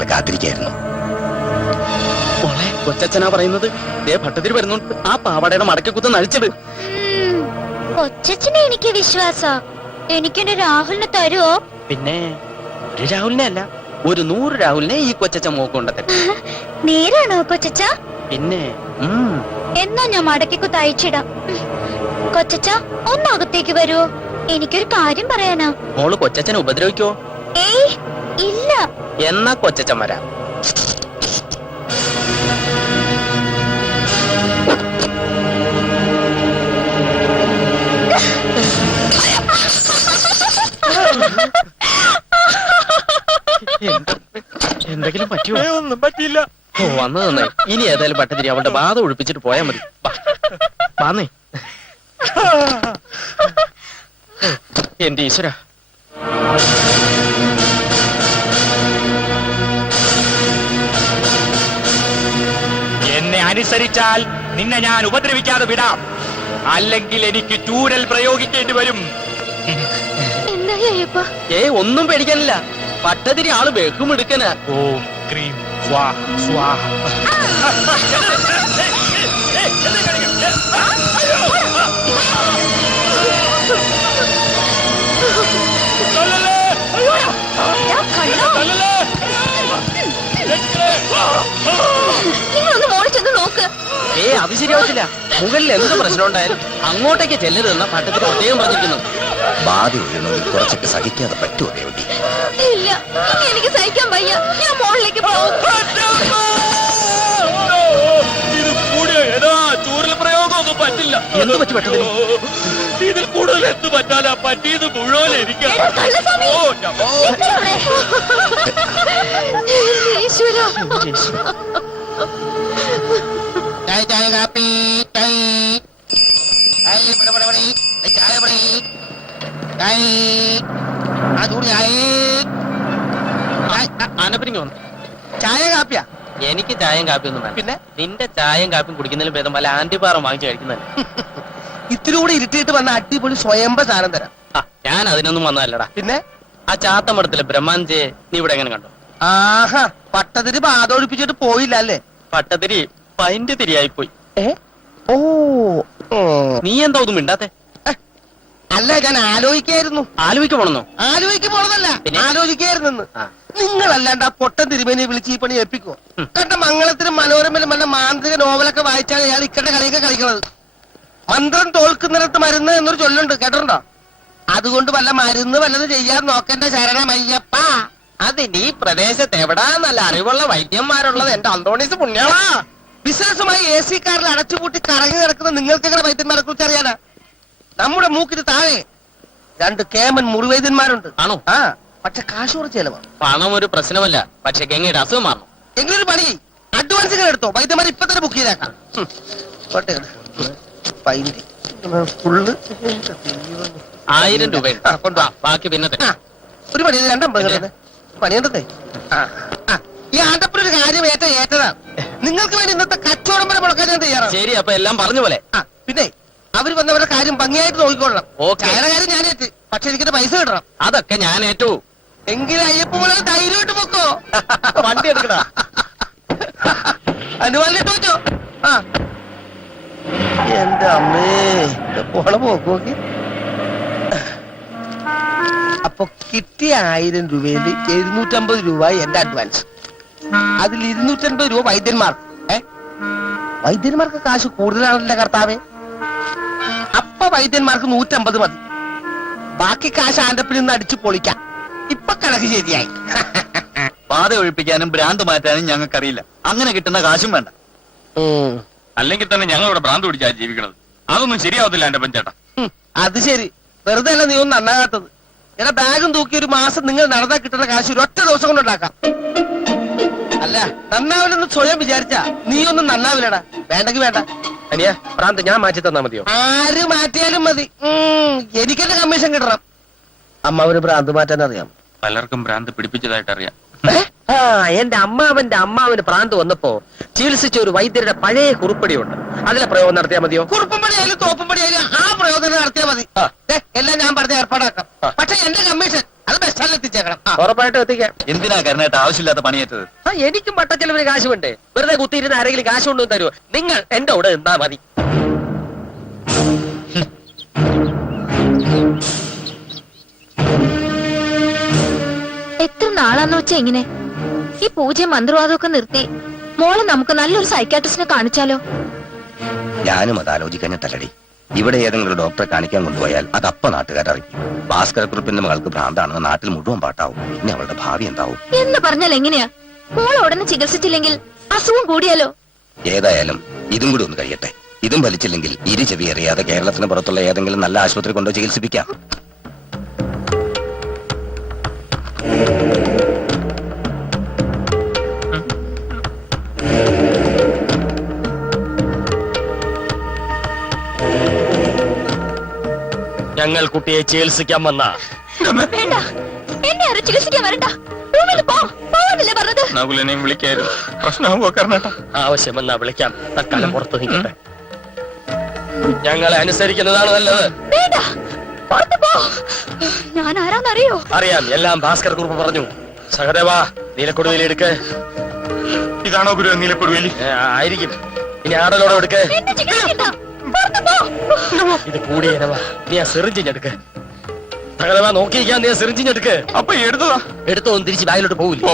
ഞങ്ങൾ കാത്തിരിക്കായിരുന്നു. മോളെ കൊച്ചച്ഛനാ പറയുന്നത്. ദേ ഭട്ടതിരി വരുന്നുണ്ട്. ആ പാവാടയുടെ മടക്കി കുത്ത് നഴിച്ചിട്. കൊച്ചച്ഛനെ എനിക്ക് വിശ്വാസ. എനിക്കെന്റെ രാഹുലിനെ തരുവോ? പിന്നെ ഒരു രാഹുലിനെ അല്ല, ഒരു 100 രാഹുലിനെ ഈ കൊച്ചച്ഛൻ മോക്കൊണ്ടത്തെ. നേരാണോ കൊച്ചച്ച? പിന്നെ എന്നാ ഞാൻ മടക്കിക്കുത്ത് അയച്ചിടാം. കൊച്ചച്ച ഒന്നകത്തേക്ക് വരുവോ? എനിക്കൊരു കാര്യം പറയാനാ. മോള് കൊച്ചച്ഛനെ ഉപദ്രവിക്കോ? ഏയ് ഇല്ല. എന്നാ കൊച്ചച്ഛൻ വരാം. എന്തെങ്കിലും പറ്റുമോ? ഒന്നും പറ്റിയില്ല. ഓ വന്നത് നന്നായി. ഇനി ഏതായാലും ഭട്ടതിരി അവളുടെ ബാധ ഒഴിപ്പിച്ചിട്ട് പോയാ മതി. വാന്നേ എന്റെ ഈശ്വര. എന്നെ അനുസരിച്ചാൽ നിന്നെ ഞാൻ ഉപദ്രവിക്കാതെ വിടാം, അല്ലെങ്കിൽ എനിക്ക് ചൂരൽ പ്രയോഗിക്കേണ്ടി വരും. എന്തായി അയ്യപ്പ? ഒന്നും പേടിക്കാനില്ല. ഭട്ടതിരി ആള് ബഹുമെടുക്കനാ. ഓം ക്രീം സ്വാഹ സ്വാഹ. നിങ്ങളൊന്ന് മോളിൽ ചെന്ന് നോക്ക്. അത് ശരിയാവത്തില്ല. മുകളിൽ എന്ത് പ്രശ്നം ഉണ്ടായാലും അങ്ങോട്ടേക്ക് ചെല്ലരുതെന്ന ഭട്ടതിരി പ്രത്യേകം പറഞ്ഞിരിക്കുന്നു. ബാധ ഒഴിയണമെങ്കിൽ കുറച്ചൊക്കെ സഹിക്കാതെ പറ്റുമോ ദേവകി? ഇല്ല, എനിക്ക് സഹിക്കാൻ വയ്യ. ഞാൻ മോളിലേക്ക് പോകും. ചൂരൽ പ്രയോഗം ഒന്നും പറ്റില്ല. എന്ത് പറ്റി ഭട്ടതിരി? ഇതിൽ കൂടുതൽ എന്ത് പറ്റാനാ? പറ്റിയത് മുഴുവൻ എനിക്ക്. ഈശ്വരാ. ചായ കാപ്പി ചായ ആനപ്പനിക്ക് വന്നു. ചായ കാപ്പിയാ? എനിക്ക് ചായയും കാപ്പിയൊന്നും വേണ്ട. പിന്നെ നിന്റെ ചായയും കാപ്പിയും കുടിക്കുന്നതിലും ഭേദം വല്ല ആന്റിബാറും വാങ്ങിച്ചു കഴിക്കുന്നതല്ല. ഇത്തിരി കൂടി ഇരുട്ടിയിട്ട് വന്ന അടിപൊളി സ്വയംഭ സാധനം തരാം. ഞാൻ അതിനൊന്നും വന്നതല്ലടാ. പിന്നെ ആ ചാത്തമടത്തിലെ ബ്രഹ്മാഞ്ചയെ നീ ഇവിടെ എങ്ങനെ കണ്ടു? ആഹാ, പട്ടതിരി ബാധ ഒഴിപ്പിച്ചിട്ട് പോയില്ല അല്ലേ? പട്ടതിരി പൈന്റ് തിരിയായി പോയി. ഓ നീ എന്താ ഒന്നും മിണ്ടാത്തെ? അല്ല, ഞാൻ ആലോചിക്കായിരുന്നു. ആലോചിക്ക് പോണെന്നോ? ആലോചിക്ക് പോണതല്ല, ആലോചിക്കായിരുന്നു. നിങ്ങളല്ലാണ്ട് ആ പൊട്ടൻ തിരുമേനിയെ വിളിച്ച് ഈ പണി ഏൽപ്പിക്കുവോ? കണ്ട മംഗളത്തിനും മനോരമയിലും വല്ല മാന്ത്രിക നോവലൊക്കെ വായിച്ചാൽ ഇയാൾ ഇക്കടെ കളിയൊക്കെ കളിക്കണത്. മന്ത്രം തോൽക്കുന്നിടത്ത് മരുന്ന് എന്നൊരു ചൊല്ലുണ്ട്, കേട്ടിട്ടുണ്ടോ? അതുകൊണ്ട് വല്ല മരുന്ന് വല്ലത് ചെയ്യാൻ നോക്കേണ്ട ശരണമയ്യപ്പ. അതിന് ഈ പ്രദേശത്ത് എവിടാ നല്ല അറിവുള്ള വൈദ്യന്മാരുള്ളത്? എന്റെ അന്തോണീസ് പുണ്യാളാ. ബിസിനസ്സുമായി AC കാറിൽ അടച്ചുപൂട്ടി കറങ്ങി കിടക്കുന്ന നിങ്ങൾക്ക് എങ്ങനെ വൈദ്യന്മാരെ കുറിച്ച് അറിയാനാ? നമ്മുടെ മൂക്കിന് താഴെ 2 കേമൻ മുറിവൈദ്യന്മാരുണ്ട്. ആണോ? ആ, പക്ഷെ കാശ് കുറച്ച് ചെലവാണ്. പണം ഒരു പ്രശ്നമല്ല, പക്ഷെ ഗംഗയുടെ അസുഖം മാറണം. എങ്ങനൊരു പണി, അഡ്വാൻസ് ഇങ്ങനെ എടുത്തോ, വൈദ്യന്മാർ ഇപ്പൊ തന്നെ ബുക്ക് ചെയ്തേക്കാം. ഫുള്ള് 1000 രൂപ ബാക്കി പിന്നത്തെ. ഒരു പണി, 250 പണിയുണ്ടേ. ഈ ആണ്ടപ്പുര ഒരു കാര്യം ഏറ്റതാണ്. നിങ്ങൾക്ക് വേണ്ടി ഇന്നത്തെ കച്ചവടം വരെ മുടക്കാൻ ഞാൻ തയ്യാറാണ്. ശരി, അപ്പൊ എല്ലാം പറഞ്ഞ പോലെ. പിന്നെ അവര് വന്നവരുടെ കാര്യം ഭംഗിയായിട്ട് നോക്കിക്കൊള്ളണം. ചായയുടെ കാര്യം ഞാൻ ഏറ്റ്, പക്ഷെ എനിക്കിന്റെ പൈസ കിട്ടണം. അതൊക്കെ ഞാൻ ഏറ്റു. എങ്കിലും അയ്യപ്പ പോലെ ധൈര്യമായിട്ട് പൊക്കോ. വണ്ടി എടുക്കടാ. അനുവാലിട്ട് വെച്ചോ. എന്റെ അമ്മേ, പോണ പോക്ക് നോക്കി. അപ്പൊ കിട്ടിയ 1000 രൂപയിൽ 750 രൂപ എന്റെ അഡ്വാൻസ്. അതിൽ 250 രൂപ വൈദ്യന്മാർക്ക്. വൈദ്യന്മാർക്ക് കാശ് കൂടുതലാണല്ലേ കർത്താവേ. അപ്പൊ വൈദ്യന്മാർക്ക് 150 മതി. ബാക്കി കാശ് ആന്റപ്പിൽ നിന്ന് അടിച്ചു പൊളിക്കാം. ഇപ്പൊ കണക്ക് ശരിയായി. ബാധ ഒഴിപ്പിക്കാനും ഭ്രാന്ത് മാറ്റാനും ഞങ്ങൾക്കറിയില്ല. അങ്ങനെ കിട്ടുന്ന കാശും വേണ്ട. അല്ലെങ്കിൽ തന്നെ ഞങ്ങളിവിടെ ഭ്രാന്ത് പിടിച്ചാ ജീവിക്കണത്. അതൊന്നും ശരിയാവത്തില്ല എന്റെ പഞ്ചേട്ടാ. അത് ശരി, വെറുതെ അല്ല നീ ഒന്നും നന്നാകാത്തത്. എടാ, ബാഗും തൂക്കി ഒരു മാസം നിങ്ങൾ നടന്നാ കിട്ടുന്ന കാശ് ഒരു ഒറ്റ ദിവസം കൊണ്ട് ഉണ്ടാക്കാം. അല്ല, നന്നാവില്ലെന്ന് സ്വയം വിചാരിച്ചാ നീ ഒന്നും നന്നാവില്ലടാ. വേണ്ടെങ്കിൽ വേണ്ട. അനിയ ഭ്രാന്ത് ഞാൻ മാറ്റി തന്നാ മതിയോ? ആര് മാറ്റിയാലും മതി. എനിക്കെന്റെ കമ്മീഷൻ കിട്ടണം. അമ്മാവന് ഭ്രാന്ത് മാറ്റാൻ അറിയാം. പലർക്കും ഭ്രാന്ത് പിടിപ്പിച്ചതായിട്ട് അറിയാം. എന്റെ അമ്മാവന് ഭ്രാന്ത് വന്നപ്പോ ചികിത്സിച്ച ഒരു വൈദ്യരുടെ പഴയ കുറിപ്പടിയുണ്ട്. അതിലെ പ്രയോഗം നടത്തിയാൽ മതിയോ? കുറുപ്പും പടിയായാലും തോപ്പും പടിയായാലും ആ പ്രയോജനം നടത്തിയാൽ മതി. എല്ലാം ഞാൻ പറഞ്ഞ ഏർപ്പാടാക്കാം. പക്ഷെ എന്റെ കമ്മീഷൻ അത് ബസ് സ്റ്റാൻഡിൽ എത്തിച്ചേക്കണം. ഉറപ്പായിട്ടും എത്തിക്കാം. എന്തിനാ കരുണേട്ട ആവശ്യമില്ലാത്ത പണിയേറ്റത്? എനിക്കും പട്ടച്ചെലവിന് കാശ് വേണ്ടേ? വെറുതെ കുത്തിയിരുന്ന ആരെങ്കിലും കാശ് കൊണ്ടു തരുമോ? നിങ്ങൾ എന്റെ കൂടെ നിന്നാ മതി. എത്ര നാളാന്ന് വെച്ചാ ഇങ്ങനെ ഈ പൂജയും മന്ത്രവാദമൊക്കെ നിർത്തി മോളെ നമുക്ക് നല്ലൊരു സൈക്കാട്രിസ്റ്റിനെ കാണിച്ചാലോ? ഞാനും അത് ആലോചിക്കാഞ്ഞിട്ടല്ലടി. ഇവിടെ ഏതെങ്കിലും ഒരു ഡോക്ടറെ കാണിക്കാൻ കൊണ്ടുപോയാൽ അത് അപ്പ നാട്ടുകാരറിയും. ഭാസ്കരക്കുറിപ്പിന്റെ മകൾക്ക് ഭ്രാന്താണെന്ന് നാട്ടിൽ മുഴുവൻ പാട്ടാവും. പിന്നെ അവളുടെ ഭാവി എന്താവും എന്ന് പറഞ്ഞാൽ എങ്ങനെയാ? മോളെ ഉടനെ ചികിത്സിച്ചില്ലെങ്കിൽ അസുഖം കൂടിയാലോ? ഏതായാലും ഇതും കൂടി ഒന്ന് കഴിയട്ടെ. ഇതും വലിച്ചില്ലെങ്കിൽ ഇരു ചെവി അറിയാതെ കേരളത്തിന് പുറത്തുള്ള ഏതെങ്കിലും നല്ല ആശുപത്രി കൊണ്ടോ ചികിത്സിപ്പിക്കാം. ഞങ്ങൾ കുട്ടിയെ ചികിത്സിക്കാൻ വന്ന വേണ്ട, എന്നെ ആരും ചികിത്സിക്കാൻ വരണ്ട. റൂമിൽ പോ, പോവാനല്ലേ പറഞ്ഞത്? നകുലിനെയും വിളിക്കായിരുന്നു. പ്രശ്നമാകുമ്പോ കരണേട്ടാ. ആവശ്യം വന്നാ വിളിക്കാം. തൽക്കാലം പുറത്തു നിൽക്കട്ടെ. ഞങ്ങളെ അനുസരിക്കുന്നതാണ് നല്ലത്. വേണ്ട, പുറത്ത് പോ. ഞാൻ ആരാന്നറിയോ? അറിയാം, എല്ലാം ഭാസ്കർ കുറുപ്പ് പറഞ്ഞു. സഹദേവ, നീലക്കൊടുവേലി എടുക്ക്. ഇതാണോ ഗുരു നീലക്കൊടുവേലി? ആയിരിക്കും. ഇനി ആടലോടെ എടുക്ക്. എന്നെ ചികിത്സിക്കണ്ട, പുറത്ത് പോ. ഇത് കൂടിയനവാ. നീ ആ സിറിഞ്ചിഞ്ഞെടുക്ക്. സഹദേവ, നോക്കിയിരിക്കാൻ നീ ആ സിറിഞ്ചിഞ്ഞെടുക്ക്. അപ്പൊ എടുത്തതാ? എടുത്തോ, തിരിച്ച് ബാഗിലോട്ട് പോവില്ല.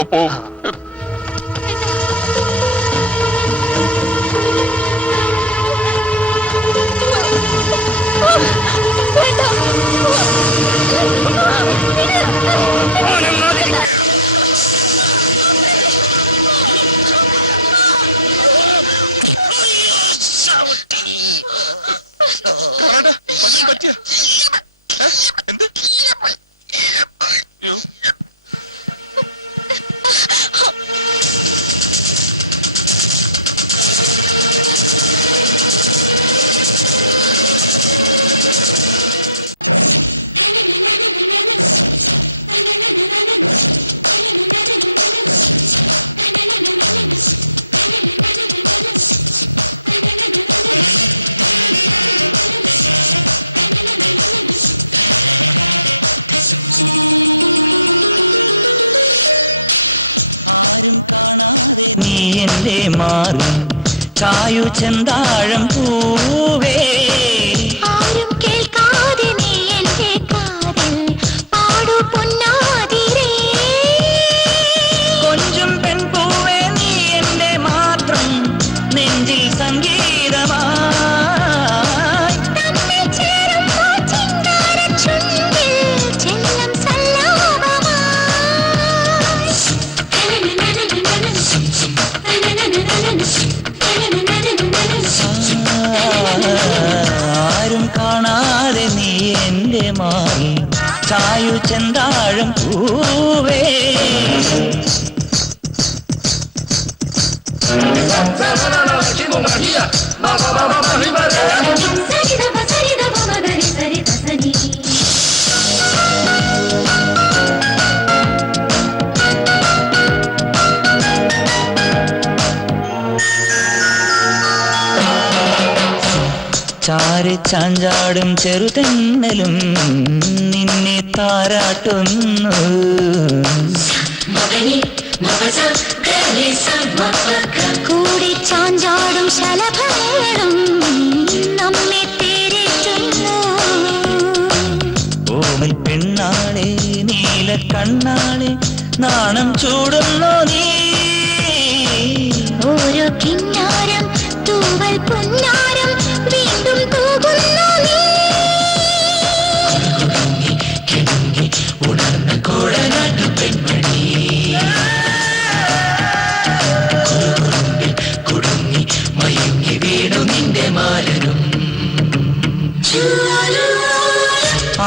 നീ എന്റെ മാറും ചായു ചെന്താഴം പൂവേ, ആരും കേൾക്കാതെ നീ എന്റെ കാതിൽ പാടു പൊന്നാതിരേ. കൊഞ്ചും പെൺപൂവേ, നീ എന്റെ മാത്രം നെഞ്ചിൽ സംഗീതമായി. തമ്മിൽ ചേരുമ്പോൾ ചിങ്കാരച്ചുണ്ടിൽ ചെല്ലം സല്ലാപമായി. ആരും കാണാതെ നീ എന്റെ മാറി ചായു ചെന്താഴം പൂവേ. ചാരി ചാഞ്ചാടും ചെറുതെന്നലും നിന്നെ താരാട്ടുന്നു. കൂടി ചാഞ്ചാടും ശലഭങ്ങളും നമ്മെ തേരിക്കുന്നു. ഓമൽ പെണ്ണാളെ നീല കണ്ണാളെ നാണം ചൂടുന്നു നീ. ഓരോ കിന്നാരം തൂവൽ പൊന്നാരം വീണ്ടും തൂകുന്നു നീ. ഉണർന്ന കോടനാട്ടു പെൺമണി കുടുങ്ങി മയങ്ങി വീണു നിന്റെ മാലനും.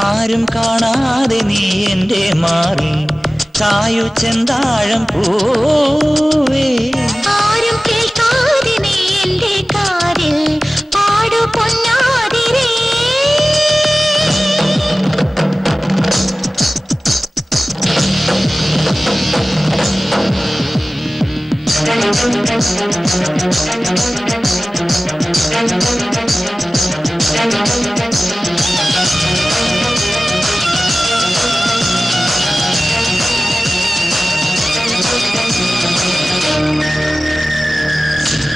ആരും കാണാതെ നീ എന്റെ മാറി ചായു ചെന്താഴം പൂവേ. ആരും കേൾക്കാതെ നീ എന്റെ കാതിൽ പാടു പൊന്നാതിരേ.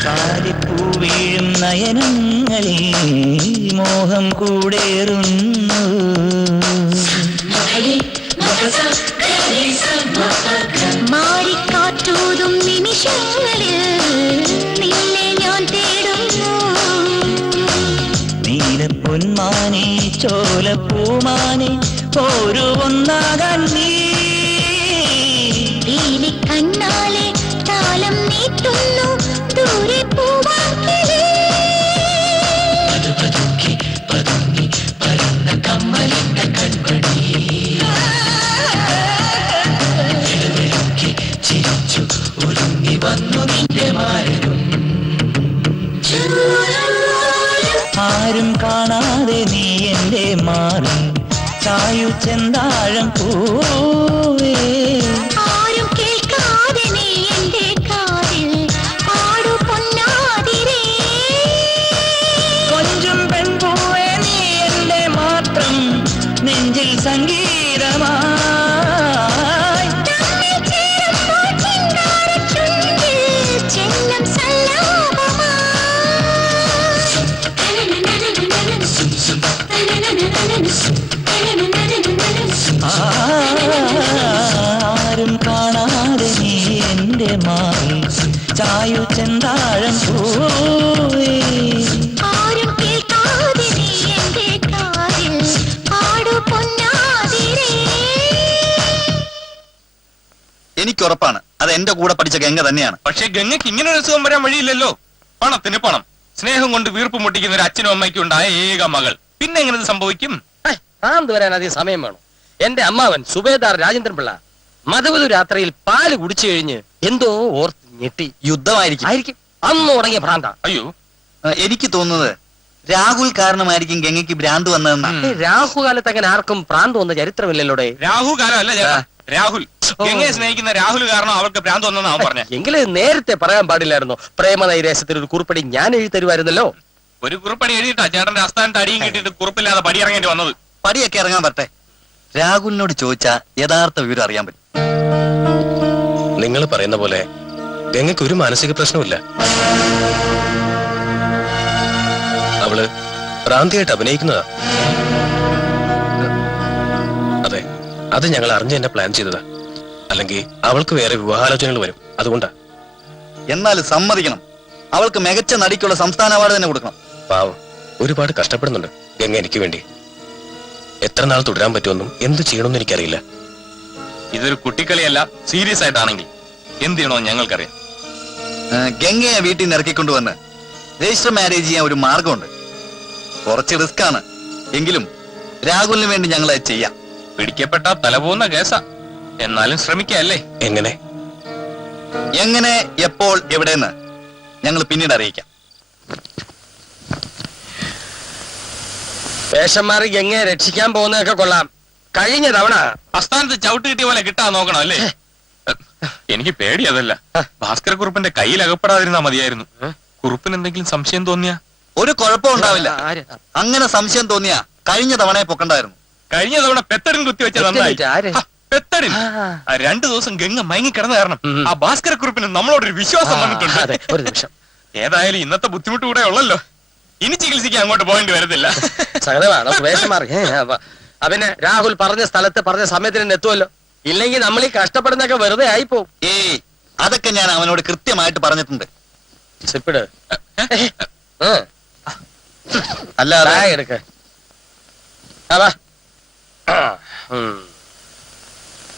പാതിപ്പൂ വീഴും നയനങ്ങളിൽ മോഹം കൂടേറുന്നു. മാറിക്കാറ്റൂതും നിമിഷങ്ങളിൽ നിന്നെ ഞാൻ തേടുന്നു. നീലപ്പൊന്മാനെ ചോലപ്പൂമാനെ ഒരു ഒന്നാകാൻ നീ കണ്ണാലെ താലം നീട്ടുന്നു ദൂരെ പൂവാക്കിലേ. ആരും കാണാതെ നീ എന്റെ മാറി ചായു ചെന്താഴം പൂവേ. ആരും കേൾക്കാതെ നീ എന്റെ കാതിൽ പാടു പൊന്നാതിരേ. കൊഞ്ചും പെൺപൂവേ നീ എന്റെ മാത്രം നെഞ്ചിൽ സംഗീതമായി. തമ്മിൽ ചേരുമ്പോൾ ചിങ്കാരച്ചുണ്ടിൽ ചെല്ലം സല്ലാപമായി. ആരും കാണാതെ നീ എന്റെ മാറി ചായു ചെന്താഴം പൂവേ. ആരും കേൾക്കാതെ നീ എന്റെ കാതിൽ പാടു പൊന്നാതിരേ. എനിക്കുറപ്പാണ് അത് എന്റെ കൂടെ പഠിച്ച ഗംഗ തന്നെയാണ്. പക്ഷെ ഗംഗയ്ക്ക് ഇങ്ങനെ ഒരു സുഖം വരാൻ വഴിയില്ലല്ലോ. പണത്തിന് പണം, സ്നേഹം കൊണ്ട് വീർപ്പ് മുട്ടിക്കുന്ന ഒരു അച്ഛനും അമ്മയ്ക്കും ഉണ്ടായ ഏക മകൾ. പിന്നെ എങ്ങനെ ഇത് സംഭവിക്കും? ഭ്രാന്ത് വരാൻ അധികം സമയം വേണം. എന്റെ അമ്മാവൻ സുബേദാർ രാജേന്ദ്രൻ പിള്ള മധുവതു രാത്രിയിൽ പാല് കുടിച്ചു കഴിഞ്ഞ് എന്തോ ഓർത്ത് ഞെട്ടി. യുദ്ധമായിരിക്കും. ആയിരിക്കും. അന്ന് തുടങ്ങിയ ഭ്രാന്ത. അയ്യോ, എനിക്ക് തോന്നുന്നത് രാഹുൽ കാരണമായിരിക്കും ഗംഗയ്ക്ക് ഭ്രാന്ത് വന്നതെന്നാ. രാഹുകാലത്ത് അങ്ങനെ ആർക്കും ഭ്രാന്ത് വന്ന ചരിത്രമില്ലല്ലോടെ. രാഹു കാലം അല്ല ചേട്ടാ, രാഹുൽ. ഗംഗയെ സ്നേഹിക്കുന്ന രാഹുൽ കാരണം അവൾക്ക് ഭ്രാന്ത് വന്നെന്ന് അവൻ പറഞ്ഞ. എങ്കിലും നേരത്തെ പറയാൻ പാടില്ലായിരുന്നോ? പ്രേമനൈരാശ്യത്തിൽ ഒരു കുറിപ്പടി ഞാൻ എഴുതി തരുമായിരുന്നല്ലോ. ഒരു കുറിപ്പടി എഴുതിയിട്ടാ ചേട്ടന്റെ അസ്ഥാനത്ത് അടിയും കിട്ടിയിട്ട് കുറിപ്പില്ലാതെ പടി ഇറങ്ങേണ്ടി വന്നത്. പടിയൊക്കെ ഇറങ്ങാൻ പറ്റേ. രാഹുലിനോട് ചോദിച്ചാ യഥാർത്ഥ വിവരം അറിയാൻ പറ്റും. നിങ്ങൾ പറയുന്ന പോലെ ഗംഗയ്ക്ക് ഒരു മാനസിക പ്രശ്നമില്ല. അവള് ഭ്രാന്തിയായിട്ട് അഭിനയിക്കുന്നതാ. അതെ, അത് ഞങ്ങൾ അറിഞ്ഞ് എന്നെ പ്ലാൻ ചെയ്തതാ. അല്ലെങ്കിൽ അവൾക്ക് വേറെ വിവാഹാലോചനകൾ വരും. അതുകൊണ്ടാ. എന്നാലും സമ്മതിക്കണം, അവൾക്ക് മികച്ച നടിക്കുള്ള സംസ്ഥാന അവാർഡ് തന്നെ കൊടുക്കണം. പാവം, ഒരുപാട് കഷ്ടപ്പെടുന്നുണ്ട് ഗംഗ എനിക്ക് വേണ്ടി. എത്ര നാൾ തുടരാൻ പറ്റുമെന്നും എന്ത് ചെയ്യണമെന്നും എനിക്കറിയില്ല. ഇതൊരു കുട്ടിക്കളിയല്ല, സീരിയസ് ആയിട്ടാണെങ്കിൽ എന്ത് ചെയ്യണമെന്ന് ഞങ്ങൾക്കറിയാം. ഗംഗയെ വീട്ടിൽ നിന്ന് ഇറക്കിക്കൊണ്ടുവന്ന് രജിസ്റ്റർ മാരേജ് ചെയ്യാൻ ഒരു മാർഗമുണ്ട്. കുറച്ച് റിസ്ക് ആണ്, എങ്കിലും രാഹുലിന് വേണ്ടി ഞങ്ങൾ അത് ചെയ്യാം. പിടിക്കപ്പെട്ട തലപോകുന്ന കേസാ, എന്നാലും ശ്രമിക്കല്ലേ. എങ്ങനെ എങ്ങനെ, എപ്പോൾ, എവിടെയെന്ന് ഞങ്ങൾ പിന്നീട് അറിയിക്കാം. വേഷം മാറി ഗംഗയെ രക്ഷിക്കാൻ പോകുന്നതൊക്കെ കൊള്ളാം. കഴിഞ്ഞ തവണ അസ്ഥാനത്ത് ചവിട്ട് കിട്ടിയ പോലെ കിട്ടാൻ നോക്കണം അല്ലേ? എനിക്ക് പേടി അതല്ല, ഭാസ്കര കുറുപ്പിന്റെ കയ്യിൽ അകപ്പെടാതിരുന്നാ മതിയായിരുന്നു. കുറുപ്പിന് എന്തെങ്കിലും സംശയം തോന്നിയാ? ഒരു കുഴപ്പം ഉണ്ടാവില്ല. അങ്ങനെ സംശയം തോന്നിയാ കഴിഞ്ഞ തവണയെ പൊക്കണ്ടായിരുന്നു. കഴിഞ്ഞ തവണ പെത്തടിൻ കുത്തിവെച്ച നന്നായി. പെത്തടിൻ 2 ദിവസം ഗംഗ മയങ്ങി കിടന്ന കാരണം ആ ഭാസ്കര കുറുപ്പിന് നമ്മളോടൊരു വിശ്വാസം വന്നിട്ടുണ്ട്. ഒരു നിമിഷം. ഏതായാലും ഇന്നത്തെ ബുദ്ധിമുട്ട് കൂടെ ഉള്ളല്ലോ, ഇനി ചികിത്സിക്കാൻ അങ്ങോട്ട് പോകേണ്ടി വരത്തില്ല. സഹതമാണ് വേഷം മാറി. പിന്നെ രാഹുൽ പറഞ്ഞ സ്ഥലത്ത് പറഞ്ഞ സമയത്തിന് എത്തുമല്ലോ. ഇല്ലെങ്കിൽ നമ്മൾ ഈ കഷ്ടപ്പെടുന്നൊക്കെ വെറുതെ ആയിപ്പോ. അതൊക്കെ ഞാൻ അവനോട് കൃത്യമായിട്ട് പറഞ്ഞിട്ടുണ്ട്. സിപ്പിട് അല്ലാതെ എടുക്ക.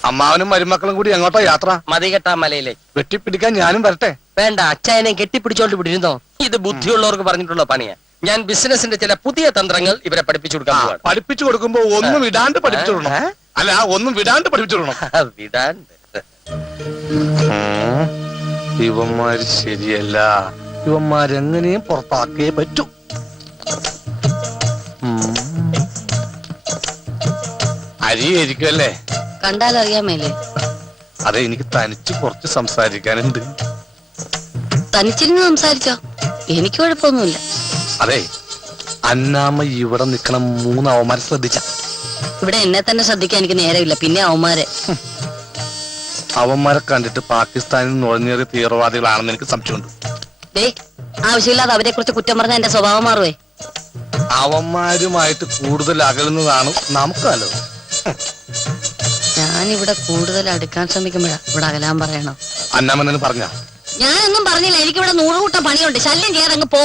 അമ്മാവനും മരുമക്കളും കൂടി എങ്ങോട്ടോ യാത്ര? മതികെട്ടാ മലയിലേക്ക്. വെട്ടിപ്പിടിക്കാൻ ഞാനും വരട്ടെ? വേണ്ട, അച്ചായനെ കെട്ടിപ്പിടിച്ചോണ്ട് വിട്ടിരുന്നോ. ഇത് ബുദ്ധിയുള്ളവർക്ക് പറഞ്ഞിട്ടുള്ള പണിയാ. ഞാൻ ബിസിനസിന്റെ ചില പുതിയ തന്ത്രങ്ങൾ ഇവരെ പഠിപ്പിച്ചു കൊടുക്കാൻ പോവാണ്. പഠിപ്പിച്ചു കൊടുക്കുമ്പോ ഒന്നും വിടാണ്ട് പഠിപ്പിച്ചു വിടണം. അല്ല, ഒന്നും വിടാണ്ട് പഠിപ്പിച്ചു വിടണം. വിടാണ്ട്. ഇവന്മാര് ശരിയല്ല. ഇവന്മാരെങ്ങനെയും പുറത്താക്കേ പറ്റൂ. അരിയായിരിക്കുമല്ലേ? കണ്ടാലറിയാമേലേ? അതെ, എനിക്ക് തനിച്ച് കുറച്ച് സംസാരിക്കാനുണ്ട്. തനിച്ചിരുന്ന് സംസാരിച്ചോ, എനിക്ക് കുഴപ്പമൊന്നുമില്ല. അതെ, അന്നാമ്മ ഇവിടെ നിക്കണം 3 അവന്മാരെ ശ്രദ്ധിച്ച. ഇവിടെ എന്നെ തന്നെ ശ്രദ്ധിക്കാൻ എനിക്ക് നേരമില്ല, പിന്നെ അവന്മാരെ. അവന്മാരെ കണ്ടിട്ട് പാകിസ്ഥാനിൽ നുഴഞ്ഞേറിയ തീവ്രവാദികളാണെന്ന് എനിക്ക് സംശയമുണ്ട്. ആവശ്യമില്ലാതെ അവരെ കുറിച്ച് കുറ്റം പറഞ്ഞ എന്റെ സ്വഭാവം മാറുവേ. അവന്മാരുമായിട്ട് കൂടുതൽ അകലുന്നതാണ് നമുക്ക് നല്ലത്. ഞാനിവിടെ കൂടുതൽ അടുക്കാൻ ശ്രമിക്കുമ്പോഴാ ഇവിടെ അകലാൻ പറയണം. അന്നാമന്നു പറഞ്ഞ ഞാനൊന്നും പറഞ്ഞില്ല. എനിക്കിവിടെ 100 കൂട്ടം പണിയുണ്ട്. ശല്യം ചെയ്യാൻ അങ്ങ് പോ.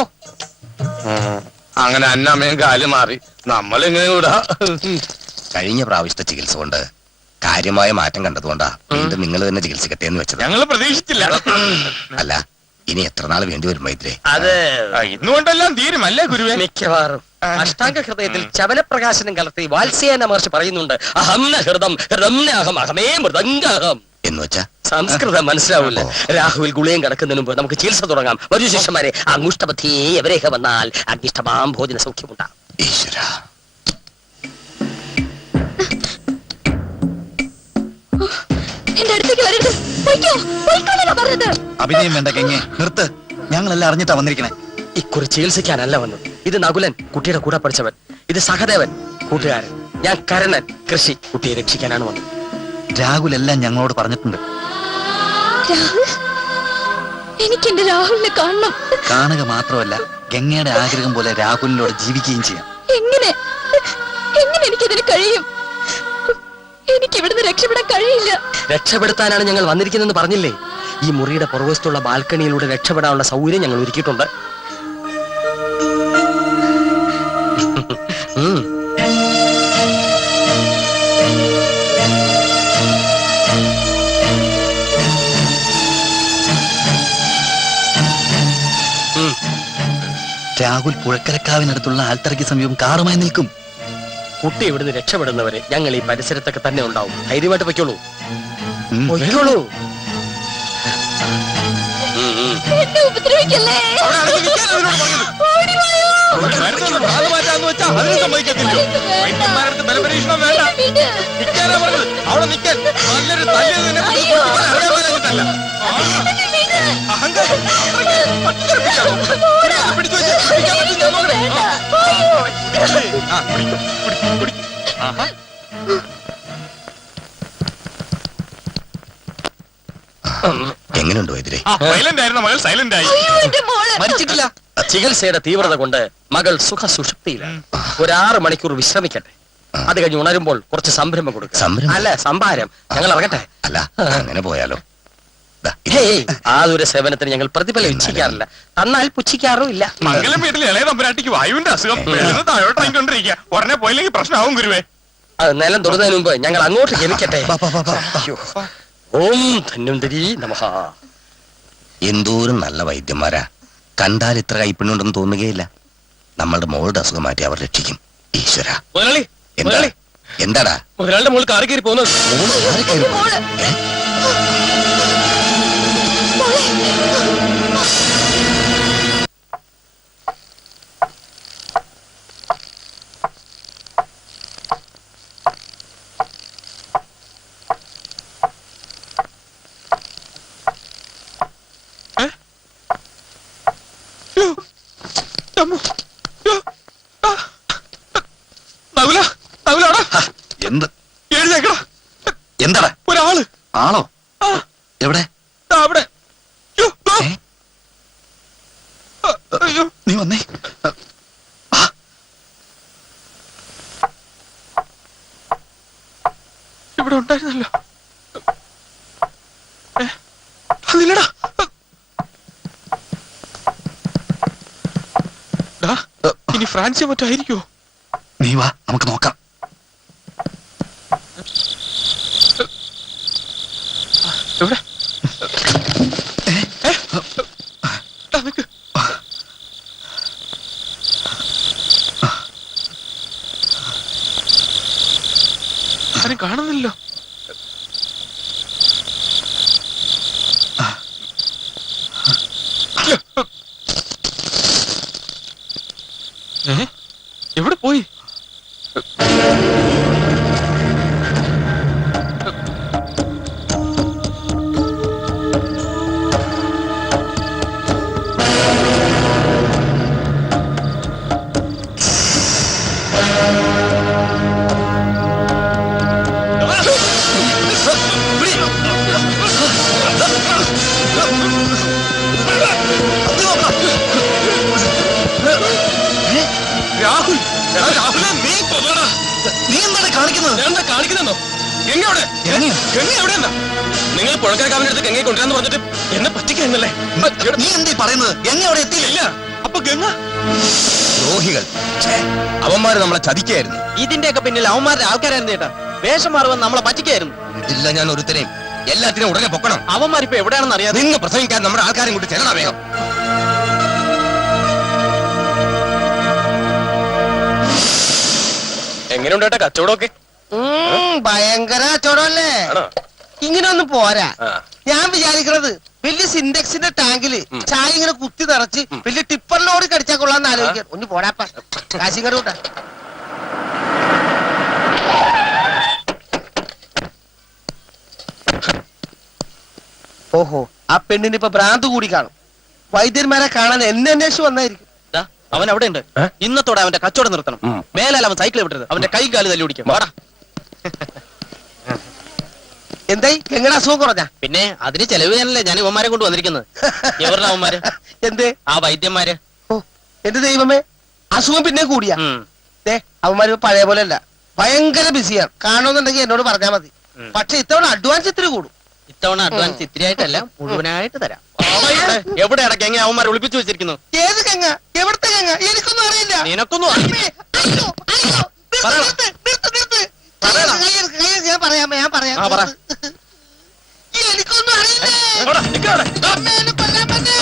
അങ്ങനെ അന്നാമയും കാല് മാറി നമ്മളിങ്ങനെ കൂടാ. കഴിഞ്ഞ പ്രാവശ്യത്തെ ചികിത്സ കൊണ്ട് കാര്യമായ മാറ്റം കണ്ടതുകൊണ്ടാ വീണ്ടും നിങ്ങൾ തന്നെ ചികിത്സിക്കട്ടെ എന്ന് വെച്ചത്. ഞങ്ങൾ പ്രതീക്ഷിച്ചില്ല. അല്ല, ഇനി എത്ര നാൾ വേണ്ടി വരും വൈദ്യരെ? അത് ഇന്നുകൊണ്ടെല്ലാം തീരുമല്ലേ ഗുരുവേ? മിക്കവാറും അഷ്ടാംഗ ഹൃദയത്തിൽ ചവനപ്രകാശനം കലർത്തി വാത്സ്യായന മഹർഷി പറയുന്നുണ്ട്, അഹം ന ഹൃദം ഹൃദം അഹം അഹമേ മൃദംഗം എന്ന് വെച്ചാ സംസ്കൃതം മനസ്സിലാവില്ല. രാഹുവിൽ ഗുളിയും കിടക്കുന്നതിന് മുമ്പ് നമുക്ക് ചികിത്സ തുടങ്ങാം. വരൂ ശിഷ്യന്മാരെ. അങ്കുഷ്ടപഥിയെ എവരേഹ വന്നാൽ അഗ്നിഷ്ടമാം ഭോജന സൗഖ്യമുണ്ടാകും. ഈശ്വര, എന്റെ അടുത്തേക്ക് വരരുത്. പോയിക്കോ, പോയിക്കോളാ പറഞ്ഞത്. അഭിനയം വേണ്ട കെങ്ങെ, നിർത്ത്. ഞങ്ങളെല്ലാം അറിഞ്ഞിട്ടാ വന്നിരിക്കണേ. ഇക്കുറി ചികിത്സിക്കാനല്ല വന്നത്. ഇത് നകുലൻ, കുട്ടിയുടെ കൂടെ പഠിച്ചവൻ. ഇത് സഹദേവൻ, കൂട്ടുകാരൻ. ഞാൻ കരണൻ, കൃഷി. കുട്ടിയെ രക്ഷിക്കാനാണ് വന്നത്. രാഹുൽ എല്ലാം ഞങ്ങളോട് പറഞ്ഞിട്ടുണ്ട്. രാഹുൽ, എനിക്ക് എന്റെ രാഹുലിനെ കാണണം. കാണുക മാത്രമല്ല, ഗംഗയുടെ ആഗ്രഹം പോലെ രാഹുലിനോട് ജീവിക്കുകയും ചെയ്യാം. എങ്ങനെ എങ്ങനെ എനിക്കതിന് കഴിയും? എനിക്ക് ഇവിടുന്ന് രക്ഷപ്പെടാൻ കഴിയില്ല. രക്ഷപ്പെടുത്താനാണ് ഞങ്ങൾ വന്നിരിക്കുന്നതെന്ന് പറഞ്ഞില്ലേ? ഈ മുറിയുടെ പുറകുവശത്തുള്ള ബാൽക്കണിയിലൂടെ രക്ഷപ്പെടാനുള്ള സൗകര്യം ഞങ്ങൾ ഒരുക്കിയിട്ടുണ്ട്. രാഹുൽ പുഴക്കരക്കാവിനടുത്തുള്ള ആൽത്തറയ്ക്ക് സമീപം കാറുമായി നിൽക്കും. കുട്ടി ഇവിടുന്ന് രക്ഷപ്പെടുന്നവരെ ഞങ്ങൾ ഈ പരിസരത്തൊക്കെ തന്നെ ഉണ്ടാവും. ധൈര്യമായിട്ട് പൊയ്ക്കോളൂ, പൊയ്ക്കോളൂ. എന്നെ ഉപദ്രവിക്കല്ലേ. ബലപരീക്ഷണം വേണ്ട. നിൽക്കാനാ പറഞ്ഞത്. അവിടെ നിൽക്കാൻ നല്ലൊരു തല്ലിയതിനെ അഹങ്കാരം പിടിച്ചു എങ്ങനെയുണ്ട് വൈദ്യരെ? സൈലന്റ് ആയിരുന്ന മകൾ സൈലന്റ് ആയി. മരിച്ചിട്ടില്ല. ചികിത്സയുടെ തീവ്രത കൊണ്ട് മകൾ സുഖ സുഷുപ്തിയിലാണ്. ഒരു 6 മണിക്കൂർ വിശ്രമിക്കട്ടെ. അത് കഴിഞ്ഞ് ഉണരുമ്പോൾ കുറച്ച് സംരംഭം കൊടുക്കും. അല്ല, സംഭാരം. ഞങ്ങൾ ഇറങ്ങട്ടെ. അല്ല, അങ്ങനെ പോയാലോ? ആതൊരു സേവനത്തിന് ഞങ്ങൾ പ്രതിഫലം ഇച്ഛിക്കാറില്ല. തന്നാൽ പുച്ഛിക്കാറും ഇല്ല. മംഗലം വീട്ടിൽ ഇളയ തമ്പുരാട്ടിക്ക് വായുവിന്റെ അസുഖം താഴോട്ടായിക്കൊണ്ടിരിക്കുക. ഉടനെ പോയില്ലെങ്കിൽ പ്രശ്നമാവും ഗുരുവേ. അത് നിലം തൊടുന്നതിന് മുമ്പ് ഞങ്ങൾ അങ്ങോട്ട് ജനിക്കട്ടെ. ഓം ധന്വന്തരി നമഃ. എന്തോരം നല്ല വൈദ്യന്മാരാ. കണ്ടാൽ ഇത്ര കൈപ്പിണ്ണുണ്ടെന്ന് തോന്നുകയില്ല. നമ്മളുടെ മോളുടെ അസുഖം മാറ്റി അവർ രക്ഷിക്കും. ഈശ്വര, എന്താടാ മുതലാളിയുടെ മോൾ കാറി കയറി പോകുന്നത്? എന്താടാ? ഒരാള്. ആളോ? എവിടെ? അവിടെ. നീ വന്നേ. ഇവിടെ ഉണ്ടായിരുന്നല്ലോ. അതില്ലടാ. ഇനി ഫ്രാൻസിയെ മറ്റായിരിക്കോ? നീ വാ, നമുക്ക് നോക്കാം. എവിടെ? ആരും കാണുന്നില്ലോ. എവിടെ പോയി? രാഹുൽ രാഹുലെ നീ നീ എന്താണ് കാണിക്കുന്നത്? എന്താ കാണിക്കുന്നോ? എങ്ങോടെ എവിടെയെന്നാ നിങ്ങൾ പുഴക്കരക്കാവിന്റെ അടുത്ത് ഗംഗയെ കൊണ്ടുവരാന്ന് പറഞ്ഞിട്ട് എന്നെ പറ്റിക്കുന്നല്ലേ? നീ എന്തേ പറയുന്നത്? ഗംഗ അവിടെ എത്തിയില്ല. അപ്പൊ ഗംഗ ദ്രോഹികൾ, അവന്മാര് നമ്മളെ ചതിക്കായിരുന്നു. ഇതിന്റെയൊക്കെ പിന്നിൽ അവന്മാരുടെ ആൾക്കാരായിരുന്നു ചേട്ടാ. വേഷം മാറുവന്ന് നമ്മളെ പറ്റിക്കായിരുന്നു. ഇതില്ല ഞാൻ ഒരുത്തരെയും. എല്ലാത്തിനും ഉടനെ പൊക്കണം. അവന്മാരിപ്പോ എവിടെയാണെന്ന് അറിയാതെ നിന്ന് പ്രസംഗിക്കാൻ നമ്മുടെ ആൾക്കാരും കൂടി ചെല്ലണ വേഗം. എങ്ങനെയുണ്ട് ഏട്ടാ കച്ചവടമൊക്കെ? ഭയങ്കര കച്ചവടമല്ലേ? ഇങ്ങനെ ഒന്നും പോരാ. ഞാൻ വിചാരിക്കണത് വലിയ സിൻഡെക്സിന്റെ ടാങ്കില് ചായ ഇങ്ങനെ കുത്തി നിറച്ച് വലിയ ടിപ്പർ ലോഡ് കടിച്ചാൽ കൊള്ളാന്ന് ആലോചിക്കാൻ. ഒന്ന് പോടാപ്പ, കാശിങ്ങട് കൂട്ടാ. ഓഹോ, ആ പെണ്ണിന് ഇപ്പൊ ഭ്രാന്ത് കൂടി കാണും. വൈദ്യന്മാരെ കാണാൻ എന്നെ അന്വേഷിച്ച് വന്നായിരിക്കും. അവൻ അവിടെ ഉണ്ട്. ഇന്നത്തോടെ അവന്റെ കച്ചവടം നിർത്തണം. മേലാൽ അവൻ സൈക്കിൾ വിട്ടത് അവന്റെ കൈ കാല് തല്ലി ഓടിക്കും. വാടാ. എന്തായി ഗംഗയുടെ അസുഖം കുറഞ്ഞ? പിന്നെ അതിന് ചെലവ് ചെയ്യാനല്ലേ ഞാൻ ഇവന്മാരെ കൊണ്ട് വന്നിരിക്കുന്നത്. എവരുടെ അവന്മാര്? എന്തേ? ആ വൈദ്യന്മാര്. ഓ എന്റെ ദൈവമേ, അസുഖം പിന്നെ കൂടിയാ? അവന്മാര് പഴയ പോലെ അല്ല, ഭയങ്കര ബിസിയാണ്. കാണുന്നുണ്ടെങ്കിൽ എന്നോട് പറഞ്ഞാൽ മതി. പക്ഷെ ഇത്തവണ അഡ്വാൻസ് ഇത്തിരി കൂടും. ഇത്തവണ അഡ്വാൻസ് ഇത്തിരിയായിട്ടല്ല, മുഴുവനായിട്ട് തരാം. എവിടെയാണ് ഗംഗ അവന്മാരെ ഒളിപ്പിച്ചു വെച്ചിരിക്കുന്നു? ഏത് ഗംഗ? എവിടത്തെ ഗംഗ? എനിക്കൊന്നും അറിയില്ല. നിനക്കൊന്നും ഞാൻ പറയാം. എനിക്കൊന്നും അറിയില്ല. എന്നെ കൊല്ലാൻ പറ്റേ.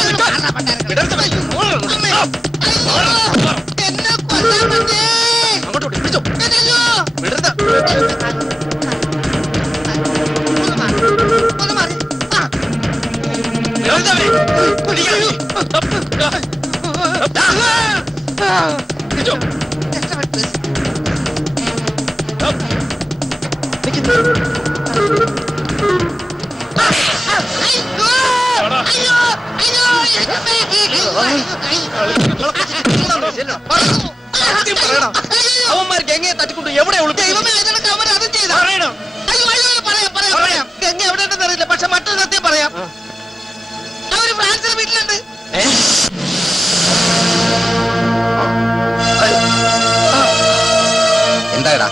അവന്മാർ ഗംഗയെ തട്ടിക്കൊണ്ട് എവിടെ പറയാം. ഗംഗ എവിടെ ഉണ്ടെന്ന് അറിയില്ല, പക്ഷെ മറ്റൊരു സത്യം പറയാം. അവര് ഫ്രാൻസിലെ വീട്ടിലുണ്ട്. എന്താടാ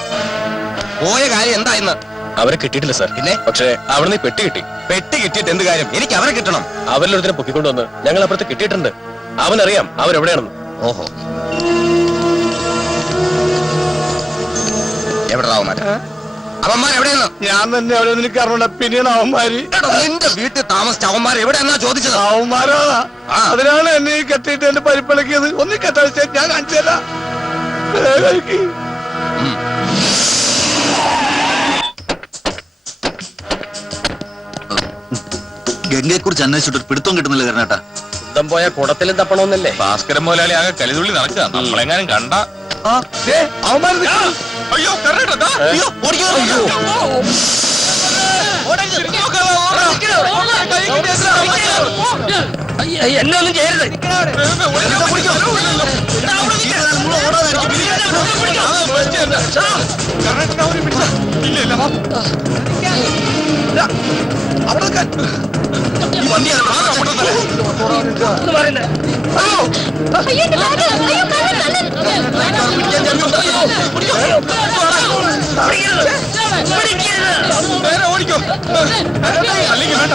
പോയ കാര്യം എന്താ ഇന്ന്? അവരെ കിട്ടിയിട്ടില്ല സാർ. പിന്നെ പക്ഷേ അവിടെ പെട്ടി കിട്ടി. പെട്ടി കിട്ടിയിട്ട് എന്ത് കാര്യം? എനിക്ക് അവരെ കിട്ടണം. അവരിലൊരുത്തിനെ പൊക്കിക്കൊണ്ടുവന്ന് ഞങ്ങൾ അപ്പുറത്ത് കിട്ടിയിട്ടുണ്ട്. അവനറിയാം അവരെവിടെയാണെന്ന്. ഓഹോ, എവിടെടാ അവന്മാരെവിടെയെന്ന്? ഞാൻ തന്നെ അവിടെ നിനക്ക് അറിഞ്ഞ. പിന്നീട് അവന്മാര് നിന്റെ വീട്ടിൽ താമസിച്ച അവന്മാർ എവിടെയെന്നാ ചോദിച്ചത്? അവന്മാരോ, അതിനാണ് എന്നെ ഈ കെട്ടിയിട്ട് എന്റെ പരിപ്പിളക്കിയത്. ഒന്ന് കെട്ടഴിച്ച ഞാൻ കാണിച്ചല്ല. ഗംഗയെ കുറിച്ച് അന്വേഷിച്ചിട്ട് പിടുത്തം കിട്ടുന്നില്ല കരണേട്ടാ. സ്വന്തം പോയ കുടത്തിലും തപ്പണമെന്നല്ലേ? ഭാസ്കരൻ മുതലാളി ആകെ കലിതുള്ളി നടക്കുക. നമ്മളെങ്ങാനും കണ്ട അയ്യോ എന്നെ ഒന്നും ചെയ്യരുത്. ഓടിക്കോ, അല്ലെങ്കിൽ വേണ്ട.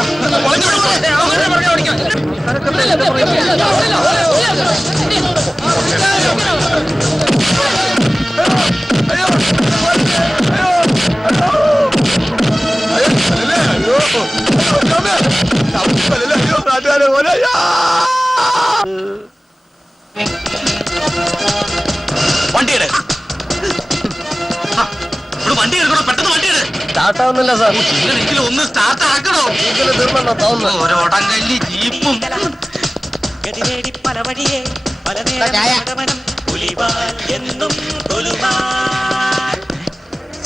വണ്ടിയുടെ വണ്ടി എടുക്കണോ, പെട്ടെന്ന് വണ്ടി എടു. സ്റ്റാർട്ടാവുന്നില്ല സാർ. ഒന്ന് സ്റ്റാർട്ട് ആക്കണോ? ഓരോടങ്കല്ലി ജീപ്പും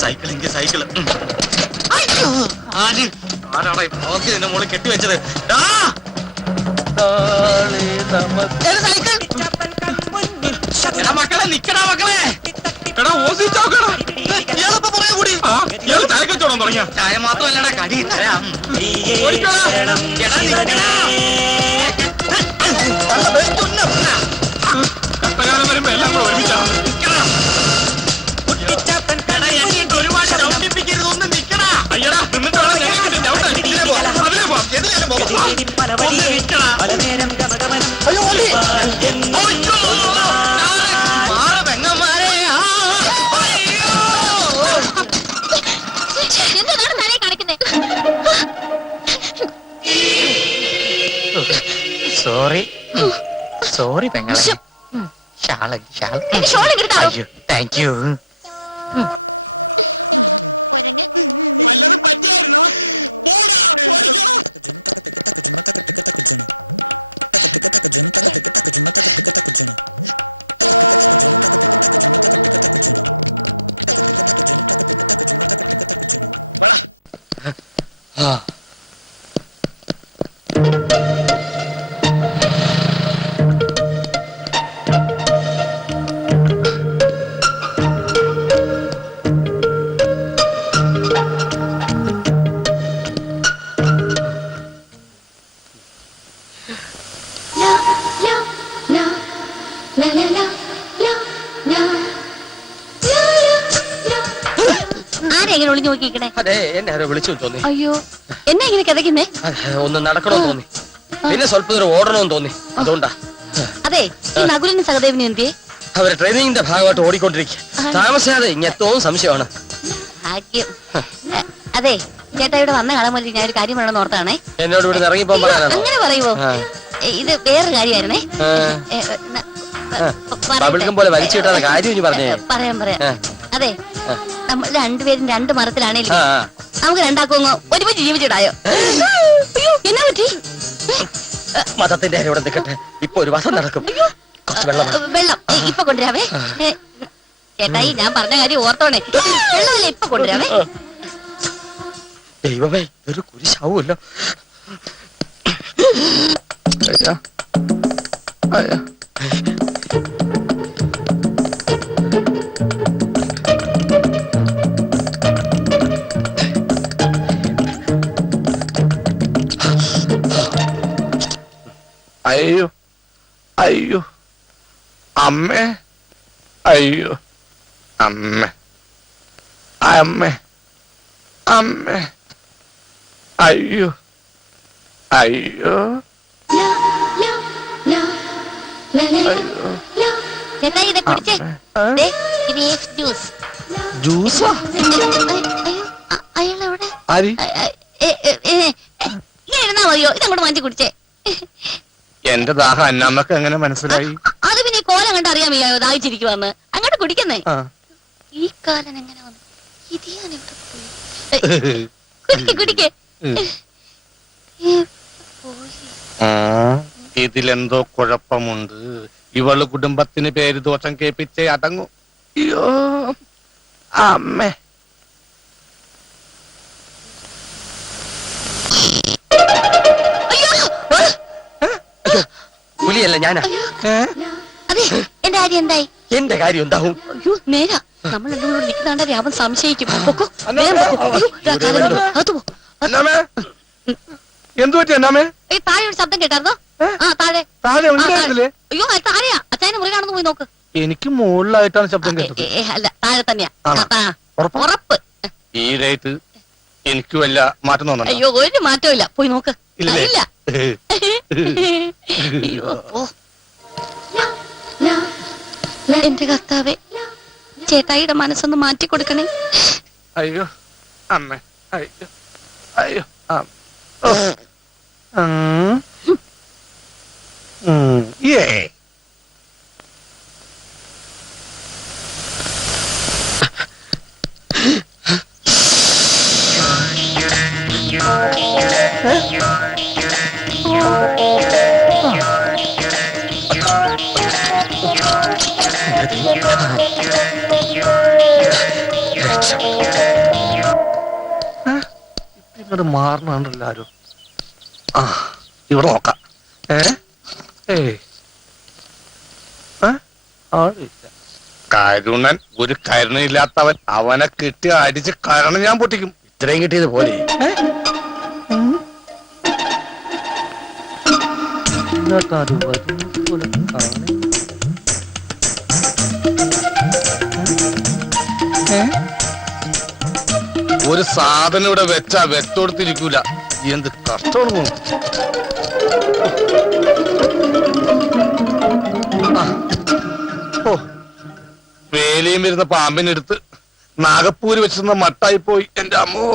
സൈക്കിളെങ്കിൽ സൈക്കിള്. ആരാടാ ഇതിന്റെ മുകളിൽ കെട്ടിവെച്ചത്? മക്കളെ നിക്കടാ, മക്കളെ. എടാ ഓസി ചാക്കടാ. ഇയാളപ്പോ പറയാ കൂടി. ഇയാൾ ചായ കച്ചവടം തുടങ്ങിയ? ചായ മാത്രമല്ലടാ, കടി തരാം. കഷ്ടകാലം വരുമ്പോ എല്ലാം കൂടെ ഒരുമിച്ചാണ്. പലവഴിയേ പലനേരം ഗമഗമനം എന്താണ് തലേ കാണിക്കുന്നേ? സോറി സോറി പെങ്ങളെ ഷാള ഷാൾ ഷോൾ ഇങ്ങോട്ട് താഴോ. അയ്യോ താങ്ക് യു ആരെങ്ങനെ ഒളിഞ്ഞു നോക്കിക്കണേ? അതെ എന്നെ ആരോ വിളിച്ചു തോന്നി. അയ്യോ എന്നെ ഇങ്ങനെ കിതയ്ക്കുന്നേ? ഒന്ന് നടക്കണമെന്ന് തോന്നി, പിന്നെ സ്വല്പ ദൂരം ഓടണമെന്ന് തോന്നി, അതുകൊണ്ടാ. അതെ ഈ നകുലിനും സഹദേവിനും എന്തിയെ? അവര് ട്രെയിനിങ്ങിന്റെ ഭാഗമായിട്ട് ഓടിക്കൊണ്ടിരിക്കുക. താമസിയാതെ ഇങ്ങെത്തോവും സംശയമാണ്. ഭാഗ്യം. അതെ ചേട്ടാ ഇവിടെ വന്ന കാണാൻ വേണ്ടി ഞാൻ ഒരു കാര്യം വേണമെന്ന് ഓർത്താണേ. എന്നോട് ഇവിടെ ഇറങ്ങിപ്പോ പറയാനാണോ? അങ്ങനെ പറയുവോ? ഇത് വേറൊരു കാര്യമായിരുന്നേ. ബബിൾഗം പോലെ വലിച്ചു കിട്ടാത്ത കാര്യം ഇനി പറഞ്ഞേ. പറയാം അതെ നമ്മൾ രണ്ടുപേരും രണ്ട് മരത്തിലാണേലും നമുക്ക് രണ്ടാക്കും ഒരുമിച്ച് ജീവിച്ചിടായോ? അയ്യോ എന്നാ പറ്റി? മതത്തിന്റെ കാര്യം ഇവിടെ നിൽക്കട്ടെ, ഇപ്പൊ ഒരു വസം നടക്കും. കുറച്ച് വെള്ളം ഇപ്പൊ കൊണ്ടുവരാവേ. ചേട്ടായി ഞാൻ പറഞ്ഞ കാര്യം ഓർത്തോണേ. വെള്ളമല്ലേ ഇപ്പൊ കൊണ്ടുവരാവേ. ദൈവമേ ഒരു കുരിശാവുമല്ലോ. അയ്യോ അയ്യോ അമ്മേ, അയ്യോ അമ്മേ, അമ്മേ, അമ്മേ, അയ്യോ അയ്യോ ചേട്ടായി ഇത് കുടിച്ചേ. ജ്യൂസ്. ജ്യൂസാ? അയാളെവിടെ? ആരി? ഇങ്ങനെ ഇരുന്നാ മതിയോ? ഇതങ്ങോട്ട് മാറ്റി കുടിച്ചേ. എന്റെ ദാഹം അന്നമ്മക്ക് എങ്ങനെ മനസ്സിലായി? അത് പിന്നെ ഈ കോലം കണ്ട് അറിയാൻ വയ്യായോ ദാഹിച്ചിരിക്കുവന്ന്? അങ്ങോട്ട് കുടിക്കുന്നേ. ഈ കാലൻ എങ്ങനെ വന്നു? ഇത് ഞാൻ എവിടെ പോയി? കുടിക്കേ. ഇതിലെന്തോ കുഴപ്പമുണ്ട്. ഇവള് കുടുംബത്തിന് പേര് ദോഷം കേൾപ്പിച്ചേ അടങ്ങൂ. അയ്യോ അമ്മേ. പുലിയല്ല ഞാനാ. അതെ എന്റെ കാര്യം എന്തായി? എന്റെ കാര്യം എന്താവും? അയ്യോ നേരാ, നമ്മൾ രണ്ടും കൂടെ നിൽക്കുന്നുണ്ടെ അവൻ സംശയിക്കും. എന്തു പറ്റി അന്നാമേ? താഴെ ഒരു ശബ്ദം കേട്ടായിരുന്നോ? ആ താഴെ. അയ്യോ താഴെയാ. അച്ചായനെ മുറി കാണുന്നു, പോയി നോക്ക്. എനിക്ക് മുകളിലായിട്ടാണ് ശബ്ദം കേട്ടത്. അല്ല താഴെ തന്നെയാ. ഉറപ്പ്. ഈ ഡേറ്റ് എനിക്ക് വല്ല മാറ്റം തോന്നുന്നു. അയ്യോ ഒരു മാറ്റവും ഇല്ല, പോയി നോക്ക്. ഇല്ല. എന്റെ കർത്താവേ, ചേട്ടായിയുടെ മനസ്സൊന്ന് മാറ്റി കൊടുക്കണേ. അയ്യോ അമ്മേ, അയ്യോ അയ്യോ ഇങ്ങോട്ട് മാറണല്ലോ ആരോ. ഇവിടെ നോക്കാം. കരുണൻ, ഒരു കരുണയില്ലാത്തവൻ. അവനെ കിട്ടി അടിച്ച് കരണം ഞാൻ പൊട്ടിക്കും. ഇത്രയും കിട്ടിയത് പോലെ. ഒരു സാധനം ഇവിടെ വെച്ചാ വെച്ചോടുത്തിരിക്കൂല. എന്ത് കഷ്ടമാണ്. ആദ്യം വരുന്ന പാമ്പിനെടുത്ത് നാഗപ്പൂര് വെച്ചിരുന്ന മട്ടായി പോയി എന്റെ അമ്മോ.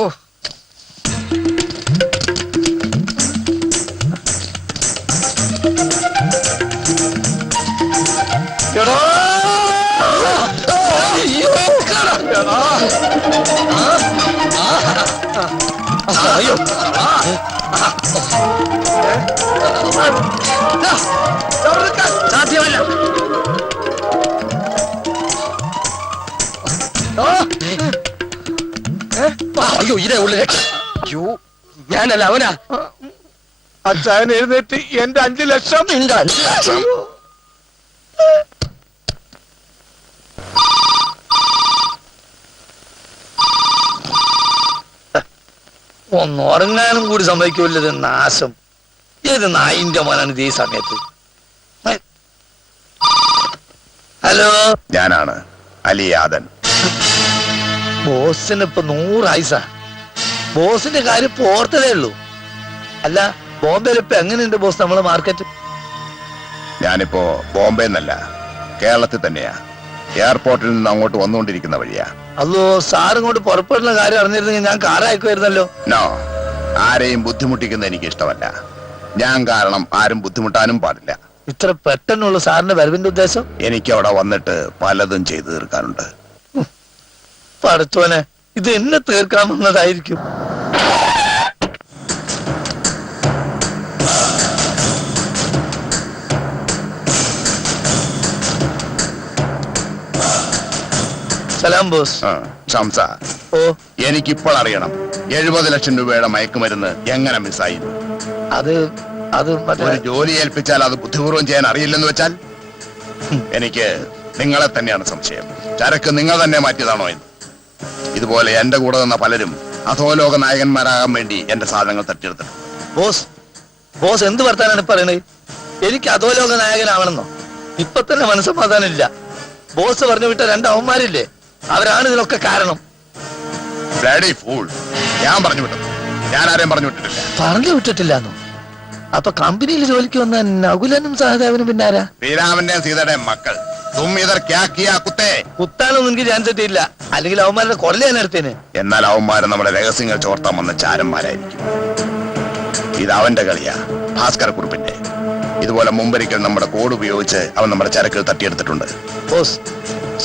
എടാ അയ്യോ സാധ്യമല്ല. അയ്യോ ഇതേ ഉള്ളു. അയ്യോ ഞാനല്ല അവനാ. അച്ഛൻ എഴുന്നേറ്റ് എന്റെ 5 ലക്ഷം. എന്റെ 5 ലക്ഷം. ഒന്ന് ഉറങ്ങാനും കൂടി സമ്മതിക്കൂല്ലത് നാശം. ഏത് നായിന്റെ മോനാണ് ഇത് ഈ സമയത്ത്? ഹലോ, ഞാനാണ് അലിയാദൻ. ബോസിന് ഇപ്പൊ 100 ആയിസ. ബോസിന്റെ കാര്യം ഇപ്പൊ ഓർത്തതേ ഉള്ളൂ. അല്ല, ബോംബെയിൽ ഇപ്പൊ എങ്ങനെയുണ്ട് ബോസ് നമ്മളെ മാർക്കറ്റ്? ഞാനിപ്പോ ബോംബെ എന്നല്ല, കേരളത്തിൽ തന്നെയാ. എയർപോർട്ടിൽ നിന്ന് അങ്ങോട്ട് വന്നുകൊണ്ടിരിക്കുന്ന വഴിയാ. അല്ലോ, സാർ ഇങ്ങോട്ട് പുറപ്പെടുന്ന കാര്യം അറിഞ്ഞിരുന്നെങ്കിൽ ഞാൻ കാർ അയക്കുമായിരുന്നല്ലോ. നോ, ആരെയും ബുദ്ധിമുട്ടിക്കുന്ന എനിക്ക് ഇഷ്ടമല്ല. ഞാൻ കാരണം ആരും ബുദ്ധിമുട്ടാനും പാടില്ല. ഇത്ര പെട്ടെന്നുള്ള സാറിന്റെ വരവിന്റെ ഉദ്ദേശം? എനിക്ക് അവിടെ വന്നിട്ട് പലതും ചെയ്തു തീർക്കാനുണ്ട്. പടച്ചോനെ, ഇത് എന്നെ തീർക്കാമെന്നതായിരിക്കും. സലാം ബോസ്. ഷംസ, ഓ, എനിക്കിപ്പോൾ അറിയണം 70 ലക്ഷം രൂപയുടെ മയക്കുമരുന്ന് എങ്ങനെ മിസ്സായി. അത് ഒരു ജോലി ഏൽപ്പിച്ചാൽ അത് ബുദ്ധിപൂർവ്വം ചെയ്യാൻ അറിയില്ലെന്ന് വെച്ചാൽ എനിക്ക് നിങ്ങളെ തന്നെയാണ് സംശയം. ചരക്ക് നിങ്ങൾ തന്നെ മാറ്റിയതാണോ എന്ന്. ഇതുപോലെ എന്റെ കൂടെ നിന്ന പലരും അധോലോക നായകന്മാരാകാൻ വേണ്ടി എന്റെ സാധനങ്ങൾ തട്ടിയെടുത്തിട്ടുണ്ട്. ബോസ് എന്ത് വർത്താനാണ് പറയണത്? എനിക്ക് അധോലോക നായകനാവണമെന്നോ? ഇപ്പൊ തന്നെ മനസ്സമാധാനം ഇല്ല. ബോസ് പറഞ്ഞു വിട്ട 2 അവന്മാരില്ലേ, അവരാണ് ഇതിനൊക്കെ കാരണം. Bloody fool. ഞാൻ പറഞ്ഞു വിട്ടു? ഞാൻ ആരെയും പറഞ്ഞു വിട്ടിട്ടില്ല. പറഞ്ഞു വിട്ടിട്ടില്ലാന്നോ? അപ്പൊ കമ്പനിയിൽ ജോലിക്ക് വന്ന നകുലനും സഹദേവനും പിന്നാരാ? ശ്രീരാമന്റെയും സീതയുടെയും മക്കൾ. കുത്താനൊന്നും എനിക്ക് ചാൻസ് കിട്ടിയില്ല. അല്ലെങ്കിൽ അവന്മാരുടെ കൊല്ല ഞാൻ എടുത്തേനെ. എന്നാൽ അവന്മാര് നമ്മുടെ രഹസ്യങ്ങൾ ചോർത്താൻ വന്ന ചാരന്മാരായിരിക്കും. ഇത് അവന്റെ കളിയാ, ഭാസ്കര കുറുപ്പിന്റെ. ഇതുപോലെ മുമ്പൊരിക്കൽ നമ്മുടെ കോഡ് ഉപയോഗിച്ച് അവൻ നമ്മുടെ ചരക്കുകൾ തട്ടിയെടുത്തിട്ടുണ്ട്. ബോസ്,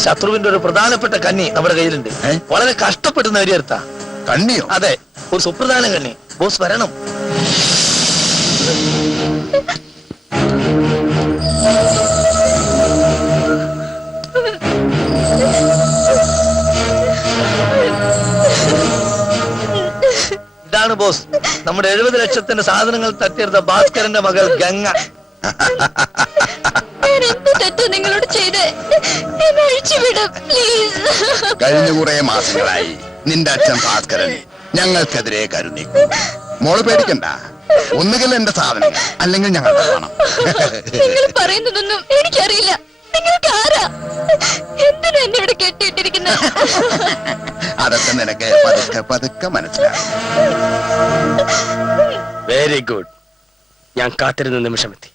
ശത്രുവിന്റെ ഒരു പ്രധാനപ്പെട്ട കണ്ണി നമ്മുടെ കയ്യിലുണ്ട്. വളരെ കഷ്ടപ്പെട്ട് നേടിയെടുത്ത കണ്ണിയോ? അതെ, ഒരു സുപ്രധാന കണ്ണി. ബോസ് വരണം. ഇതാണ് ബോസ്, നമ്മുടെ 70 ലക്ഷത്തിന്റെ സാധനങ്ങൾ തട്ടിയെടുത്ത ഭാസ്കരന്റെ മകൾ ഗംഗ. നിങ്ങളോട് ചെയ്ത് കഴിഞ്ഞ കുറെ മാസങ്ങളായി നിന്റെ അച്ഛൻ ഭാസ്കരൻ ഞങ്ങൾക്കെതിരെ കരുനീക്കും. മോള് പേടിക്കണ്ട. ഒന്നുകിൽ എന്റെ സാധനങ്ങൾ, അല്ലെങ്കിൽ ഞങ്ങൾ കാണാം. നിങ്ങൾ പറയുന്നതൊന്നും എനിക്കറിയില്ല. നിങ്ങൾക്ക് ആരാ? എന്തിനാ എന്നെ ഇവിടെ കെട്ടിയിട്ടിരിക്കുന്നത്? അതൊക്കെ നിനക്ക് പതുക്കെ പതുക്കെ മനസ്സിലാകും. Very good. ഞാൻ കാത്തിരുന്ന നിമിഷമെത്തി.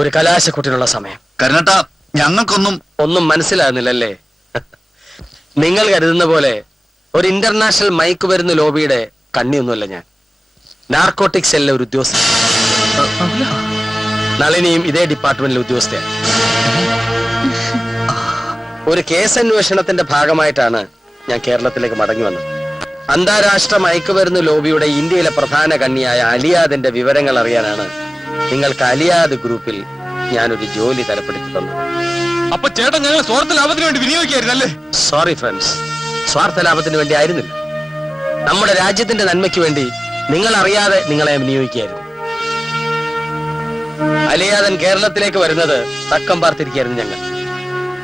ഒരു കലാശക്കുട്ടിനുള്ള സമയം. കരുണേട്ടാ, ഞങ്ങൾക്കൊന്നും മനസ്സിലാകുന്നില്ലല്ലേ? നിങ്ങൾ കരുതുന്ന പോലെ ഒരു ഇന്റർനാഷണൽ മയക്കുമരുന്ന് ലോബിയുടെ കണ്ണിയൊന്നുമല്ല ഞാൻ. നാർക്കോട്ടിക് സെല്ലിലെ ഒരു ഉദ്യോഗസ്ഥൻ. നളിനിയും ഇതേ ഡിപ്പാർട്ട്മെന്റിലെ ഉദ്യോഗസ്ഥയാണ്. ഒരു കേസ് അന്വേഷണത്തിന്റെ ഭാഗമായിട്ടാണ് ഞാൻ കേരളത്തിലേക്ക് മടങ്ങി വന്നത്. അന്താരാഷ്ട്ര മയക്കുമരുന്ന് ലോബിയുടെ ഇന്ത്യയിലെ പ്രധാന കണ്ണിയായ അലിയാദിന്റെ വിവരങ്ങൾ അറിയാനാണ് നിങ്ങൾക്ക് അലിയാദ് ഗ്രൂപ്പിൽ ഞാനൊരു ജോലി തരപ്പെടുത്തി തന്നത്. അപ്പൊ ചേട്ടൻ ഞങ്ങൾ സ്വാർത്ഥ ലാഭത്തിന് വേണ്ടി വിനിയോഗിക്കായിരുന്നല്ലേ? സോറി ഫ്രണ്ട്സ്, സ്വാർത്ഥ ലാഭത്തിന് വേണ്ടി ആയിരുന്നില്ല. നമ്മുടെ രാജ്യത്തിന്റെ നന്മയ്ക്ക് വേണ്ടി നിങ്ങൾ അറിയാതെ നിങ്ങളെ വിനിയോഗിക്കുകയായിരുന്നു. അലിയാദൻ കേരളത്തിലേക്ക് വരുന്നത് തക്കം പാർത്തിരിക്കുകയായിരുന്നു ഞങ്ങൾ.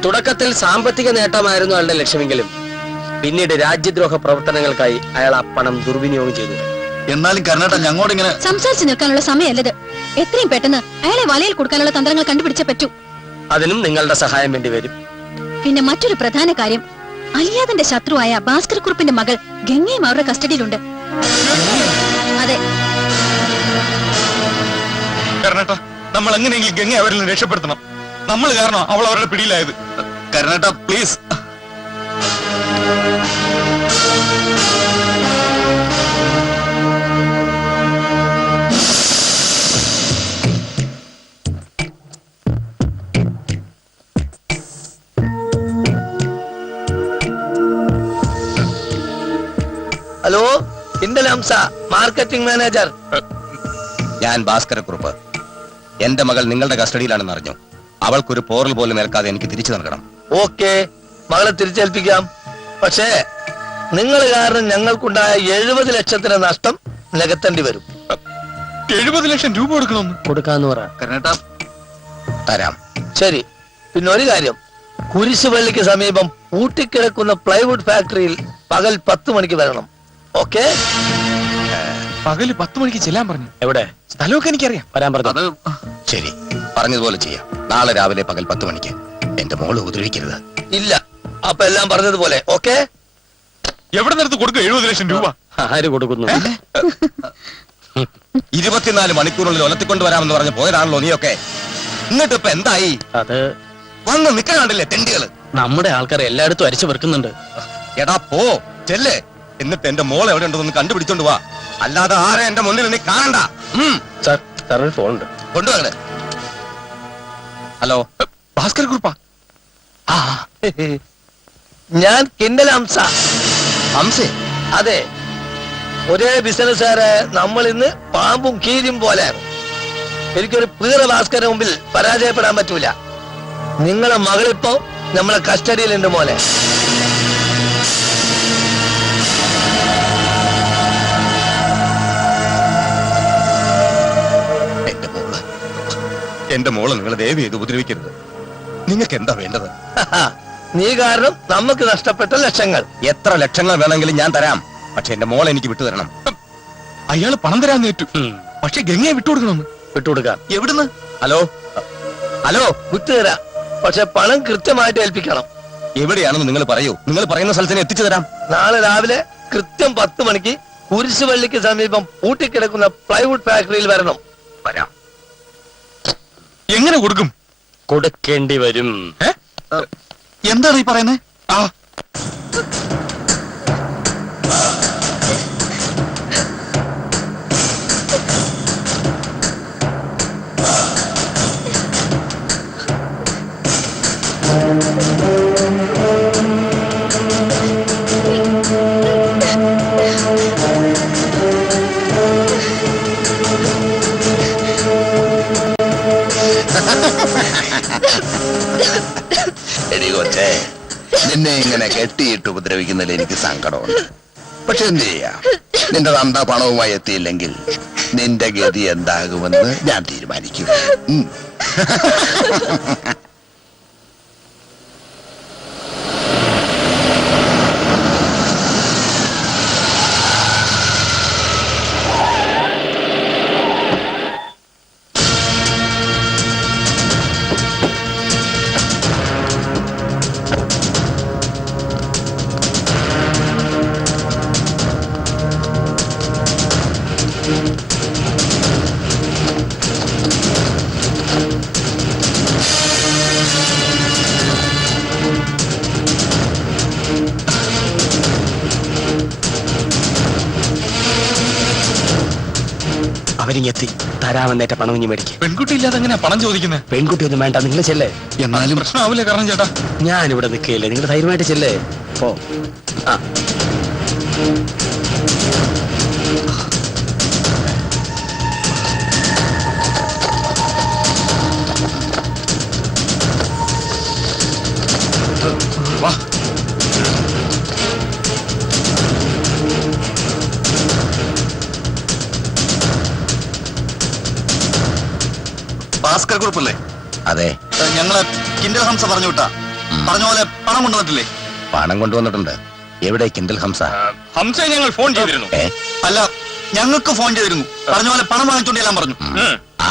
തുടക്കത്തിൽ സാമ്പത്തിക നേട്ടമായിരുന്നു അയാളുടെ ലക്ഷ്യമെങ്കിലും പിന്നീട് രാജ്യദ്രോഹ പ്രവർത്തനങ്ങൾക്കായി അയാൾ ആ പണം ദുർവിനിയോഗം ചെയ്തു. എന്നാലും കരുണേട്ടാ, ഞങ്ങോട്ടിങ്ങനെ സംസാരിച്ചു നിൽക്കാനുള്ള സമയമല്ലത്. എത്രയും പെട്ടെന്ന് അയാളെ വലയിൽ കൊടുക്കാനുള്ള തന്ത്രങ്ങൾ കണ്ടുപിടിച്ചേ പറ്റൂ. അതിനും നിങ്ങളുടെ സഹായം വേണ്ടി വരും. പിന്നെ മറ്റൊരു പ്രധാന കാര്യം, അലിയാദന്റെ ശത്രുവായ ഭാസ്കർ കുറുപ്പിന്റെ മകൾ ഗംഗയും അവരുടെ കസ്റ്റഡിയിലുണ്ട്. അതെ, കരുണേട്ടാ, നമ്മൾ എങ്ങനെയെങ്കിലും ഗംഗ അവരിൽ നിന്ന് രക്ഷപ്പെടുത്തണം. നമ്മൾ കാരണം അവൾ അവരുടെ പിടിയിലായത്. കരുണേട്ടാ, please. Hello, Kindle Hamsa, marketing manager. ഞാൻ ഭാസ്കരക്കുറുപ്പ്. എന്റെ മകൾ നിങ്ങളുടെ കസ്റ്റഡിയിലാണെന്ന് അറിഞ്ഞു. അവൾക്കൊരു പോറൽ പോലും ഏൽക്കാതെ എനിക്ക് തിരിച്ചു നൽകണം. ഓക്കെ, മകളെ തിരിച്ചേൽപ്പിക്കാം. പക്ഷേ നിങ്ങൾ കാരണം ഞങ്ങൾക്കുണ്ടായ 70 ലക്ഷത്തിന് നഷ്ടം നികത്തേണ്ടി വരും. 70 ലക്ഷം രൂപ കൊടുക്കണമെന്ന് കൊടുക്കാന്ന് പറ. തരാം. ശരി, പിന്നെ ഒരു കാര്യം, കുരിശുപള്ളിക്ക് സമീപം പൂട്ടിക്കിടക്കുന്ന പ്ലൈവുഡ് ഫാക്ടറിയിൽ പകൽ 10 മണിക്ക് വരണം. ഓക്കെ? പകല് 10 മണിക്ക് ചെല്ലാൻ പറഞ്ഞു. എവിടെ? സ്ഥലമൊക്കെ എനിക്കറിയാം. വരാൻ പറഞ്ഞു. ശരി, പറഞ്ഞതുപോലെ ചെയ്യാം. നാളെ രാവിലെ പകൽ 10 മണിക്ക്. എന്റെ മോള് ഉപദ്രവിക്കരുത്. ഇല്ല, അപ്പൊ എല്ലാം പറഞ്ഞതുപോലെ. ഓക്കെ? എവിടെ നിന്നെടുത്ത് കൊടുക്കും 70 ലക്ഷം രൂപ? ആര് കൊടുക്കുന്നു? 24 മണിക്കൂറിനുള്ളിൽ ഒലത്തിക്കൊണ്ട് വരാമെന്ന് പറഞ്ഞ് പോയതാണല്ലോ നീയൊക്കെ. എന്നിട്ട് ഇപ്പൊ എന്തായി? അത് വന്ന് നിൽക്കാണ്ടില്ലേ തെണ്ടികള്? നമ്മുടെ ആൾക്കാർ എല്ലായിടത്തും അരിച്ചു വെറുക്കുന്നുണ്ട്. എടാ പോ, ചെല്ലേ. എന്നിട്ട് എന്റെ മോൾ എവിടെ ഉണ്ടെന്ന് കണ്ടുപിടിച്ചോണ്ട് വാ. അല്ലാതെ ആരെ എന്റെ മുന്നിൽ നീ കാണണ്ട. സാർ, സാറിന് ഫോൺ ഉണ്ട്. കൊണ്ടുവരേ. ഹലോ, ഭാസ്കർ കുറുപ്പാ? ഞാൻ കിൻഡൽ ഹംസ. ഹംസേ? അതെ, ഒരേ ബിസിനസ്സുകാരെ നമ്മൾ ഇന്ന് പാമ്പും കീരിയും പോലെയാണ്. എനിക്കൊരു പീറ ഭാസ്കരന് മുമ്പിൽ പരാജയപ്പെടാൻ പറ്റൂല. നിങ്ങളെ മകളിപ്പോ നമ്മളെ കസ്റ്റഡിയിലുണ്ട് മോനെ. എന്റെ മോള് നിങ്ങൾ ദയവ് ചെയ്ത് ഉപദ്രവിക്കരുത്. നിങ്ങൾക്ക് എന്താ വേണ്ടത്? നീ കാരണം നമുക്ക് നഷ്ടപ്പെട്ട ലക്ഷങ്ങൾ. എത്ര ലക്ഷങ്ങൾ വേണമെങ്കിലും ഞാൻ തരാം. പക്ഷെ എന്റെ മോളെ എനിക്ക് വിട്ടുതരണം. അയാള് പണം തരാൻ നേറ്റു. പക്ഷെ ഗംഗയെ വിട്ടുകൊടുക്കണമെന്ന്. വിട്ടുകൊടുക്കാം. എവിടുന്ന്? Hello, hello. വിട്ടുതരാം, പക്ഷെ പണം കൃത്യമായിട്ട് ഏൽപ്പിക്കണം. എവിടെയാണെന്ന് നിങ്ങൾ പറയൂ. നിങ്ങൾ പറയുന്ന സ്ഥലത്തിന് എത്തിച്ചു തരാം. നാളെ രാവിലെ കൃത്യം 10 മണിക്ക് കുരിശുപള്ളിക്ക് സമീപം പൂട്ടിക്കിടക്കുന്ന പ്ലൈവുഡ് ഫാക്ടറിയിൽ വരണം. വരാം. എങ്ങനെ കൊടുക്കും? കൊടുക്കേണ്ടി വരും. എന്താണ് ഈ പറയുന്നത്? ആ, എടി കൊച്ചേ, നിന്നെ ഇങ്ങനെ കെട്ടിയിട്ട് ഉപദ്രവിക്കുന്നതിൽ എനിക്ക് സങ്കടമുണ്ട്. പക്ഷെ എന്ത് ചെയ്യാം, നിന്റെ തന്ത പണവുമായി എത്തിയില്ലെങ്കിൽ നിന്റെ ഗതി എന്താകുമെന്ന് ഞാൻ തീരുമാനിക്കും. അവരിങ്ങെത്തി. തരാമെന്നേറ്റ പണം ഇനി മേടിക്കും. പെൺകുട്ടി ഇല്ലാതെ എങ്ങനെയാ പണം ചോദിക്കുന്നത്? പെൺകുട്ടി ഒന്നും വേണ്ട, നിങ്ങൾ ചെല്ലേ. എന്നാലും പ്രശ്നമാവില്ലേ? കാരണം ചേട്ടാ, ഞാൻ ഇവിടെ നിൽക്കുകയില്ലേ, നിങ്ങൾ ധൈര്യമായിട്ട് ചെല്ലേ. പോ. ആ, വാ. ഭാസ്കർ കുറുപ്പല്ലേ? അതെ, ഞങ്ങള് കിൻഡൽ ഹംസ പറഞ്ഞു വിട്ടാ. പറഞ്ഞ പോലെ പണം കൊണ്ടുവന്നിട്ടില്ലേ? പണം കൊണ്ടുവന്നിട്ടുണ്ട്. എവിടെ കിൻഡൽ ഹംസ? ഹംസയെ ഞങ്ങൾ ഫോൺ ചെയ്തിരുന്നു. അല്ല, ഞങ്ങൾക്ക് ഫോൺ ചെയ്തിരുന്നു. പറഞ്ഞ പോലെ പണം വാങ്ങിച്ചോണ്ടെല്ലാം പറഞ്ഞു.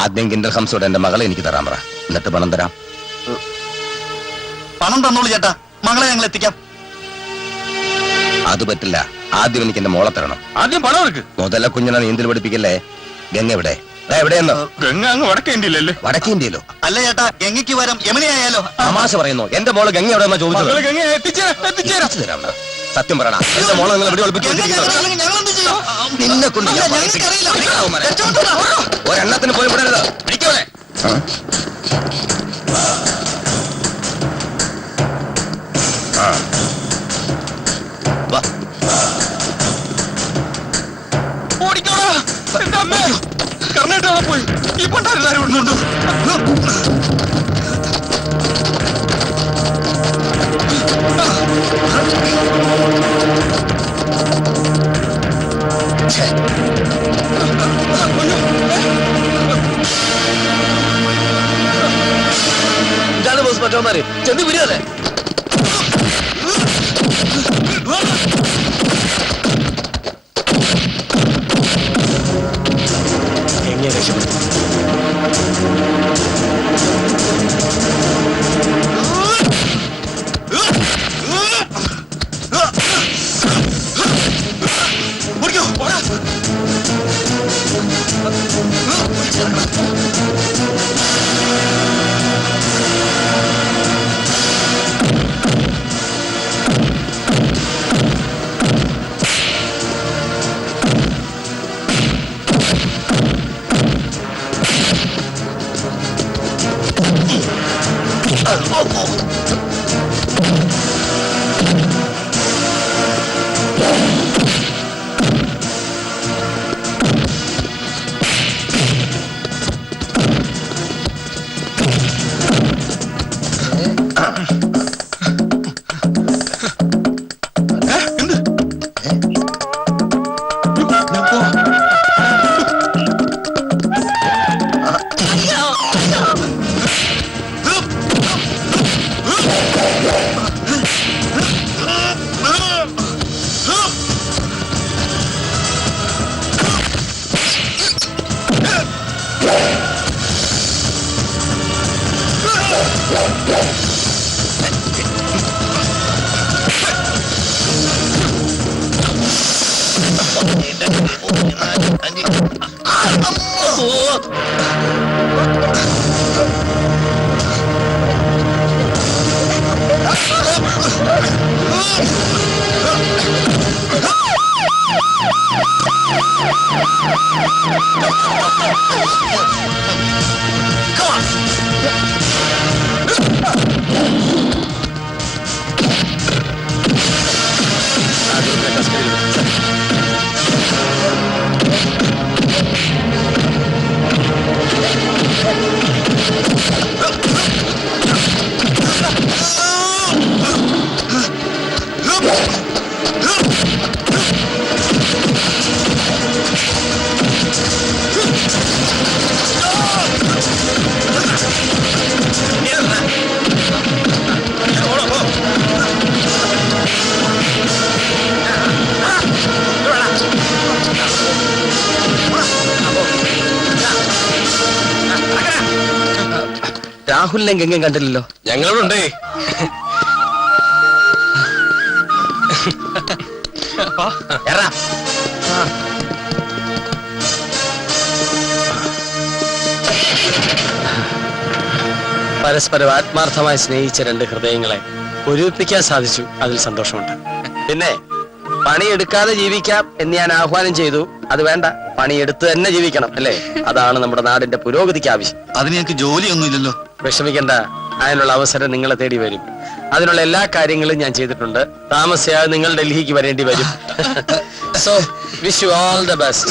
ആദ്യം കിൻഡൽ ഹംസയോട് എന്റെ മകളെ എനിക്ക് തരാൻ പറ. എന്നിട്ട് പണം തരാം. പണം തന്നോളൂ ചേട്ടാ, മകളെ ഞങ്ങൾ എത്തിക്കാം. അത് പറ്റില്ല. ആദ്യം എനിക്ക് എന്റെ മോളെ തരണം. ആദ്യം പണം എടുക്ക്. മുതല കുഞ്ഞിനെ നീന്തൽ പഠിപ്പിക്കല്ലേ. ഗംഗ എവിടെ? എവിടെയെന്ന്? ഗംഗ അങ്ങ് വടക്കേ ഇന്ത്യയിലല്ലേ? വടക്കേ ഇന്ത്യയിലോ? അല്ല ചേട്ടാ, ഗംഗയ്ക്ക് വരം യമുനയായാലോ? തമാശ പറയുന്നു. എന്റെ മോള് ഗംഗ എവിടെ ചോദിച്ചത്. മകള് ഗംഗയെ എത്തിച്ചേരാം. തരാം. സത്യം പറയണ എന്റെ മോളെ നിങ്ങൾ എവിടെ ഒളിപ്പിച്ചു നിന്നെ കൊണ്ട് ഒരെണ്ണത്തിന് പോലും വിടരുത്. പിടിക്കോളെ. വാ. ഓടിക്കോടാ എന്റെ അമ്മ കർണാടക പോയി ഈ പണ്ടാരെല്ലാരും ഇടുന്നുണ്ടോ? ഇതാണ് ബോസ് മറ്റവന്മാര് ചെന്ന് വിടുകയല്ലേ. എങ്ങനെ രക്ഷപ്പെടും? രാഹുലിനെ എങ്ങും കണ്ടില്ലല്ലോ. ഞങ്ങളോടുണ്ടേ. പരസ്പരം ആത്മാർത്ഥമായി സ്നേഹിച്ച രണ്ട് ഹൃദയങ്ങളെ ഒരുമിപ്പിക്കാൻ സാധിച്ചു. അതിൽ സന്തോഷമുണ്ട്. പിന്നെ പണിയെടുക്കാതെ ജീവിക്കാം എന്ന് ഞാൻ ആഹ്വാനം ചെയ്തു. അത് വേണ്ട, പണിയെടുത്ത് തന്നെ ജീവിക്കണം, അല്ലേ? അതാണ് നമ്മുടെ നാടിന്റെ പുരോഗതിക്ക് ആവശ്യം. അതിന് ഞങ്ങൾക്ക് ജോലിയൊന്നുമില്ലല്ലോ. വിഷമിക്കണ്ട, അതിനുള്ള അവസരം നിങ്ങളെ തേടി വരും. അതിനുള്ള എല്ലാ കാര്യങ്ങളും ഞാൻ ചെയ്തിട്ടുണ്ട്. താമസിയാതെ നിങ്ങൾ ഡൽഹിക്ക് വരേണ്ടി വരും. So wish you all the best.